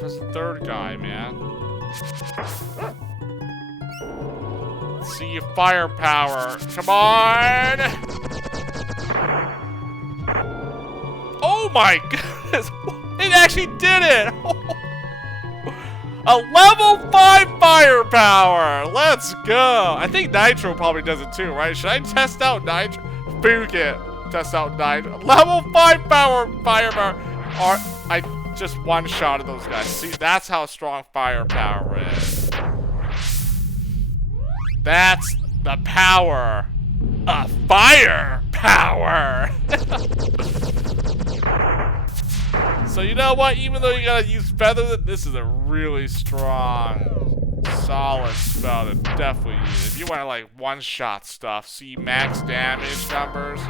That's the 3rd guy, man. Let's see your firepower. Come on! Oh my goodness! It actually did it! A level 5 firepower! Let's go! I think Nitro probably does it too, right? Should I test out Nitro? Book it. Test out Nitro. Level 5 firepower! I just one shot of those guys. See, that's how strong firepower is. That's the power of firepower. So you know what? Even though you gotta use feather, this is a really strong, solid spell to definitely use. If you want to like one-shot stuff, see max damage numbers,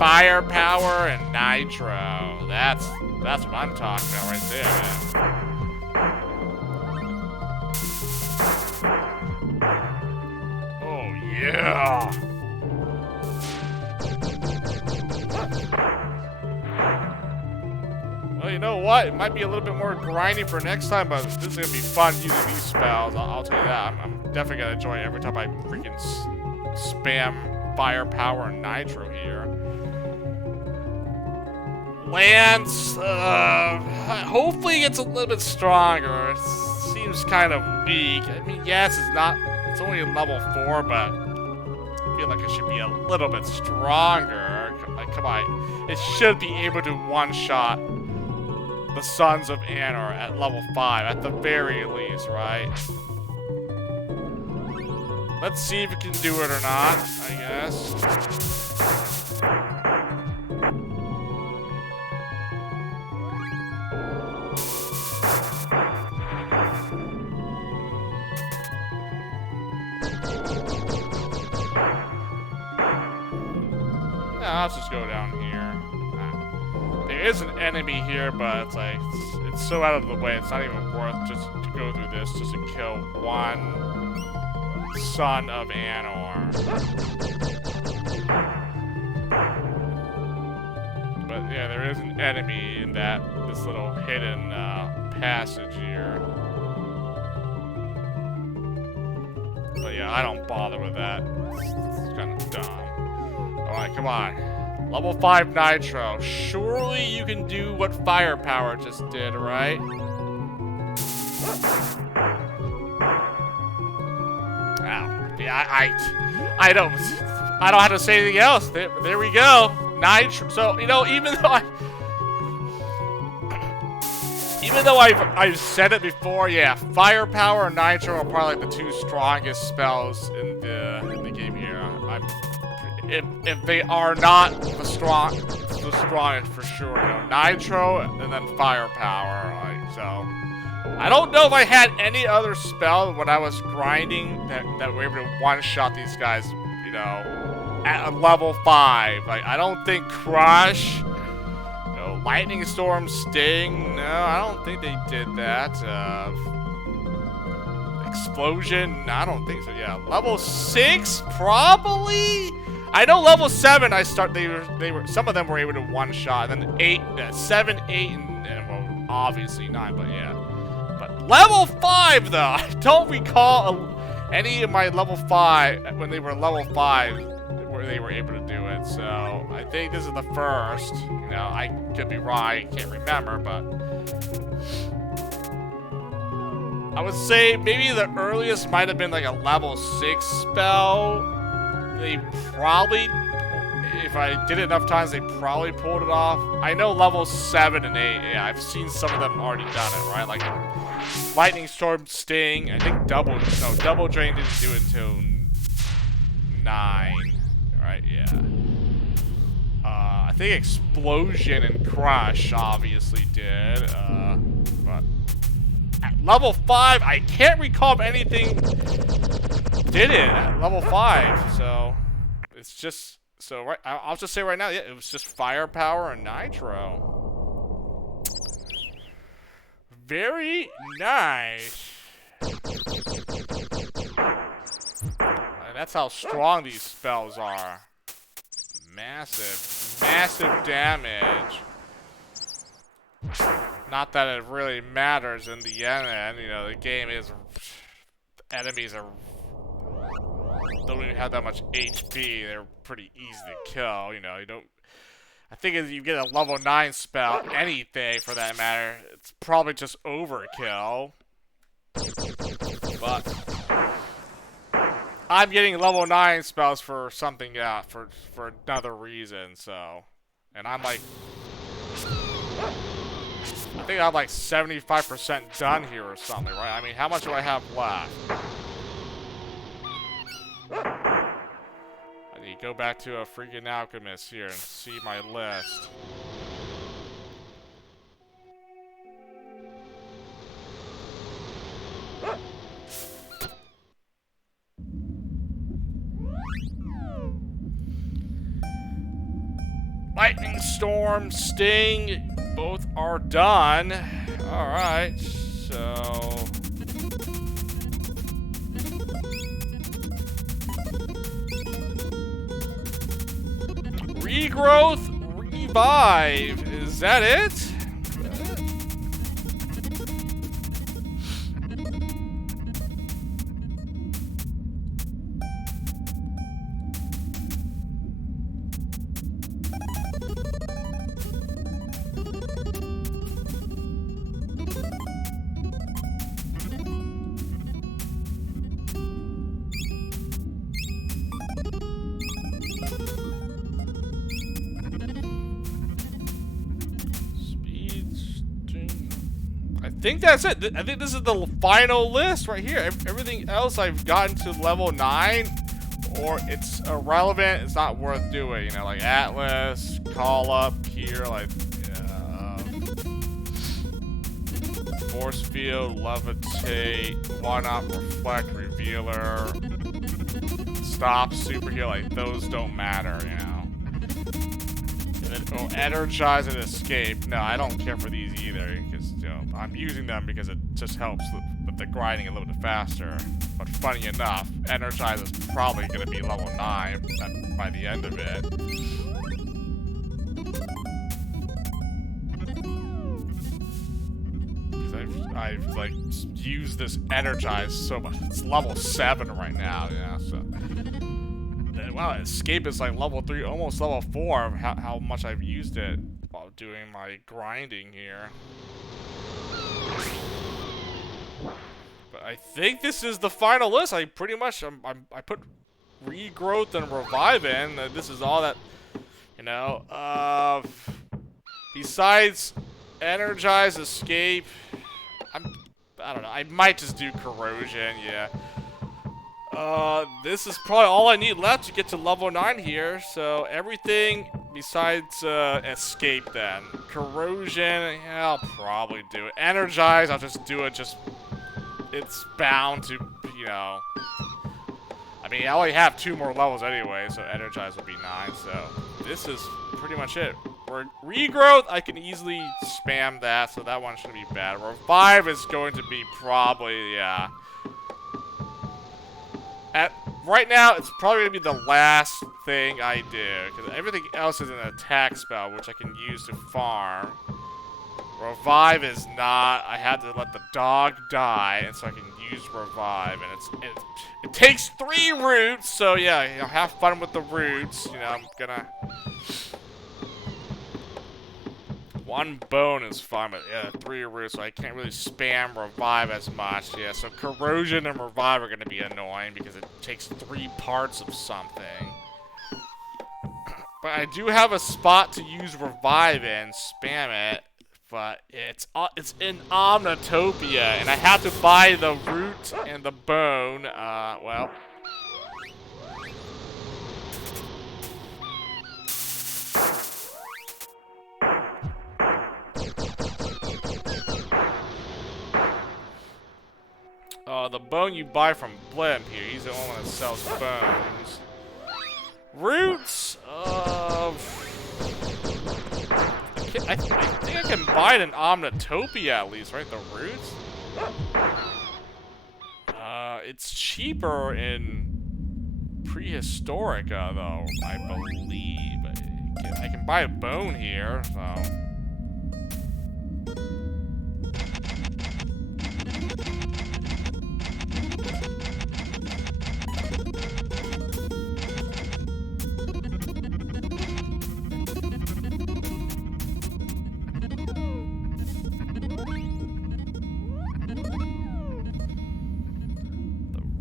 firepower, and Nitro. That's what I'm talking about right there, man. Oh, yeah. Well, you know what? It might be a little bit more grindy for next time, but this is going to be fun using these spells. I'll tell you that. I'm definitely going to enjoy it every time I freaking spam firepower and Nitro here. Lance, hopefully it gets a little bit stronger. It seems kind of weak. I mean, yes, it's only a level 4, but I feel like it should be a little bit stronger. Like, come on. It should be able to one-shot the Sons of Anarch at level 5, at the very least, right? Let's see if it can do it or not, I guess. I'll just go down here. Maybe there is an enemy here, but it's like it's so out of the way. It's not even worth just to go through this just to kill one son of Anor. But yeah, there is an enemy in this little hidden passage here. But yeah, I don't bother with that. It's kind of dumb. Alright, come on. Level 5 Nitro. Surely you can do what Firepower just did, right? Ow. Yeah, I don't have to say anything else. There we go. Nitro. So, you know, even though I've said it before, yeah, Firepower and Nitro are probably like the two strongest spells in the game here. If they are not the strongest for sure, you know, Nitro and then Firepower. Like, so I don't know if I had any other spell when I was grinding that were able to one-shot these guys, you know, at a level 5. Like, I don't think Crush. Lightning Storm, Sting, no, I don't think they did that. Explosion, I don't think so. Yeah, level 6, probably. I know level 7. They were some of them were able to one shot, and then 8, 7, 8, and well, obviously 9. But yeah, but level 5 though, I don't recall any of my level 5 when they were level 5. They were able to do it, so I think this is the first. You know, I could be wrong, I can't remember, but I would say maybe the earliest might have been like a level 6 spell. They probably, if I did it enough times, they probably pulled it off. I know level 7 and 8, yeah, I've seen some of them already done it, right? Like Lightning Storm, Sting, I think Double Drain didn't do it until 9. Right, yeah. I think Explosion and Crush obviously did, but at level 5, I can't recall if anything did it at level 5, so it's just, so right, I'll just say right now, yeah, it was just Firepower and Nitro. Very nice. That's how strong these spells are. Massive damage. Not that it really matters in the end, you know, the game is, enemies don't even have that much HP, they're pretty easy to kill, you know, I think if you get a level 9 spell, anything for that matter, it's probably just overkill. But I'm getting level 9 spells for something, yeah, for another reason, so. And I'm like, I think I'm like 75% done here or something, right? I mean, how much do I have left? I need to go back to a freaking alchemist here and see my list. Lightning Storm, Sting, both are done. Alright, so Regrowth, Revive, is that it? I think that's it. I think this is the final list right here. Everything else I've gotten to level 9, or it's irrelevant. It's not worth doing. You know, like Atlas, Call Up here, like Force Field, Levitate, One Up, Reflect, Revealer, Stop, Super Heal. Like those don't matter. You know. And then energize and escape. No, I don't care for these either, because I'm using them because it just helps with the grinding a little bit faster. But funny enough, energize is probably going to be level 9 by the end of it. I've like used this energize so much. It's level 7 right now, yeah. So, wow, escape is like level 3, almost level 4 of how much I've used it while doing my grinding here. But I think this is the final list. I pretty much I put regrowth and revive in. This is all that, you know. Besides energize, escape. I don't know. I might just do corrosion. Yeah. This is probably all I need left to get to level 9 here. So everything besides escape then. Corrosion, yeah, I'll probably do it. Energize, I'll just do it. It's bound to, you know. I mean, I only have 2 more levels anyway, so energize will be 9. So this is pretty much it. Regrowth, I can easily spam that, so that one shouldn't be bad. Revive is going to be probably, yeah. Right now, it's probably going to be the last thing I do, because everything else is an attack spell, which I can use to farm. Revive is not. I had to let the dog die, and so I can use revive, and it takes 3 roots, so yeah, you know, have fun with the roots. You know, I'm gonna. 1 bone is fine, but yeah, 3 roots, so I can't really spam revive as much. Yeah, so corrosion and revive are going to be annoying because it takes 3 parts of something. But I do have a spot to use revive in, spam it, but it's in Omnitopia, and I have to buy the root and the bone. Well. The bone you buy from Blimp here. He's the only one that sells bones. Roots? I think I can buy it in Omnitopia at least, right? The roots? It's cheaper in Prehistorica, though, I believe. I can buy a bone here, so...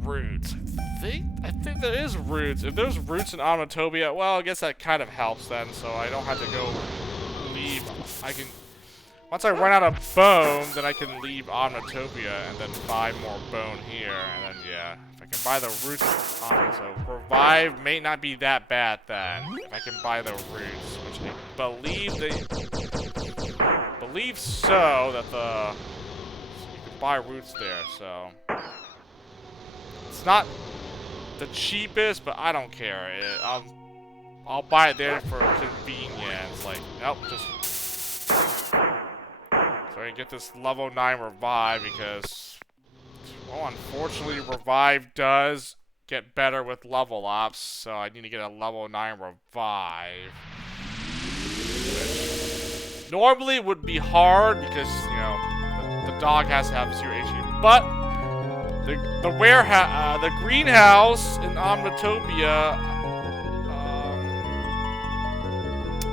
Roots. I think there is roots. If there's roots in Omnitopia, well, I guess that kind of helps then, so I don't have to go leave. Once I run out of bone, then I can leave Omnitopia and then buy more bone here, and then, yeah, if I can buy the roots on, so revive may not be that bad then, if I can buy the roots, which I believe so, that you can buy roots there, so... It's not the cheapest, but I don't care. I'll buy it there for convenience. Like, nope, just so I can get this level 9 revive because, well, unfortunately, revive does get better with level ups, so I need to get a level 9 revive. Which normally would be hard because, you know, the dog has to have 0 HP, but the greenhouse in Omnitopia,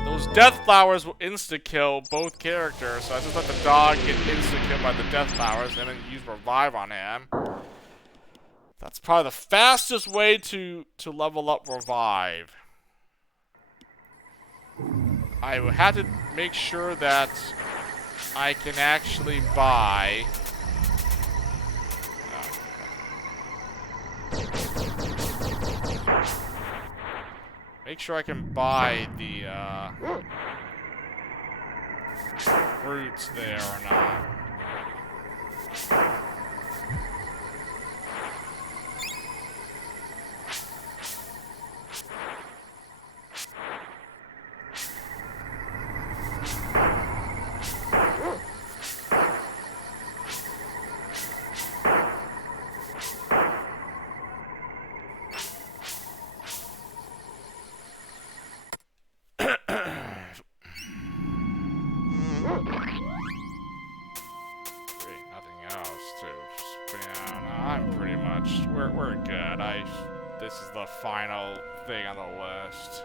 those death flowers will insta-kill both characters, so I just let the dog get insta-killed by the death flowers and then use revive on him. That's probably the fastest way to level up revive. I will have to make sure that I can actually buy... Make sure I can buy the fruits there or not. Nothing else to spin. I'm pretty much we're good. This is the final thing on the list.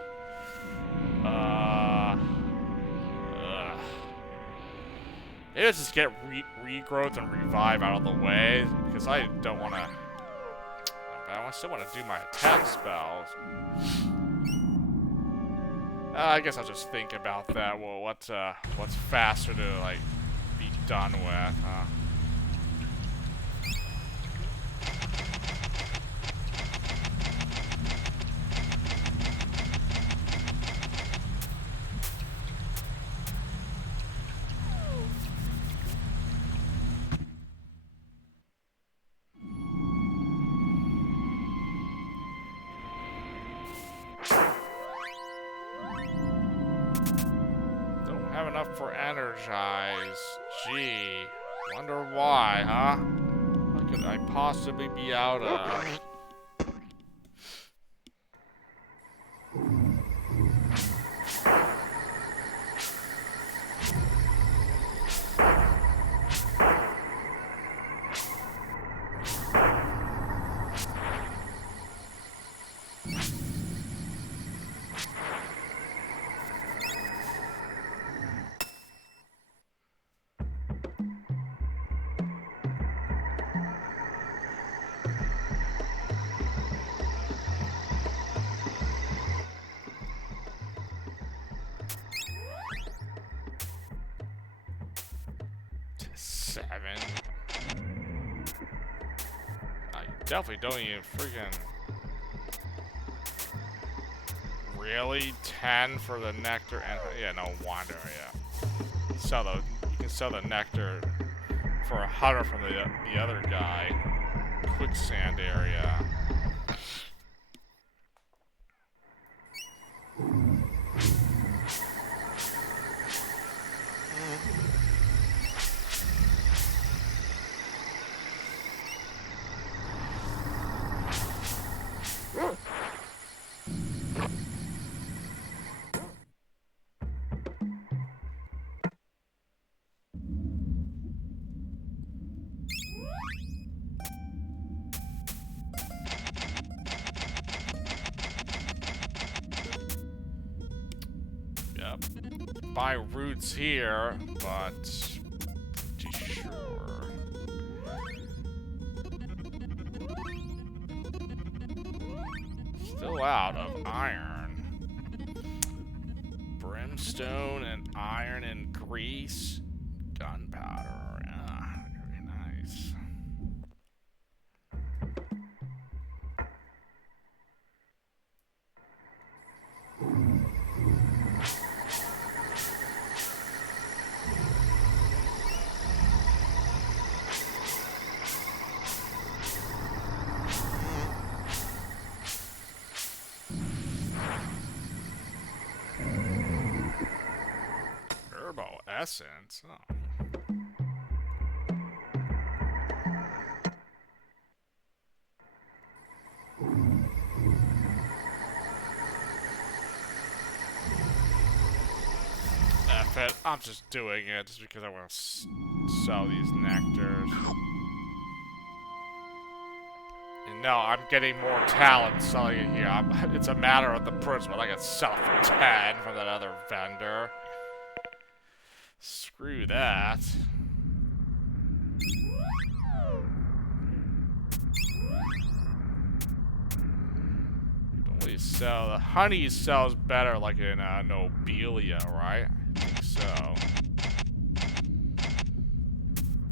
Maybe let's just get regrowth and revive out of the way, because I don't want to. I still want to do my attack spells. I guess I'll just think about that. Well, what's faster to like be done with, huh? Have enough for energize. Gee, wonder why, huh? What could I possibly be out of? Seven. I definitely don't even freaking. Really? 10 for the nectar and yeah, no wonder. Yeah. You can sell the nectar for 100 from the other guy. Quicksand area. Buy roots here, but pretty sure. Still out of iron. Brimstone and iron and grease. Gunpowder. Ah, very nice. Essence. Oh. F it. I'm just doing it just because I want to sell these nectars. And no, I'm getting more talent selling it here. It's a matter of the principle. I can sell for 10 from that other vendor. Screw that. Don't really sell. The honey sells better like in Nobelia, right? I think so.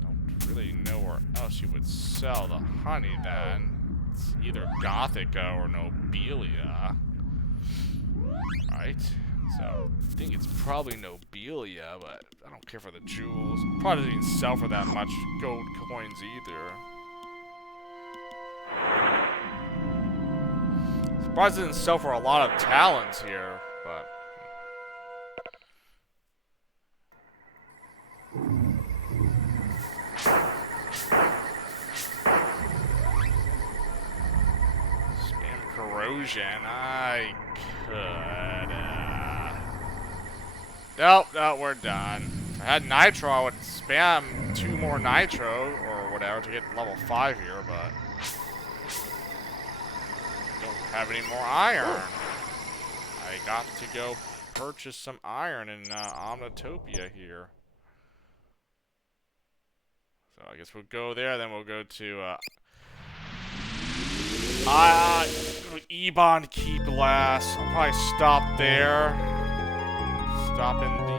Don't really know where else you would sell the honey then. It's either Gothica or Nobelia. Right? So, I think it's probably Nobelia, but I don't care for the jewels. Probably doesn't even sell for that much gold coins either. Surprised it didn't sell for a lot of talents here, but... Spam corrosion, I could... Nope, no, we're done. If I had nitro, I would spam 2 more nitro or whatever to get level 5 here, but don't have any more iron. I got to go purchase some iron in Omnitopia here. So I guess we'll go there, then we'll go to Ebon Key Blast. I'll probably stop there. Stop in the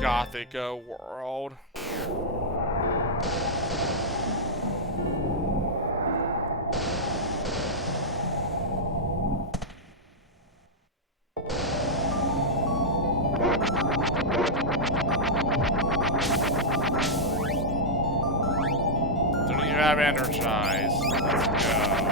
Gothic world. Don't even have energize. Let's go.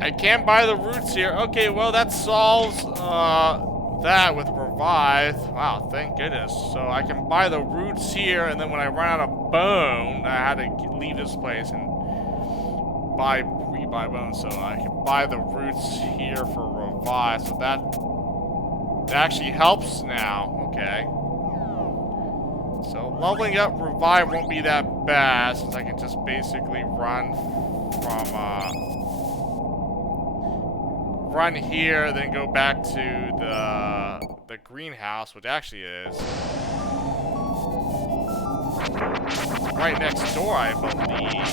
I can't buy the roots here. Okay, well that solves that with revive. Wow, thank goodness. So I can buy the roots here, and then when I run out of bone, I had to leave this place and rebuy bone. So I can buy the roots here for revive. So that actually helps now. Okay. So leveling up revive won't be that bad, since I can just basically run from run here, then go back to the greenhouse, which actually is right next door, I believe.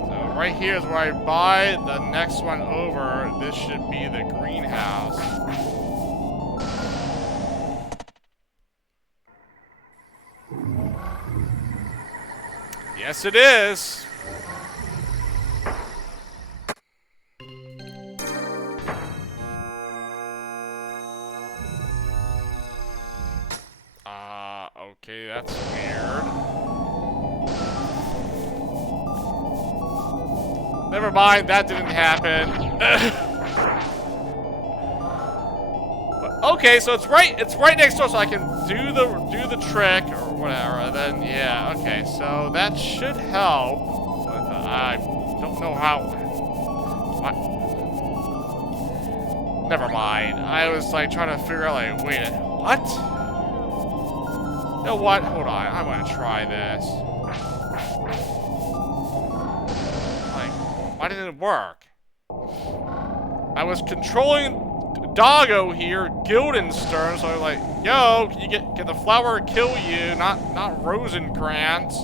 So right here is where I buy the next one over. This should be the greenhouse. Yes, it is. Okay, that's weird. Never mind, that didn't happen. But, okay, so it's right next door, so I can do the trick or whatever. And then yeah, okay, so that should help. With, I don't know how. What? Never mind. I was like trying to figure out like, wait, what? You know what? Hold on, I'm gonna try this. Like, why didn't it work? I was controlling Doggo here, Guildenstern, so I was like, yo, can you get the flower kill you, not Rosencrantz.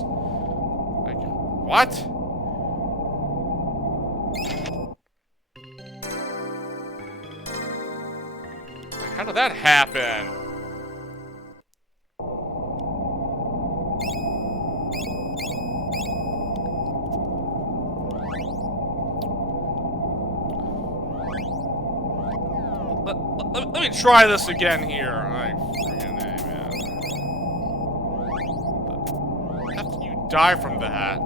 Like, what? Like, how did that happen? Let me try this again here. Like, freaking A, man. After you die from that.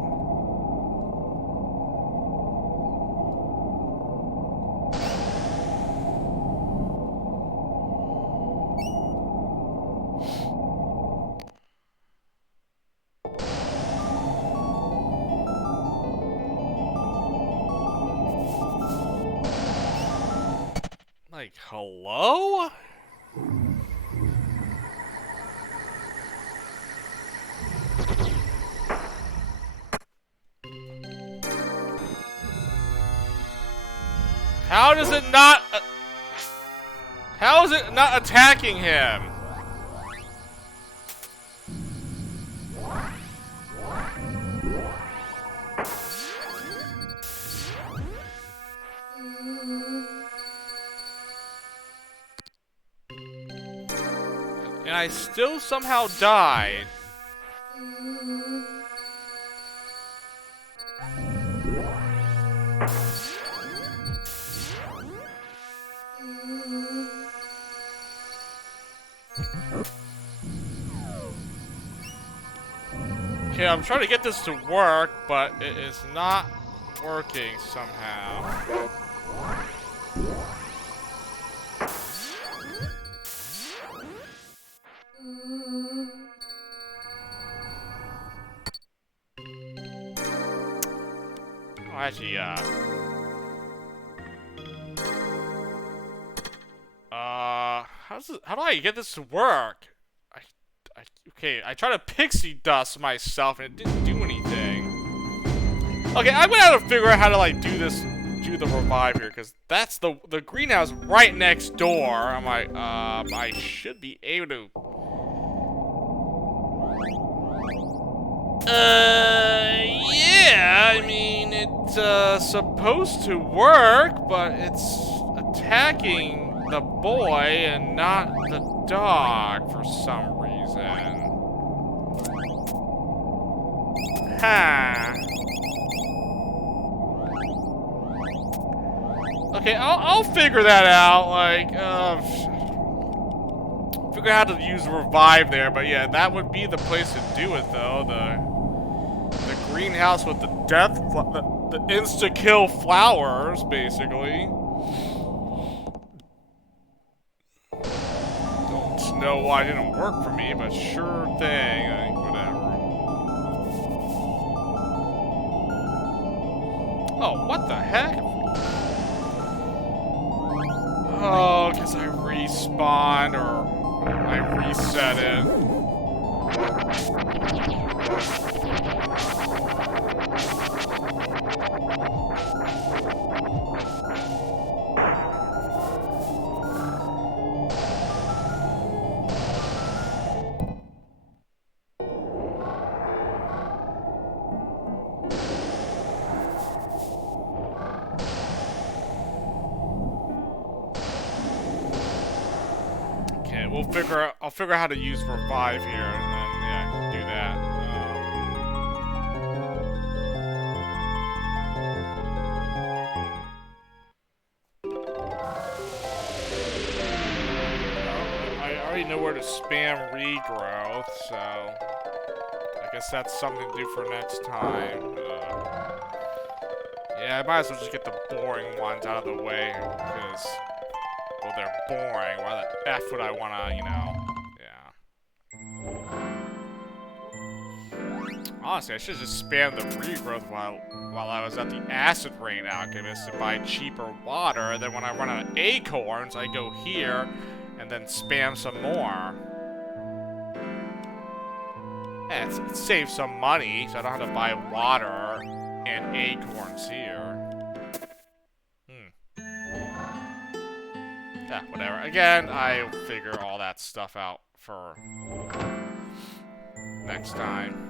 Like, hello? How does it not... how is it not attacking him? And I still somehow died. Okay, I'm trying to get this to work, but it is not working somehow. Oh, actually, how do I get this to work? Okay, I tried to pixie dust myself and it didn't do anything. Okay, I'm gonna have to figure out how to like do the revive here, because that's the greenhouse right next door. I'm like, I should be able to. Yeah, I mean, it's supposed to work, but it's attacking the boy and not the dog for some reason. Huh. Okay, I'll figure that out, like, figure out how to use revive there, but yeah, that would be the place to do it, though, the greenhouse with the the insta-kill flowers, basically. Don't know why it didn't work for me, but sure thing, like, whatever. Oh, what the heck? Oh, because I respawned or I reset it. I'll figure out how to use revive here, and then yeah, do that. I already know where to spam regrowth, so I guess that's something to do for next time. Yeah, I might as well just get the boring ones out of the way, because, well, they're boring. Why the F would I want to, you know? Honestly, I should just spam the regrowth while I was at the acid rain alchemist to buy cheaper water. Then when I run out of acorns, I go here and then spam some more. Yeah, it saves some money, so I don't have to buy water and acorns here. Yeah, whatever. Again, I'll figure all that stuff out for next time.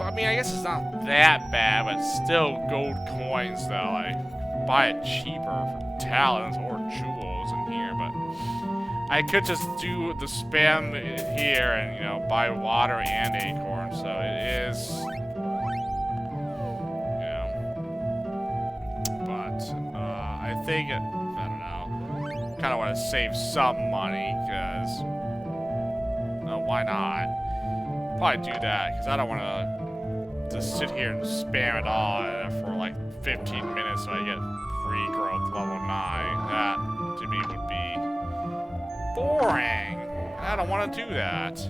I mean, I guess it's not that bad, but still gold coins, though. I buy it cheaper for talents or jewels in here, but I could just do the spam here and, you know, buy water and acorn, so it is think, I don't know, kind of want to save some money, because, why not? Probably do that, because I don't want to just sit here and spam it all for like 15 minutes so I get free growth level 9. That, to me, would be boring. I don't want to do that.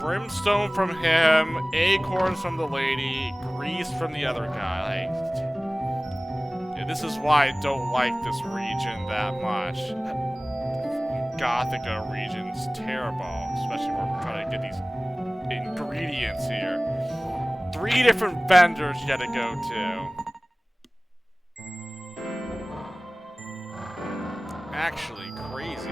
Brimstone from him, acorns from the lady, grease from the other guy. Like, yeah, this is why I don't like this region that much. Gothica region's terrible, especially when we're trying to get these ingredients here. 3 different vendors you gotta go to. Actually, crazy.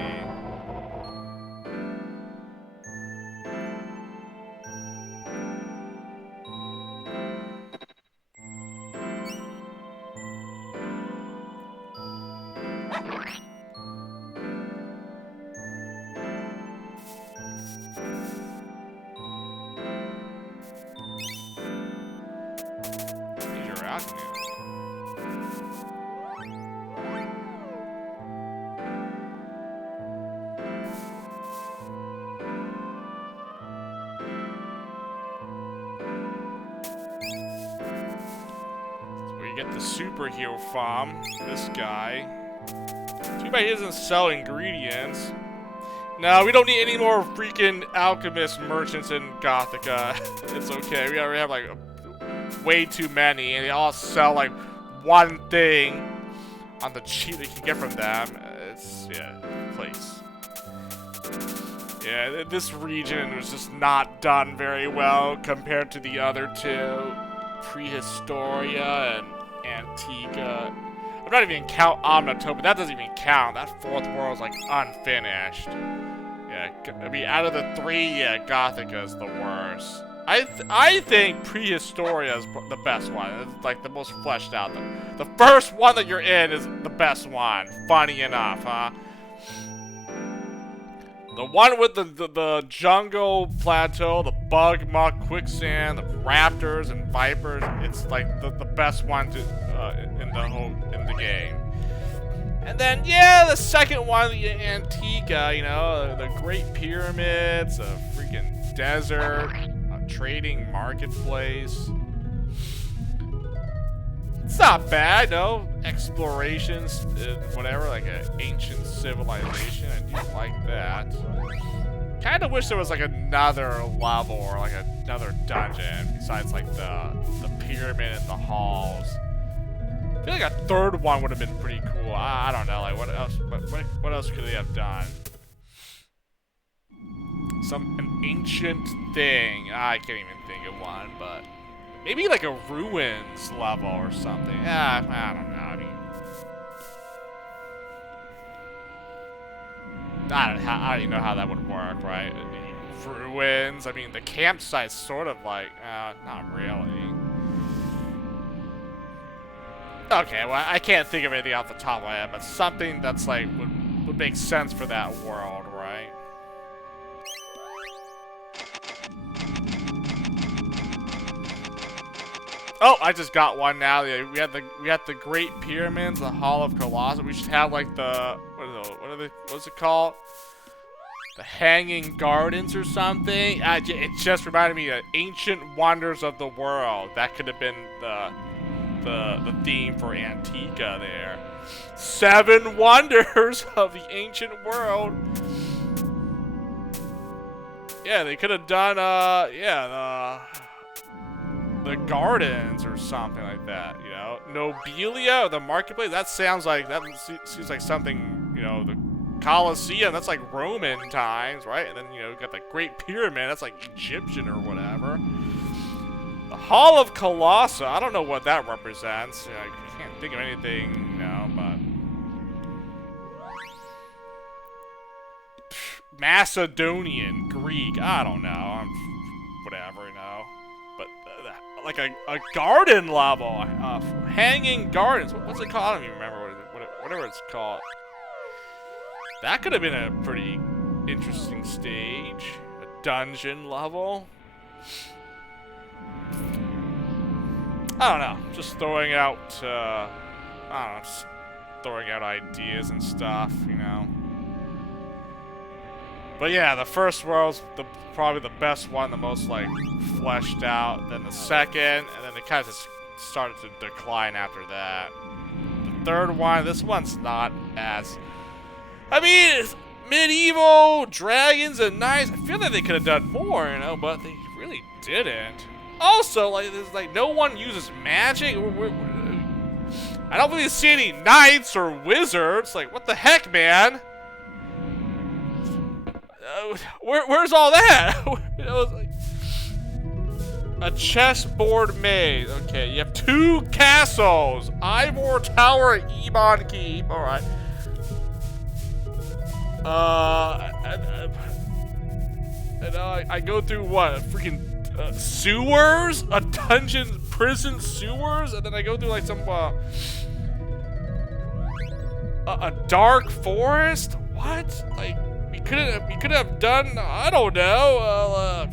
Get the superhero farm. This guy. Too bad he doesn't sell ingredients. No, we don't need any more freaking alchemist merchants in Gothica. It's okay. We already have like way too many, and they all sell like one thing on the cheap that you can get from them. It's place. Yeah, this region was just not done very well compared to the other two, Prehistoria and Antigua. I'm not even count Omnitope, but that doesn't even count. That 4th world is like unfinished. Yeah, I mean, out of the 3, yeah, Gothica is the worst. I think Prehistoria is the best one. It's like the most fleshed out. The first one that you're in is the best one. Funny enough, huh? The one with the jungle plateau, the bug muck, quicksand, the raptors and vipers, it's like the best one to in the game. And then yeah, the second one, the Antigua, you know, the Great Pyramids, a freaking desert, a trading marketplace. It's not bad, no. Explorations, whatever, like an ancient civilization. I do like that. Kind of wish there was like another level or like another dungeon besides like the pyramid and the halls. I feel like a 3rd one would have been pretty cool. I don't know, like what else? What else could they have done? An ancient thing. I can't even think of one, but. Maybe like a ruins level or something. I don't know. I mean, I don't even know how that would work, right? Ruins. I mean, the campsite's sort of like, not really. Okay, well, I can't think of anything off the top of my head, but something that's like would make sense for that world, right? Oh, I just got one now. Yeah, we had the Great Pyramids, the Hall of Colossus. We should have like the what's it called? The Hanging Gardens or something. It just reminded me of Ancient Wonders of the World. That could have been the theme for Antigua there. 7 wonders of the ancient world. Yeah, they could have done the gardens or something like that, you know. Nobilia, the marketplace, that seems like something, you know, the Colosseum, that's like Roman times, right? And then, you know, you got the Great Pyramid, that's like Egyptian or whatever. The Hall of Colossus, I don't know what that represents. I can't think of anything, you know, but Macedonian, Greek. I don't know. Whatever, you know. But like a garden level, hanging gardens. What's it called? I don't even remember whatever it's called. That could have been a pretty interesting stage. A dungeon level. I don't know. Just throwing out. I don't know. Just throwing out ideas and stuff, you know. But yeah, the first world's probably the best one, the most like fleshed out. Then the second, and then it kind of just started to decline after that. The third one, this one's not as. I mean, it's medieval dragons and knights. I feel like they could have done more, you know, but they really didn't. Also, like, there's like no one uses magic. I don't really see any knights or wizards. Like, what the heck, man? Where's all that? You know, it's like a chessboard maze. Okay, you have 2 castles: Ivor Tower and Ebon Keep. All right. And I go through what? Freaking sewers? A dungeon, prison sewers? And then I go through like some a dark forest? What? Like we could have done, I don't know,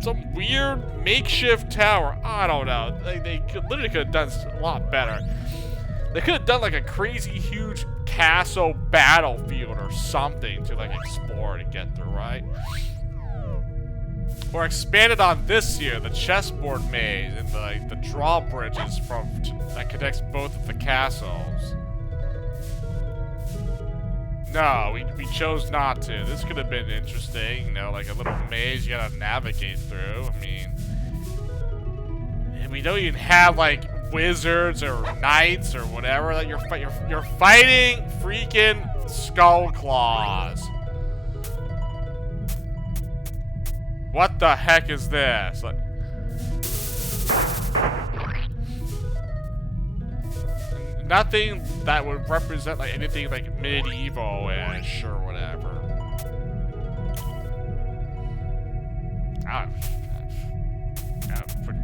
some weird makeshift tower. I don't know. They literally could have done a lot better. They could have done like a crazy huge castle battlefield or something to like explore to get through, right? Or expanded on this here, the chessboard maze and the drawbridges that connects both of the castles. No, we chose not to. This could have been interesting, you know, like a little maze you gotta navigate through. I mean, we don't even have like wizards or knights or whatever. Like you're fighting freaking skull claws. What the heck is this? Like, nothing that would represent like anything like medieval-ish or whatever.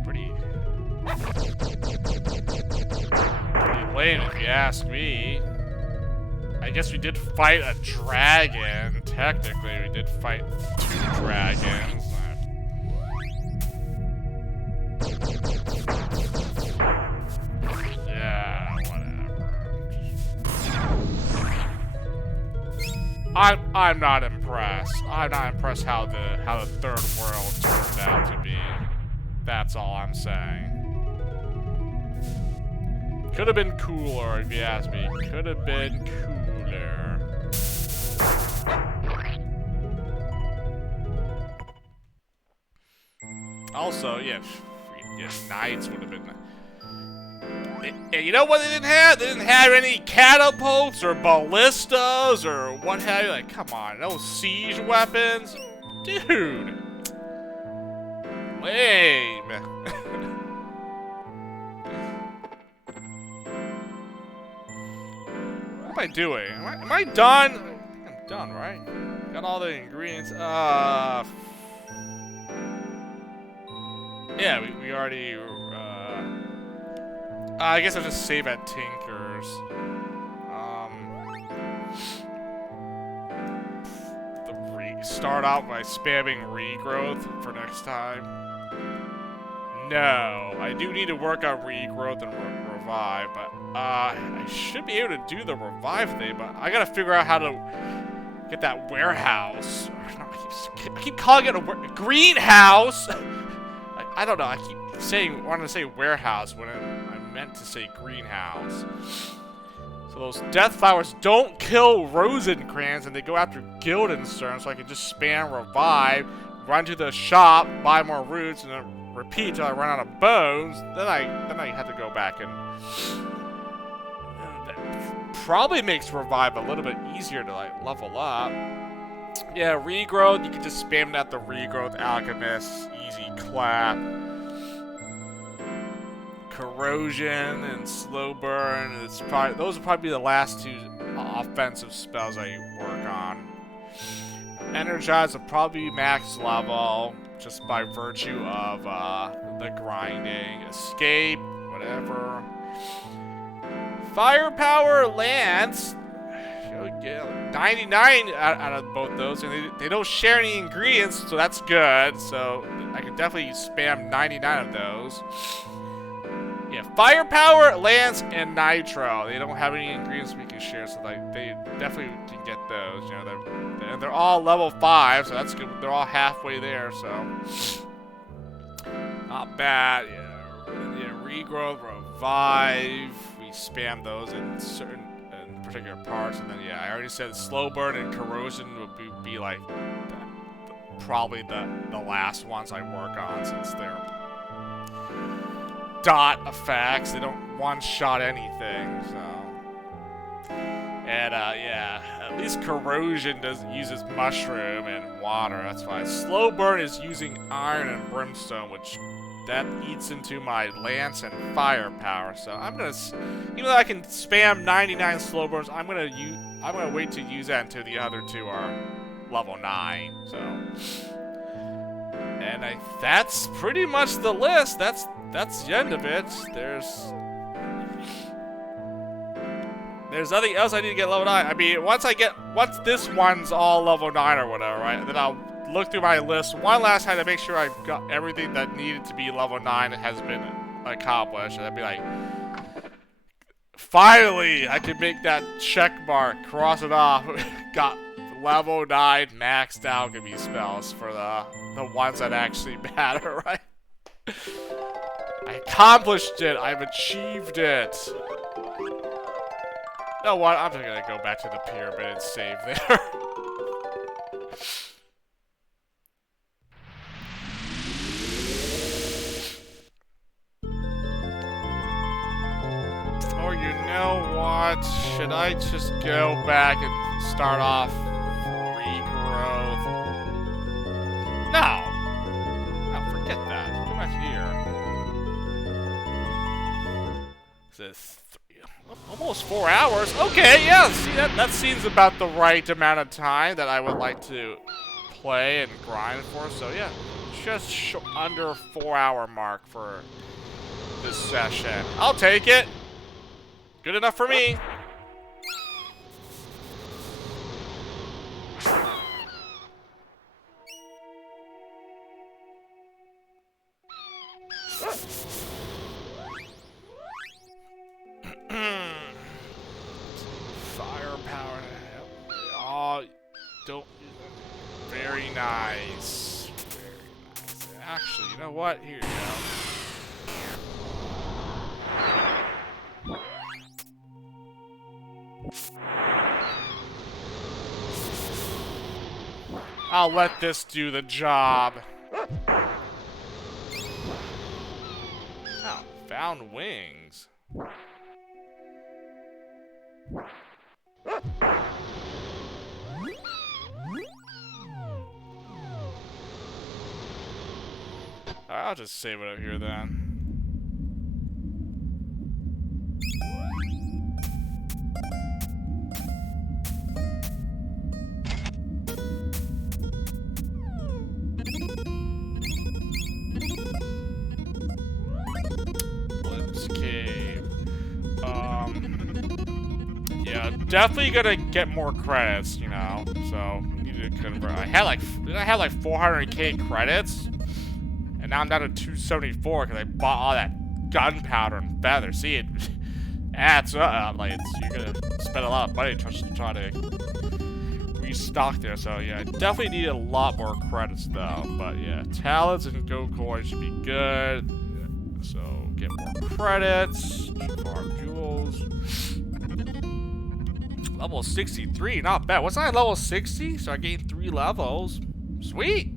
Pretty lame if you ask me. I guess we did fight a dragon. Technically, we did fight 2 dragons. Yeah, whatever. I'm not impressed. I'm not impressed how the third world turned out to be. That's all I'm saying. Could have been cooler, if you ask me. Could have been cooler. Also, yeah, knights would have been. You know what they didn't have? They didn't have any catapults or ballistas or what have you. Like, come on, no siege weapons, dude. Lame. What am I doing? Am I done? I think I'm done, right? Got all the ingredients. Yeah, we already. I guess I'll just save at Tinker's. Start out by spamming regrowth for next time. No, I do need to work on regrowth and revive, but I should be able to do the revive thing, but I gotta figure out how to get that warehouse. No, I keep calling it a greenhouse. I don't know. I keep wanting to say warehouse when I meant to say greenhouse. So those death flowers don't kill Rosencrantz, and they go after Guildenstern, so I can just spam revive, run to the shop, buy more roots, and then repeat until I run out of bones. Then I have to go back and that probably makes revive a little bit easier to like level up. Yeah, regrowth, you can just spam it at the regrowth alchemist, easy clap. Corrosion and slow burn. Those will probably be the last 2 offensive spells I work on. Energize will probably be max level just by virtue of the grinding. Escape, whatever. Firepower, Lance. 99 out of both those, and they don't share any ingredients, so that's good. So I could definitely spam 99 of those. Yeah, Firepower, Lance, and Nitro. They don't have any ingredients we can share, so like they definitely can get those. You know, they're all level 5, so that's good. They're all halfway there, so not bad. Yeah, regrowth, revive. We spam those in certain particular parts, and then yeah, I already said slow burn and corrosion would be like probably the last ones I work on, since they're dot effects. They don't one-shot anything, so. And yeah, at least corrosion uses mushroom and water. That's fine. Slow burn is using iron and brimstone, which that eats into my lance and firepower. So I'm gonna, even though I can spam 99 slow burns, I'm gonna wait to use that until the other two are level 9. So, and that's pretty much the list. That's the end of it. There's nothing else I need to get level 9. I mean, once this one's all level 9 or whatever, right? Then I'll look through my list one last time to make sure I've got everything that needed to be level 9 has been accomplished. And I'd be like, finally, I can make that check mark, cross it off. Got level 9 maxed alchemy spells for the ones that actually matter, right? I accomplished it. I've achieved it. You know what? I'm just gonna go back to the pyramid and save there. Or you know what? Should I just go back and start off regrowth? No! No, forget that. Go back here. This almost 4 hours. Okay, yeah, see, that seems about the right amount of time that I would like to play and grind for. So yeah, just under 4-hour mark for this session. I'll take it. Good enough for me. Firepower. Oh, don't. Very nice. Very nice. Actually, you know what? Here you go. I'll let this do the job. Oh, found wings. I'll just save it up here then. Yeah, definitely gonna get more credits, you know. So we need to convert. I had like 400k credits, and now I'm down to 274 because I bought all that gunpowder and feather. See, it adds up. Like you're gonna spend a lot of money to try to restock there. So yeah, I definitely need a lot more credits though. But yeah, talents and go coins should be good. So get more credits, farm jewels. Level 63, not bad. Wasn't I level 60? So I gained 3 levels. Sweet.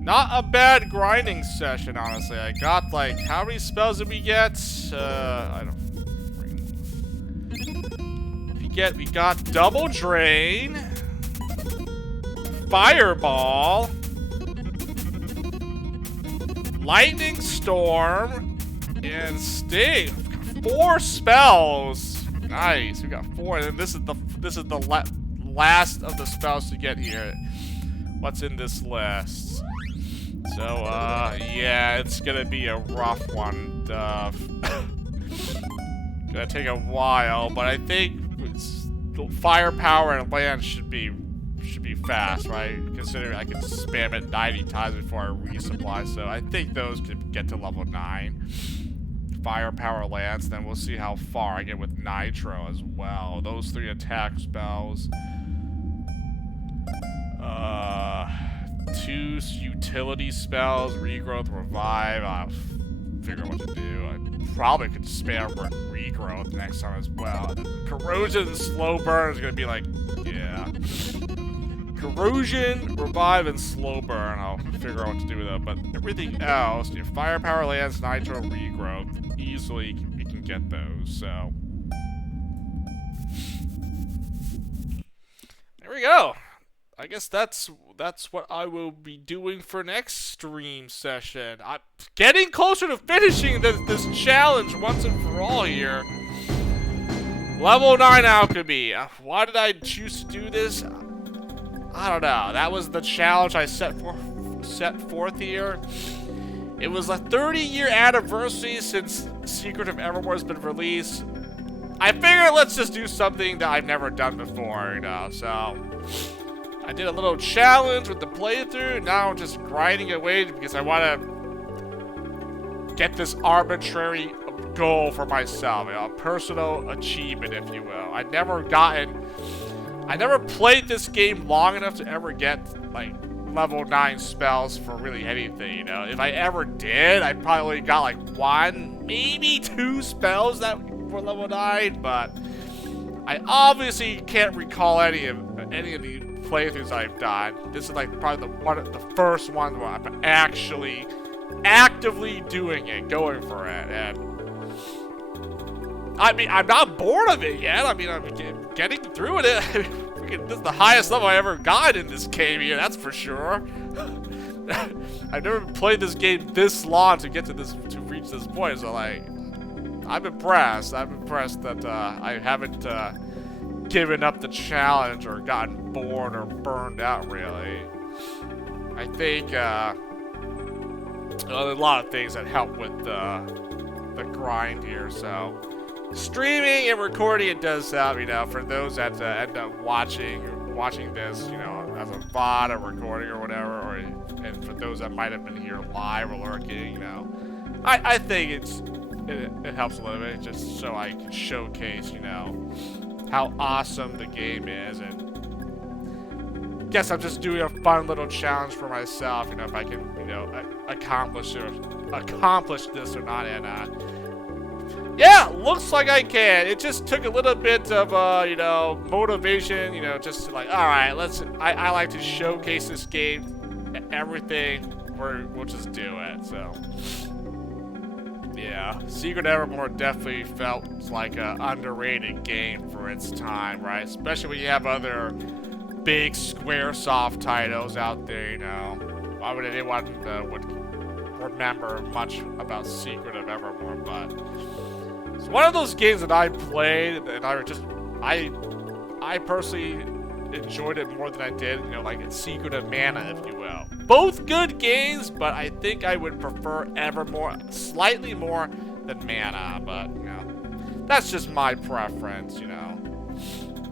Not a bad grinding session, honestly. I got like, how many spells did we get? I don't. We got double drain, fireball, lightning storm, and sting. 4 spells. Nice. We got 4, and then this is the last of the spells to get here. What's in this list? So, yeah, it's gonna be a rough one. Gonna take a while, but I think firepower and land should be fast, right? Considering I can spam it 90 times before I resupply, so I think those could get to level 9. Firepower lands, then we'll see how far I get with Nitro as well. Those 3 attack spells. 2 utility spells, regrowth, revive. I'll figure out what to do. I probably could spam regrowth next time as well. Corrosion and slow burn is gonna be like, yeah. Corrosion, revive, and slow burn. I'll figure out what to do with them. But everything else, your firepower lands, nitro, regrowth, easily you can get those. So there we go. I guess that's what I will be doing for next stream session. I'm getting closer to finishing this challenge once and for all here. Level 9 alchemy. Why did I choose to do this? I don't know. That was the challenge I set forth here. It was a 30-year anniversary since Secret of Evermore has been released. I figured let's just do something that I've never done before, you know, so I did a little challenge with the playthrough. Now I'm just grinding away because I want to get this arbitrary goal for myself, you know, a personal achievement, if you will. I never played this game long enough to ever get, like, level 9 spells for really anything, you know. If I ever did, I probably got, like, 1, maybe 2 spells that were level 9, but I obviously can't recall any of the playthroughs I've done. This is, like, probably the first one where I'm actually actively doing it, going for it, and I mean, I'm not bored of it yet. I mean, I'm getting through it. This is the highest level I ever got in this game here, that's for sure. I've never played this game this long to reach this point, so, like, I'm impressed. I'm impressed that I haven't given up the challenge or gotten bored or burned out, really. I think a lot of things that help with the grind here, so streaming and recording, it does help, you know, for those that end up watching this, you know, as a VOD or recording or whatever, and for those that might have been here live or lurking, you know, I think it helps a little bit just so I can showcase, you know, how awesome the game is, and guess I'm just doing a fun little challenge for myself, you know, if I can, you know, accomplish this or not, and yeah, looks like I can. It just took a little bit of, you know, motivation, you know, just to like, all right, I like to showcase this game, everything, we'll just do it, so. Yeah, Secret Evermore definitely felt like an underrated game for its time, right? Especially when you have other big Squaresoft titles out there, you know. Why would anyone would remember much about Secret of Evermore, but it's one of those games that I played, and I personally enjoyed it more than I did, you know, like Secret of Mana, if you will. Both good games, but I think I would prefer Evermore slightly more than Mana, but, you know, that's just my preference, you know.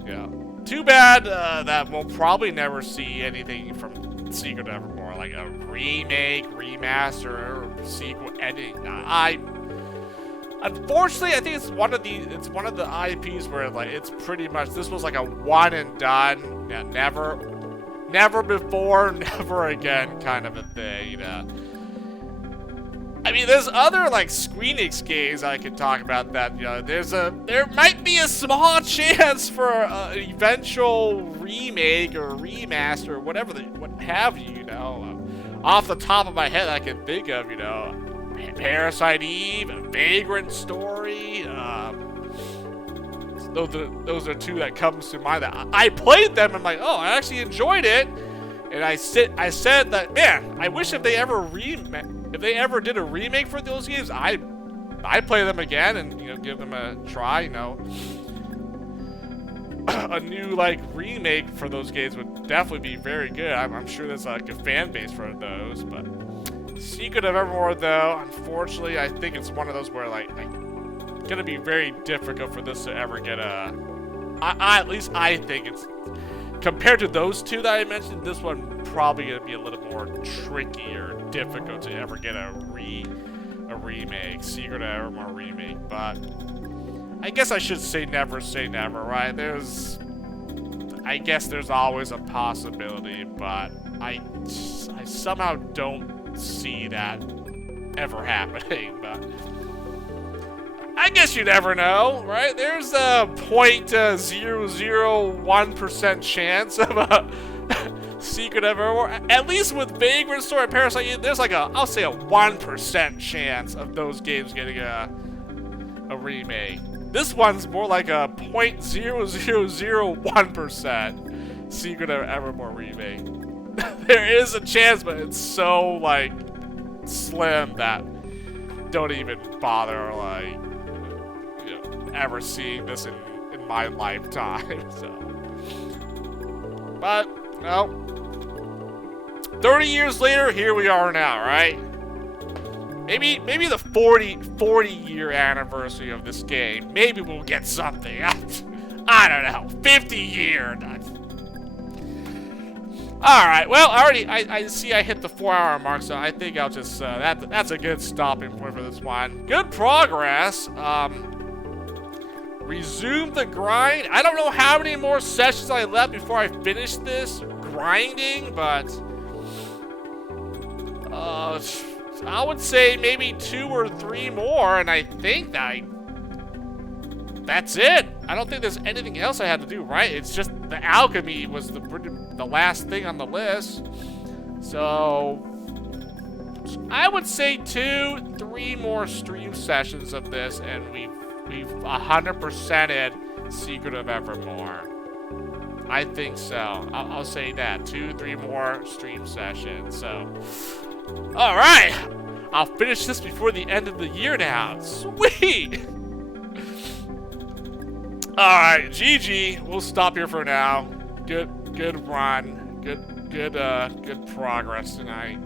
Yeah. Too bad that we'll probably never see anything from Secret of Evermore, like a remake, remaster, or sequel ending. Unfortunately, I think it's one of the IPs where, like, it's pretty much, this was like a one and done, yeah, never before, never again kind of a thing, you know. I mean, there's other, like, Squeenix games I could talk about that, you know, there might be a small chance for an eventual remake or remaster or whatever, what have you, you know. Off the top of my head, I can think of, you know, Parasite Eve, a Vagrant Story, those are 2 that comes to mind. That I played them and I'm like, oh, I actually enjoyed it, and I said that, man, I wish if they ever did a remake for those games, I play them again and, you know, give them a try, you know. a new like remake for those games would definitely be very good. I'm sure there's like a fan base for those, but Secret of Evermore though, unfortunately, I think it's one of those where like gonna be very difficult for this to ever get a. At least I think it's compared to those two that I mentioned, this one probably gonna be a little more tricky or difficult to ever get a remake, Secret of Evermore remake, but. I guess I should say never, right? I guess there's always a possibility, but I somehow don't see that ever happening, but I guess you never know, right? There's a 0.001% chance of a Secret of Evermore. At least with Vagrant Story and Parasite, there's like I'll say a 1% chance of those games getting a remake. This one's more like a 0.0001% Secret of Evermore remake. There is a chance, but it's so, like, slim that don't even bother, like, you know, ever seeing this in my lifetime, so. But, well, 30 years later, here we are now, right? Maybe the 40-year anniversary of this game. Maybe we'll get something. I don't know. 50-year. All right. Well, I see I hit the 4-hour mark, so I think I'll just that's a good stopping point for this one. Good progress. Resume the grind. I don't know how many more sessions I left before I finish this grinding, but I would say maybe 2 or 3 more, and I think that's it. I don't think there's anything else I had to do, right? It's just the alchemy was the last thing on the list. So I would say 2-3 more stream sessions of this, and we've 100%ed Secret of Evermore. I think so. I'll say that 2-3 more stream sessions. So. Alright! I'll finish this before the end of the year now. Sweet! Alright, GG. We'll stop here for now. Good run. Good progress tonight.